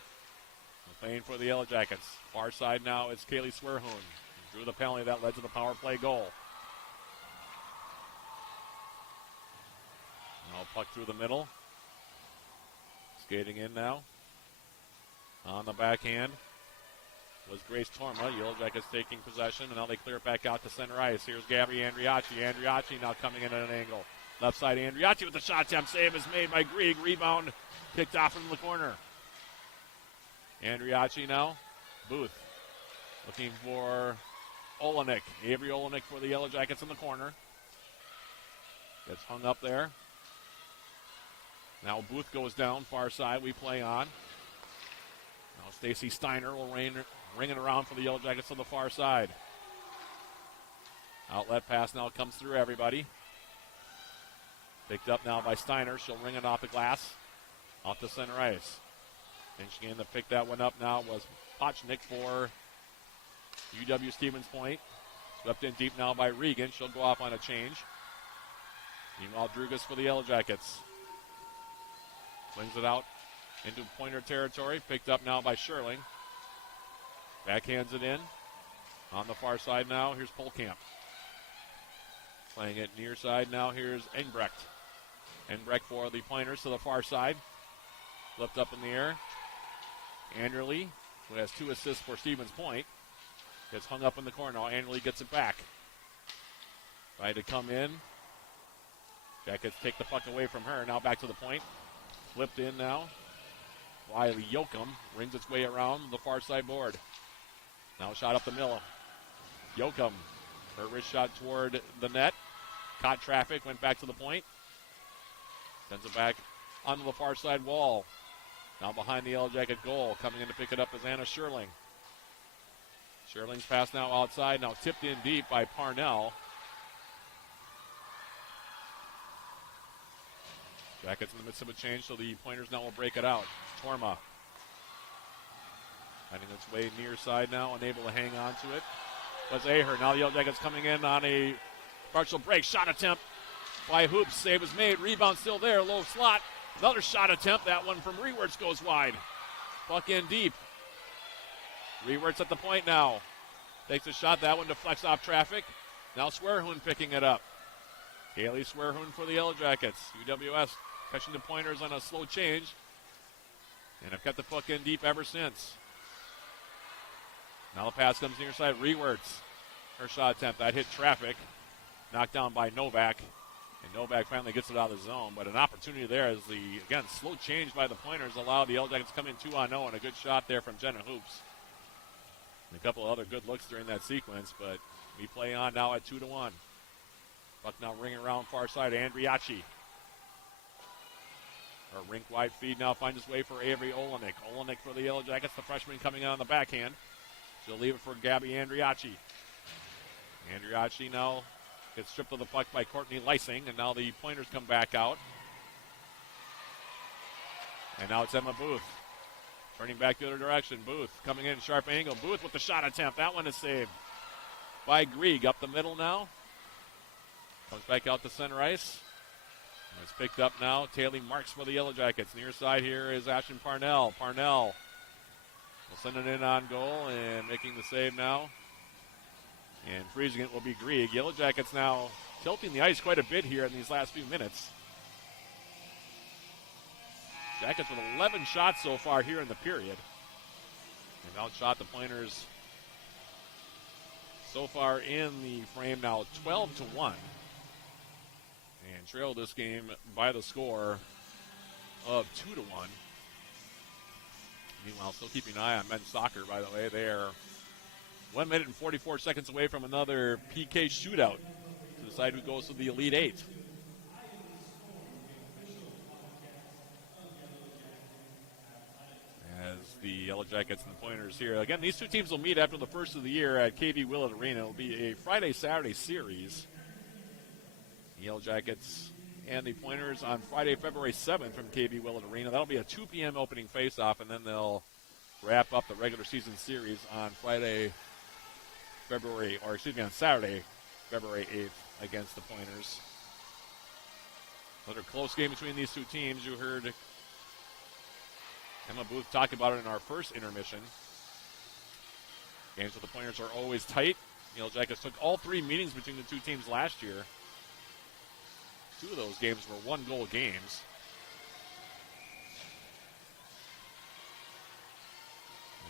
McLean for the Yellow Jackets. Far side now it's Kaylee Swearhoon. Drew the penalty that led to the power play goal. Now puck through the middle. Skating in now. On the backhand was Grace Torma. Yellow Jackets taking possession, and now they clear it back out to center ice. Here's Gabby Andriachi. Andriachi now coming in at an angle. Left side Andriachi with the shot attempt. Save is made by Grieg. Rebound kicked off from the corner. Andriachi now. Booth looking for Olenek. Avery Olenek for the Yellow Jackets in the corner. Gets hung up there. Now Booth goes down, far side. We play on. Now Stacy Steiner will ring it around for the Yellow Jackets on the far side. Outlet pass now comes through everybody. Picked up now by Steiner. She'll ring it off the glass. Off the center ice. And she again to pick that one up now was Pochnik for UW Stevens Point. Swept in deep now by Regan. She'll go off on a change. Meanwhile, Drugas for the Yellow Jackets. Flings it out into Pointer territory. Picked up now by Sherling. Backhands it in. On the far side now, here's Polkamp. Playing it near side now, here's Engbrecht. Engbrecht for the Pointers to the far side. Flipped up in the air. Anderle, who has 2 assists for Stevens Point, gets hung up in the corner. Now Anderle gets it back. Tried to come in. Jackets take the puck away from her. Now back to the point. Flipped in now. Riley Yoakum rings its way around the far side board. Now shot up the middle. Yoakum, her wrist shot toward the net. Caught traffic, went back to the point. Sends it back onto the far side wall. Now behind the Yellow Jacket goal. Coming in to pick it up is Anna Sherling. Sherling's pass now outside. Now tipped in deep by Parnell. Jackets in the midst of a change, so the Pointers now will break it out. Torma. Finding its way near side now, unable to hang on to it. Was Aher. Now the Yellow Jackets coming in on a partial break. Shot attempt by Hoops. Save is made. Rebound still there. Low slot. Another shot attempt. That one from Rewerts goes wide. Puck in deep. Rewerts at the point now. Takes a shot. That one deflects off traffic. Now Swearhoon picking it up. Kaylee Swearhoon for the Yellow Jackets. UWS catching the Pointers on a slow change. And have kept the puck in deep ever since. Now the pass comes near side. Rewerts. Her shot attempt. That hit traffic. Knocked down by Novak. And Novak finally gets it out of the zone. But an opportunity there as the, again, slow change by the Pointers allowed the Yellow Jackets to come in 2-0. And a good shot there from Jenna Hoops. And a couple of other good looks during that sequence. But we play on now at 2-1. Puck now ringing around far side. Andriachi. Her rink-wide feed now finds its way for Avery Olenek. Olenek for the Yellow Jackets. The freshman coming in on the backhand. She'll leave it for Gabby Andriachi. Andriachi now gets stripped of the puck by Courtney Lysing, and now the Pointers come back out. And now it's Emma Booth. Turning back the other direction. Booth coming in, sharp angle. Booth with the shot attempt. That one is saved by Grieg. Up the middle now. Comes back out to center ice. And it's picked up now. Taylor Marks for the Yellow Jackets. Near side here is Ashton Parnell. Parnell will send it in on goal and making the save now. And freezing it will be Grieg. Yellow Jackets now tilting the ice quite a bit here in these last few minutes. Jackets with 11 shots so far here in the period. And outshot the Pointers so far in the frame now 12-1. And trailed this game by the score of 2-1. Meanwhile, still keeping an eye on men's soccer, by the way. They are 1 minute and 44 seconds away from another PK shootout to decide who goes to the Elite Eight. As the Yellow Jackets and the Pointers here. Again, these two teams will meet after the first of the year at KB Willett Arena. It will be a Friday-Saturday series. The Yellow Jackets and the Pointers on Friday, February 7th from KB Willett Arena. That'll be a 2 p.m. opening face-off, and then they'll wrap up the regular season series on Saturday, February 8th against the Pointers. Another close game between these two teams. You heard Emma Booth talk about it in our first intermission. Games with the Pointers are always tight. Yellow Jackets took all 3 meetings between the two teams last year. 2 of those games were 1-goal games.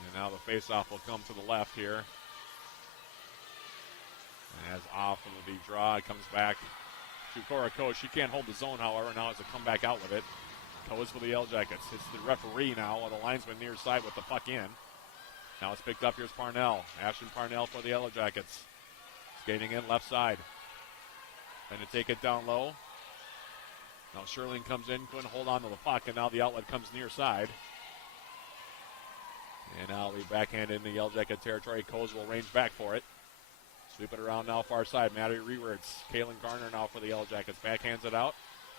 And now the faceoff will come to the left here. And as off of the draw, it comes back to Cora Coach. She can't hold the zone, however. Now has to come back out with it. Coach for the Yellow Jackets. It's the referee now, while the linesman near side with the puck in. Now it's picked up. Here's Parnell. Ashton Parnell for the Yellow Jackets. Skating in left side. Going to take it down low. Now Sherling comes in, couldn't hold on to the puck, and now the outlet comes near side. And now we backhand in the Yellow Jacket territory. Coes will range back for it. Sweep it around now far side. Maddie reverts. Kaylin Garner now for the Yellow Jackets. Backhands it out.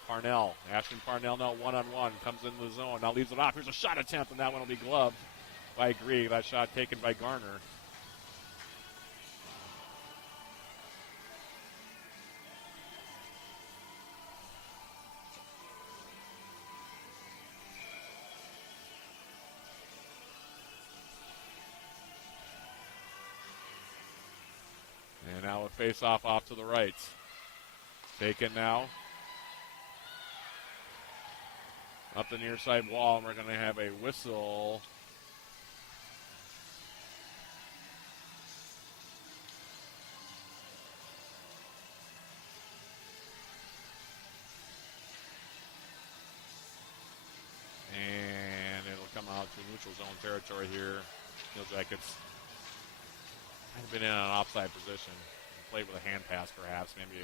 Parnell. Ashton Parnell now one-on-one. Comes into the zone. Now leaves it off. Here's a shot attempt, and that one will be gloved by Grieg. That shot taken by Garner. And now a face-off off to the right. Taken now. Up the near side wall, and we're going to have a whistle. And it'll come out to neutral zone territory here. Yellow Jackets have been in an offside position. Played with a hand pass, perhaps. Maybe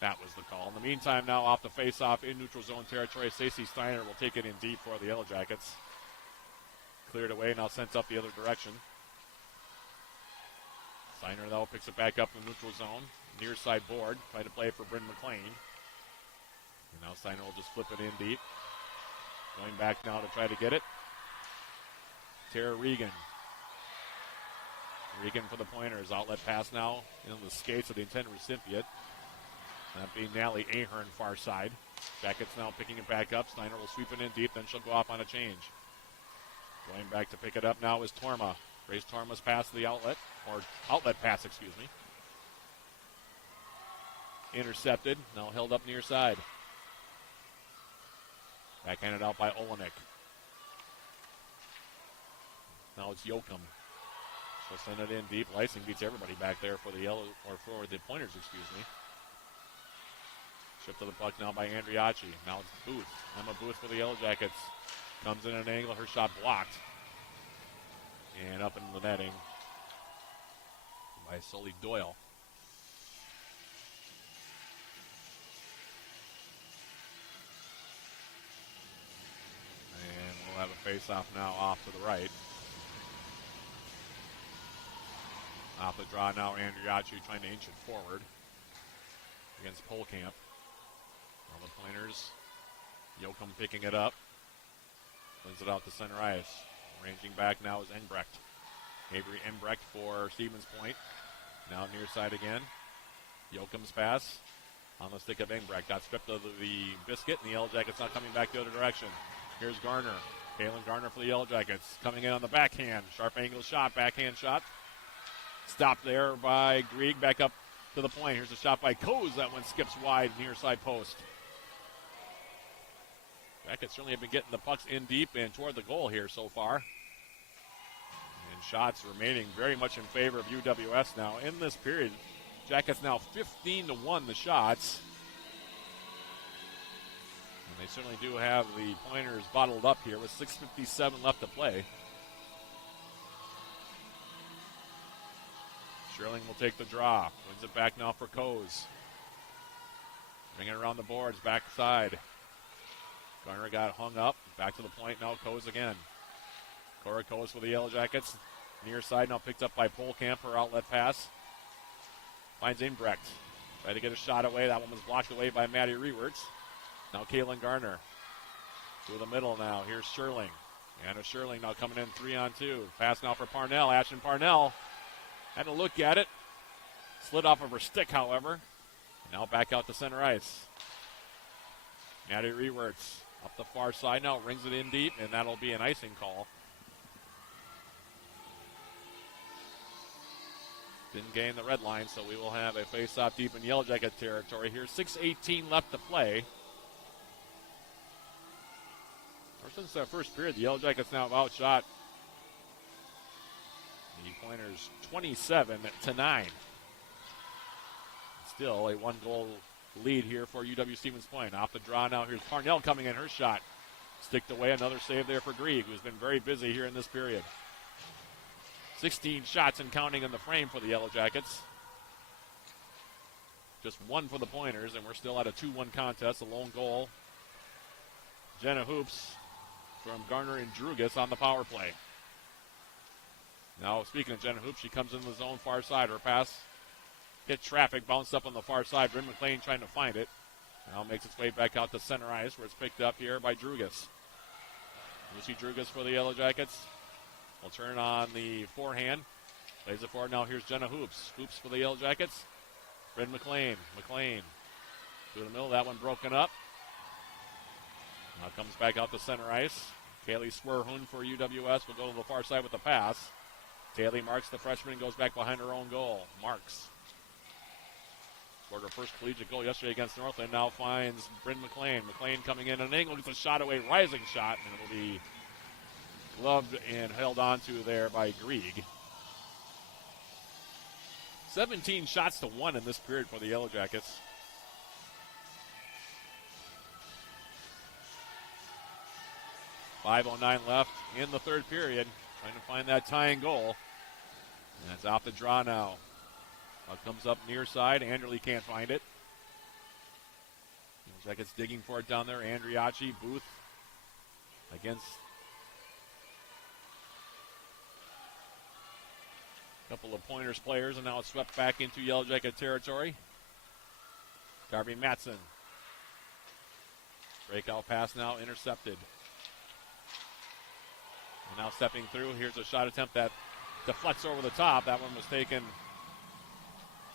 that was the call. In the meantime, now off the face-off in neutral zone territory, Stacey Steiner will take it in deep for the Yellow Jackets. Cleared away, now sent up the other direction. Steiner, though, picks it back up in the neutral zone. Near side board, trying to play for Bryn McLean. And now Steiner will just flip it in deep. Going back now to try to get it. Tara Regan. Regan for the Pointers. Outlet pass now into the skates of the intended recipient. That being Natalie Ahern, far side. Jackets now picking it back up. Steiner will sweep it in deep, then she'll go off on a change. Going back to pick it up now is Torma. Grace Torma's pass to the outlet, or outlet pass, excuse me. Intercepted, now held up near side. Backhanded out by Olenek. Now it's Yoakum. She'll send it in deep. Lysing beats everybody back there for the Yellow, or for the Pointers, excuse me. Shipped to the puck now by Andriachi. Now it's Booth. Emma Booth for the Yellow Jackets. Comes in an angle. Her shot blocked. And up into the netting by Sully Doyle. And we'll have a face-off now off to the right. Off the draw now, Andriachi trying to inch it forward against Polkamp. All the Pointers. Yoakum picking it up. Wins it out to center ice. Ranging back now is Engbrecht. Avery Engbrecht for Stevens Point. Now near side again. Yoakum's pass on the stick of Engbrecht. Got stripped of the biscuit, and the Yellow Jackets not coming back the other direction. Here's Garner. Kaylin Garner for the Yellow Jackets. Coming in on the backhand. Sharp angle shot, backhand shot. Stopped there by Grieg. Back up to the point. Here's a shot by Coes. That one skips wide near side post. Jackets certainly have been getting the pucks in deep and toward the goal here so far. And shots remaining very much in favor of UWS now. In this period, Jackets now 15-1 the shots. And they certainly do have the Pointers bottled up here with 6:57 left to play. Sherling will take the draw. Wins it back now for Coes. Bring it around the boards, backside. Garner got hung up. Back to the point now. Coes again. Cora Coes for the Yellow Jackets. Near side now picked up by Polkamp. Her outlet pass. Finds Engbrecht. Tried to get a shot away. That one was blocked away by Maddie Rewerts. Now Kaylin Garner. Through the middle now. Here's Sherling. Anna Sherling now coming in 3-on-2. Pass now for Parnell. Ashton Parnell had a look at it. Slid off of her stick, however. Now back out to center ice. Maddie Rewerts up the far side now. Rings it in deep, and that'll be an icing call. Didn't gain the red line, so we will have a face-off deep in Yellow Jacket territory here. 6:18 left to play. Ever since that first period, the Yellow Jackets now have outshot the Pointers 27-9. Still a one-goal lead here for UW Stevens Point. Off the draw now. Here's Parnell coming in. Her shot sticked away. Another save there for Grieg, who's been very busy here in this period. 16 shots and counting in the frame for the Yellow Jackets. Just one for the Pointers, and we're still at a 2-1 contest. A lone goal. Jenna Hoops from Garner and Drugas on the power play. Now, speaking of Jenna Hoops, she comes in the zone far side. Her pass hit traffic, bounced up on the far side. Bryn McLean trying to find it. Now makes its way back out to center ice where it's picked up here by Drugas. Lucy Drugas for the Yellow Jackets. Will turn on the forehand. Plays it forward. Now here's Jenna Hoops. Hoops for the Yellow Jackets. Bryn McLean. McLean to the middle. That one broken up. Now comes back out to center ice. Kaylee Swerhoon for UWS will go to the far side with the pass. Kaylee marks the freshman and goes back behind her own goal. Marks. Scored her first collegiate goal yesterday against Northland. Now finds Bryn McLean. McLean coming in at an angle, gets a shot away, rising shot, and it will be gloved and held onto there by Grieg. 17 shots to 1 in this period for the Yellow Jackets. .509 left in the third period. Trying to find that tying goal. And that's off the draw now. Comes up near side. Anderley can't find it. Yellow Jackets digging for it down there. Andriachi, Booth against a couple of Pointers players, and now it's swept back into Yellow Jacket territory. Darby Matson. Breakout pass now intercepted. And now stepping through, here's a shot attempt that deflects over the top. That one was taken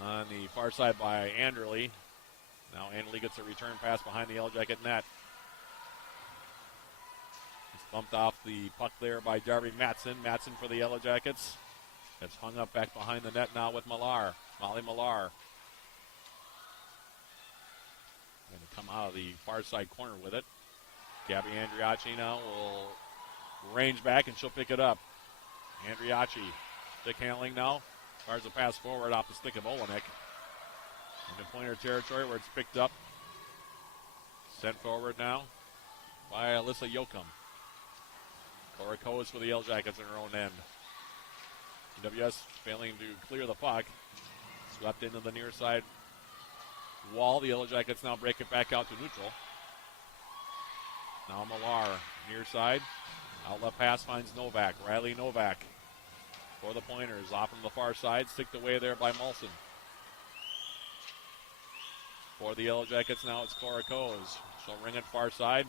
on the far side by Anderley. Now Anderley gets a return pass behind the Yellow Jacket net. It's bumped off the puck there by Darby Matson. Matson for the Yellow Jackets. It's hung up back behind the net now with Millar. Molly Millar. Going to come out of the far side corner with it. Gabby Andriachi now will range back and she'll pick it up. Andriachi, stick handling now. Fires a pass forward off the stick of Olenek. Into Pointer territory where it's picked up. Sent forward now by Alyssa Yoakum. Cora Coes for the Yellow Jackets in her own end. UWS failing to clear the puck. Swept into the near side wall. The Yellow Jackets now break it back out to neutral. Now Millar, near side. Outlet pass finds Novak. Riley Novak for the Pointers. Off from the far side. Sticked away there by Molson. For the Yellow Jackets now it's Cora Coes. She'll ring it far side.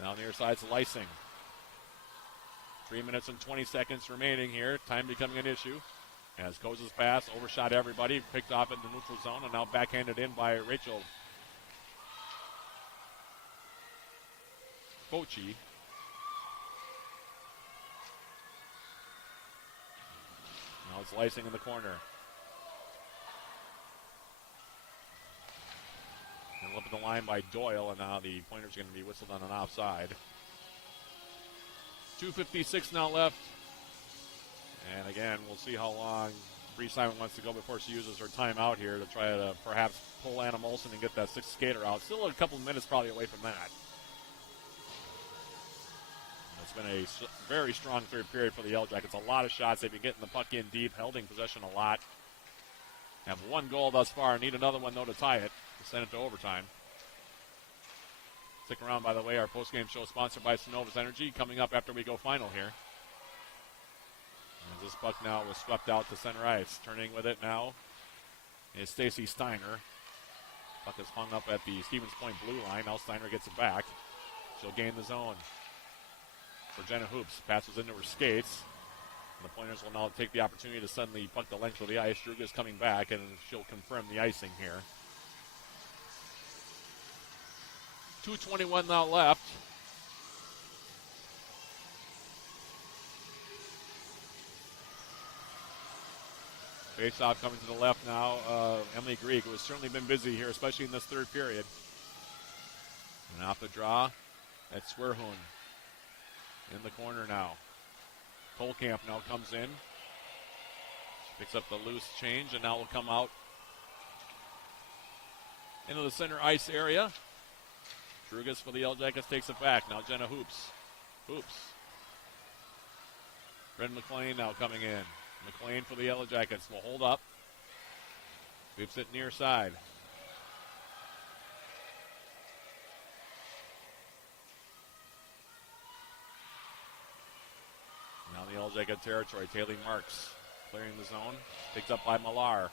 Now near side's Lysing. 3 minutes and 20 seconds remaining here. Time becoming an issue. As Coes' pass overshot everybody. Picked off in the neutral zone and now backhanded in by Rachel Kochi. Now it's Lysing in the corner. And up in the line by Doyle, and now the Pointer's going to be whistled on an offside. 2:56 now left. And again, we'll see how long Bree Simon wants to go before she uses her timeout here to try to perhaps pull Anna Molson and get that sixth skater out. Still a couple minutes probably away from that. It's been a very strong third period for the Yellow Jackets. A lot of shots. They've been getting the puck in deep, holding possession a lot. Have one goal thus far. Need another one, though, to tie it, to send it to overtime. Stick around, by the way. Our postgame show sponsored by Synovus Energy. Coming up after we go final here. As this puck now was swept out to center ice. Turning with it now is Stacy Steiner. Puck is hung up at the Stevens Point blue line. Now Steiner gets it back. She'll gain the zone. For Jenna Hoops, passes into her skates. And the Pointers will now take the opportunity to send the puck the length of the ice. Druga's coming back, and she'll confirm the icing here. 2:21 now left. Face-off coming to the left now. Emily Grieg, who has certainly been busy here, especially in this third period. And off the draw, that's Swerhoon. In the corner now. Kohlkamp now comes in. Picks up the loose change and now will come out into the center ice area. Drugas for the Yellow Jackets takes it back. Now Jenna Hoops. Hoops. Bryn McLean now coming in. McLean for the Yellow Jackets will hold up. Sweeps it near side. Yellow Jacket territory. Taylor Marks clearing the zone. Picked up by Millar.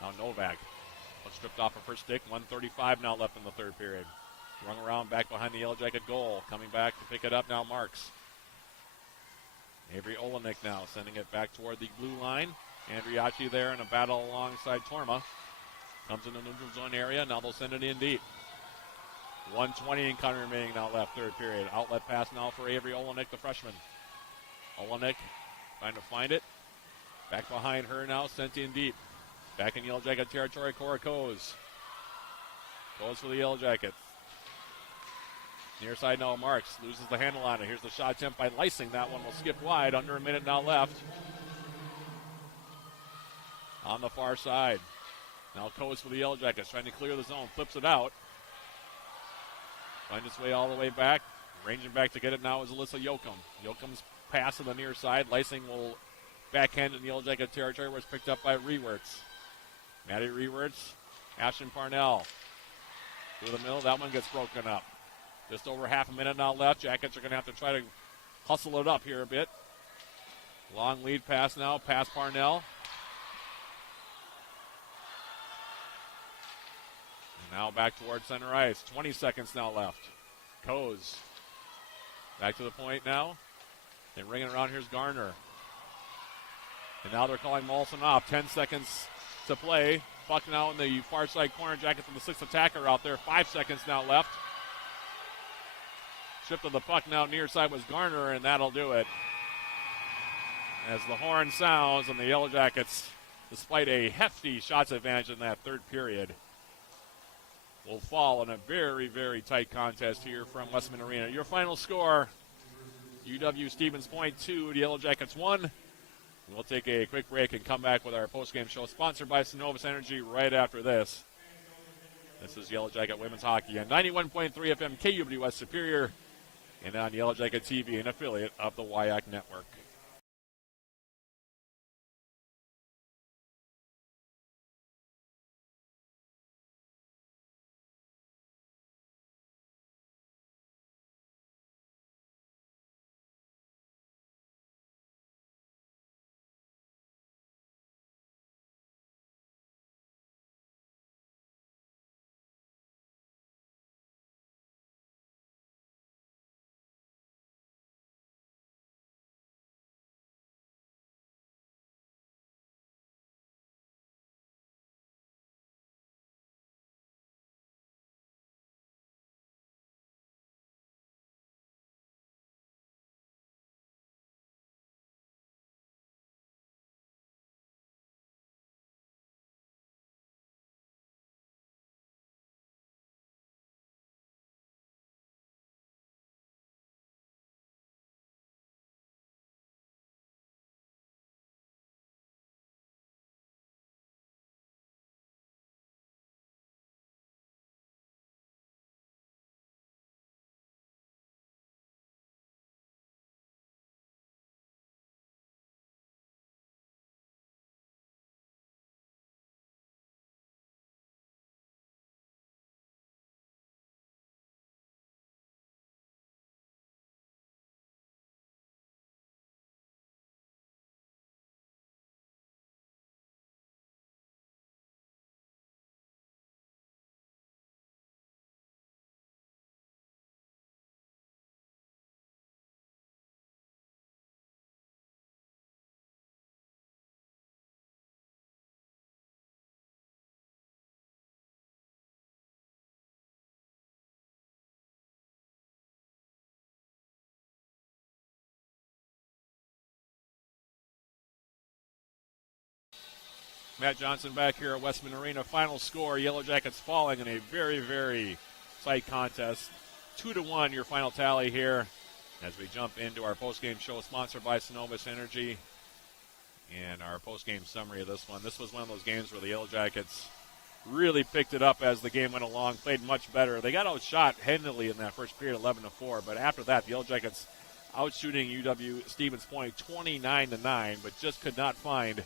Now Novak. Stripped off of her stick. 1:35 now left in the third period. Rung around back behind the Yellow Jacket goal. Coming back to pick it up now Marks. Avery Olenek now sending it back toward the blue line. Andriachi there in a battle alongside Torma. Comes in the neutral zone area. Now they'll send it in deep. 1:20 encounter remaining now left third period. Outlet pass now for Avery Olenek, the freshman. Olenek trying to find it. Back behind her now, sent in deep. Back in Yellow Jacket territory, Cora Coes. Coes for the Yellow Jackets. Near side now, Marks loses the handle on it. Here's the shot attempt by Lysing. That one will skip wide. Under a minute now left. On the far side. Now Coes for the Yellow Jackets, trying to clear the zone. Flips it out. Finds its way all the way back. Ranging back to get it now is Alyssa Yoakum. Yoakum's pass to the near side. Lysing will backhand in the Yellow Jacket territory where it's picked up by Rewerts. Maddie Rewerts. Ashton Parnell. Through the middle. That one gets broken up. Just over half a minute now left. Jackets are going to have to try to hustle it up here a bit. Long lead pass now. Past Parnell. And now back towards center ice. 20 seconds now left. Coes. Back to the point now. And ringing around, here's Garner. And now they're calling Molson off. 10 seconds to play. Puck now in the far side corner. Jackets with the sixth attacker out there. 5 seconds now left. Shift of the puck now near side was Garner, and that'll do it. As the horn sounds, and the Yellow Jackets, despite a hefty shots advantage in that third period, will fall in a very, very tight contest here from Westman Arena. Your final score, UW Stevens Point 2, the Yellow Jackets 1. We'll take a quick break and come back with our postgame show, sponsored by Synovus Energy right after this. This is Yellow Jacket Women's Hockey on 91.3 FM KUWS Superior and on Yellow Jacket TV, an affiliate of the WIAC Network. Matt Johnson back here at Westman Arena. Final score, Yellow Jackets falling in a very, very tight contest. 2-1 your final tally here as we jump into our postgame show sponsored by Synovus Energy and our postgame summary of this one. This was one of those games where the Yellow Jackets really picked it up as the game went along, played much better. They got outshot handily in that first period, 11-4, but after that, the Yellow Jackets outshooting UW Stevens Point 29-9, but just could not find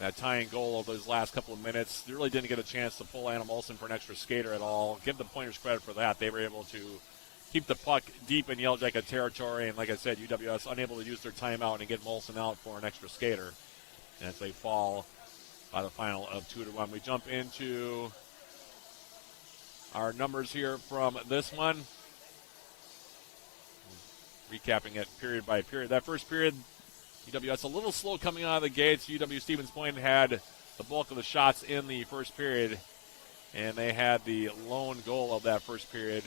that tying goal of those last couple of minutes. They really didn't get a chance to pull Anna Molson for an extra skater at all. Give the Pointers credit for that. They were able to keep the puck deep in Yellow Jacket territory. And like I said, UWS unable to use their timeout and get Molson out for an extra skater. And as they fall by the final of 2-1. We jump into our numbers here from this one. Recapping it period by period. That first period, UWS a little slow coming out of the gates. UW Stevens Point had the bulk of the shots in the first period, and they had the lone goal of that first period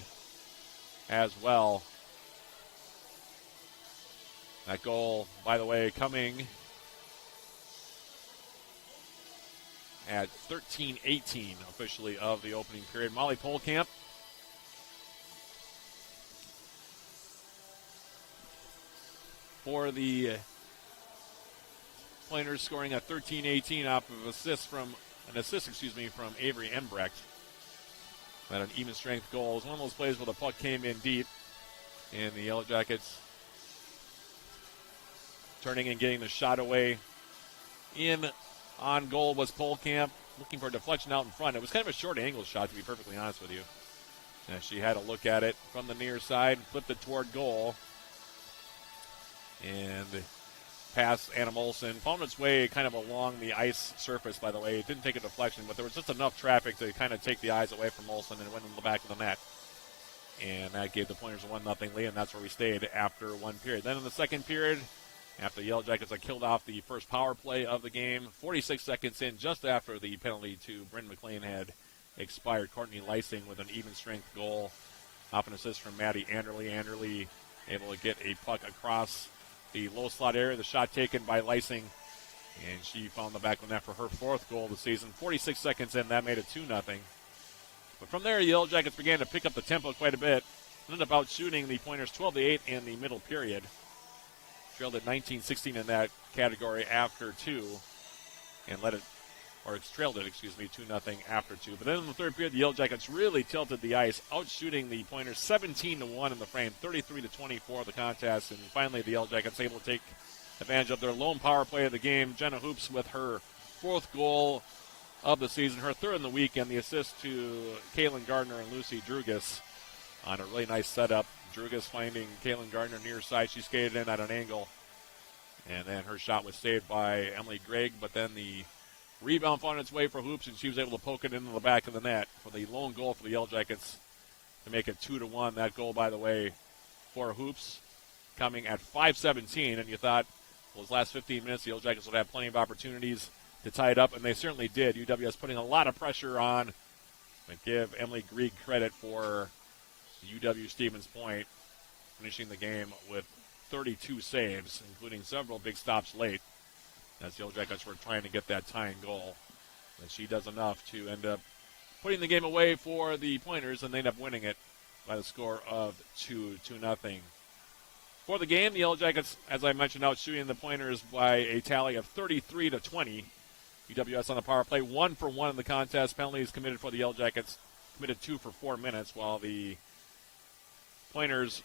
as well. That goal, by the way, coming at 13:18 officially of the opening period. Molly Polkamp for the Pointers, scoring at 13:18 off of an assist from Avery Embrecht. That an even strength goal. It was one of those plays where the puck came in deep, and the Yellow Jackets turning and getting the shot away. In on goal was Polkamp, looking for a deflection out in front. It was kind of a short angle shot, to be perfectly honest with you. And she had a look at it from the near side, flipped it toward goal, and past Anna Molson, found its way kind of along the ice surface, by the way. It didn't take a deflection, but there was just enough traffic to kind of take the eyes away from Molson, and it went in the back of the net. And that gave the Pointers a 1-0 lead, and that's where we stayed after one period. Then in the second period, after the Yellow Jackets had killed off the first power play of the game, 46 seconds in, just after the penalty to Bryn McLean had expired, Courtney Lysing with an even strength goal off an assist from Maddie Anderle. Anderle able to get a puck across the low slot area. The shot taken by Lysing, and she found the back of the net for her fourth goal of the season. 46 seconds in, that made it 2-0. But from there, the Yellow Jackets began to pick up the tempo quite a bit. Ended up out shooting the Pointers 12-8 in the middle period. Trailed at 19-16 in that category after two, and trailed it, 2-0 after two. But then in the third period, the Yellow Jackets really tilted the ice, outshooting the Pointers 17-1 in the frame, 33-24 the contest. And finally, the Yellow Jackets able to take advantage of their lone power play of the game. Jenna Hoops with her fourth goal of the season, her third in the week, and the assist to Kaylin Gardner and Lucy Drugas on a really nice setup. Drugas finding Kaylin Gardner near side. She skated in at an angle, and then her shot was saved by Emily Gregg, but then the rebound found its way for Hoops, and she was able to poke it into the back of the net for the lone goal for the Yellow Jackets to make it 2-1. That goal, by the way, for Hoops coming at 5:17, and you thought, well, those last 15 minutes, the Yellow Jackets would have plenty of opportunities to tie it up, and they certainly did. UWS putting a lot of pressure on, and give Emily Gregg credit for UW Stevens Point finishing the game with 32 saves, including several big stops late, as the Yellow Jackets were trying to get that tying goal. And she does enough to end up putting the game away for the Pointers, and they end up winning it by the score of 2-0. For the game, the Yellow Jackets, as I mentioned, out shooting the Pointers by a tally of 33-20. UWS on the power play, 1 for 1 in the contest. Penalties committed for the Yellow Jackets, committed 2 for 4 minutes, while the Pointers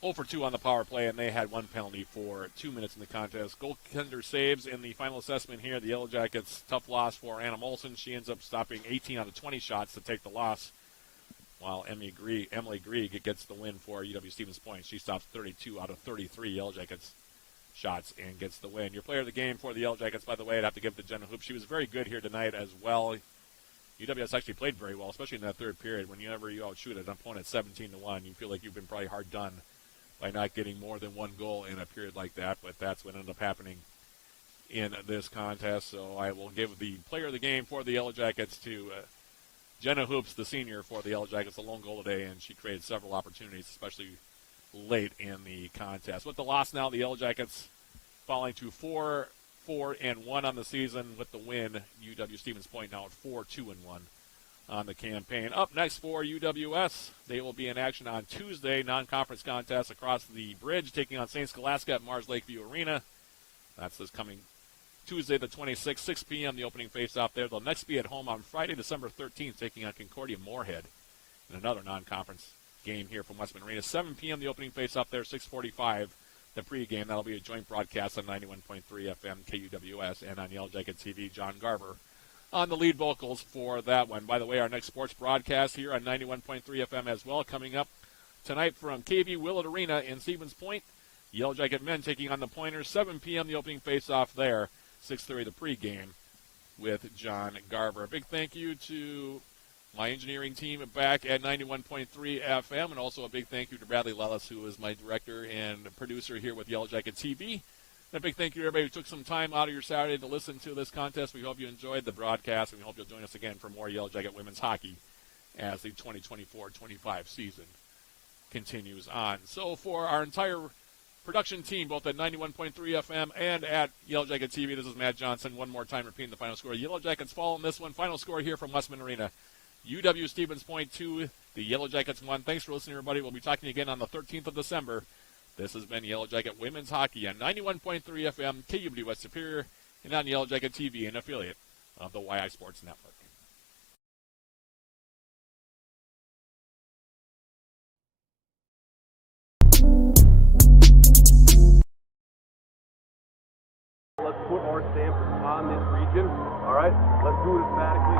0 for 2 on the power play, and they had 1 penalty for 2 minutes in the contest. Goaltender saves in the final assessment here. The Yellow Jackets, tough loss for Anna Molson. She ends up stopping 18 out of 20 shots to take the loss, while Emily Gregg gets the win for UW Stevens Point. She stops 32 out of 33 Yellow Jackets shots and gets the win. Your player of the game for the Yellow Jackets, by the way, I'd have to give to Jenna Hoop. She was very good here tonight as well. UWS actually played very well, especially in that third period. Whenever you outshoot an opponent 17-1, you feel like you've been probably hard done by not getting more than one goal in a period like that, but that's what ended up happening in this contest. So I will give the player of the game for the Yellow Jackets to Jenna Hoops, the senior for the Yellow Jackets, a lone goal today, and she created several opportunities, especially late in the contest. With the loss now, the Yellow Jackets falling to 4-1 on the season. With the win, UW Stevens Point now at 4-2-1 on the campaign. Up next for UWS, they will be in action on Tuesday, non-conference contest across the bridge, taking on St. Scholastica at Mars Lakeview Arena. That's this coming Tuesday the 26th, 6 p.m., the opening face-off there. They'll next be at home on Friday, December 13th, taking on Concordia Moorhead in another non-conference game here from Westman Arena. 7 p.m., the opening face-off there, 6:45, the pregame. That'll be a joint broadcast on 91.3 FM KUWS and on Yellow Jacket TV. John Garver on the lead vocals for that one. By the way, our next sports broadcast here on 91.3 FM as well, coming up tonight from KV Willett Arena in Stevens Point. Yellow Jacket men taking on the Pointers, 7 p.m. the opening face-off there, 6:30 the pregame with John Garver. A big thank you to my engineering team back at 91.3 FM, and also a big thank you to Bradley Lellis, who is my director and producer here with Yellow Jacket TV. And a big thank you to everybody who took some time out of your Saturday to listen to this contest. We hope you enjoyed the broadcast, and we hope you'll join us again for more Yellow Jacket women's hockey as the 2024-25 season continues on. So for our entire production team, both at 91.3 FM and at Yellow Jacket TV, this is Matt Johnson. One more time, repeating the final score. Yellow Jackets fall in this one. Final score here from Westman Arena. UW Stevens Point 2, the Yellow Jackets 1. Thanks for listening, everybody. We'll be talking again on the 13th of December. This has been Yellow Jacket Women's Hockey on 91.3 FM, KUBD West Superior, and on Yellow Jacket TV, an affiliate of the YI Sports Network. Let's put our stamp on this region. All right, let's do it emphatically.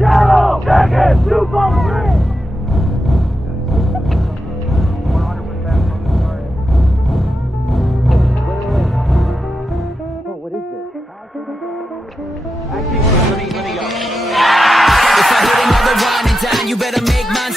Yellow Jacket, 2.3. What is this? Actually, let me go. If I hit another one and dine, you better make mine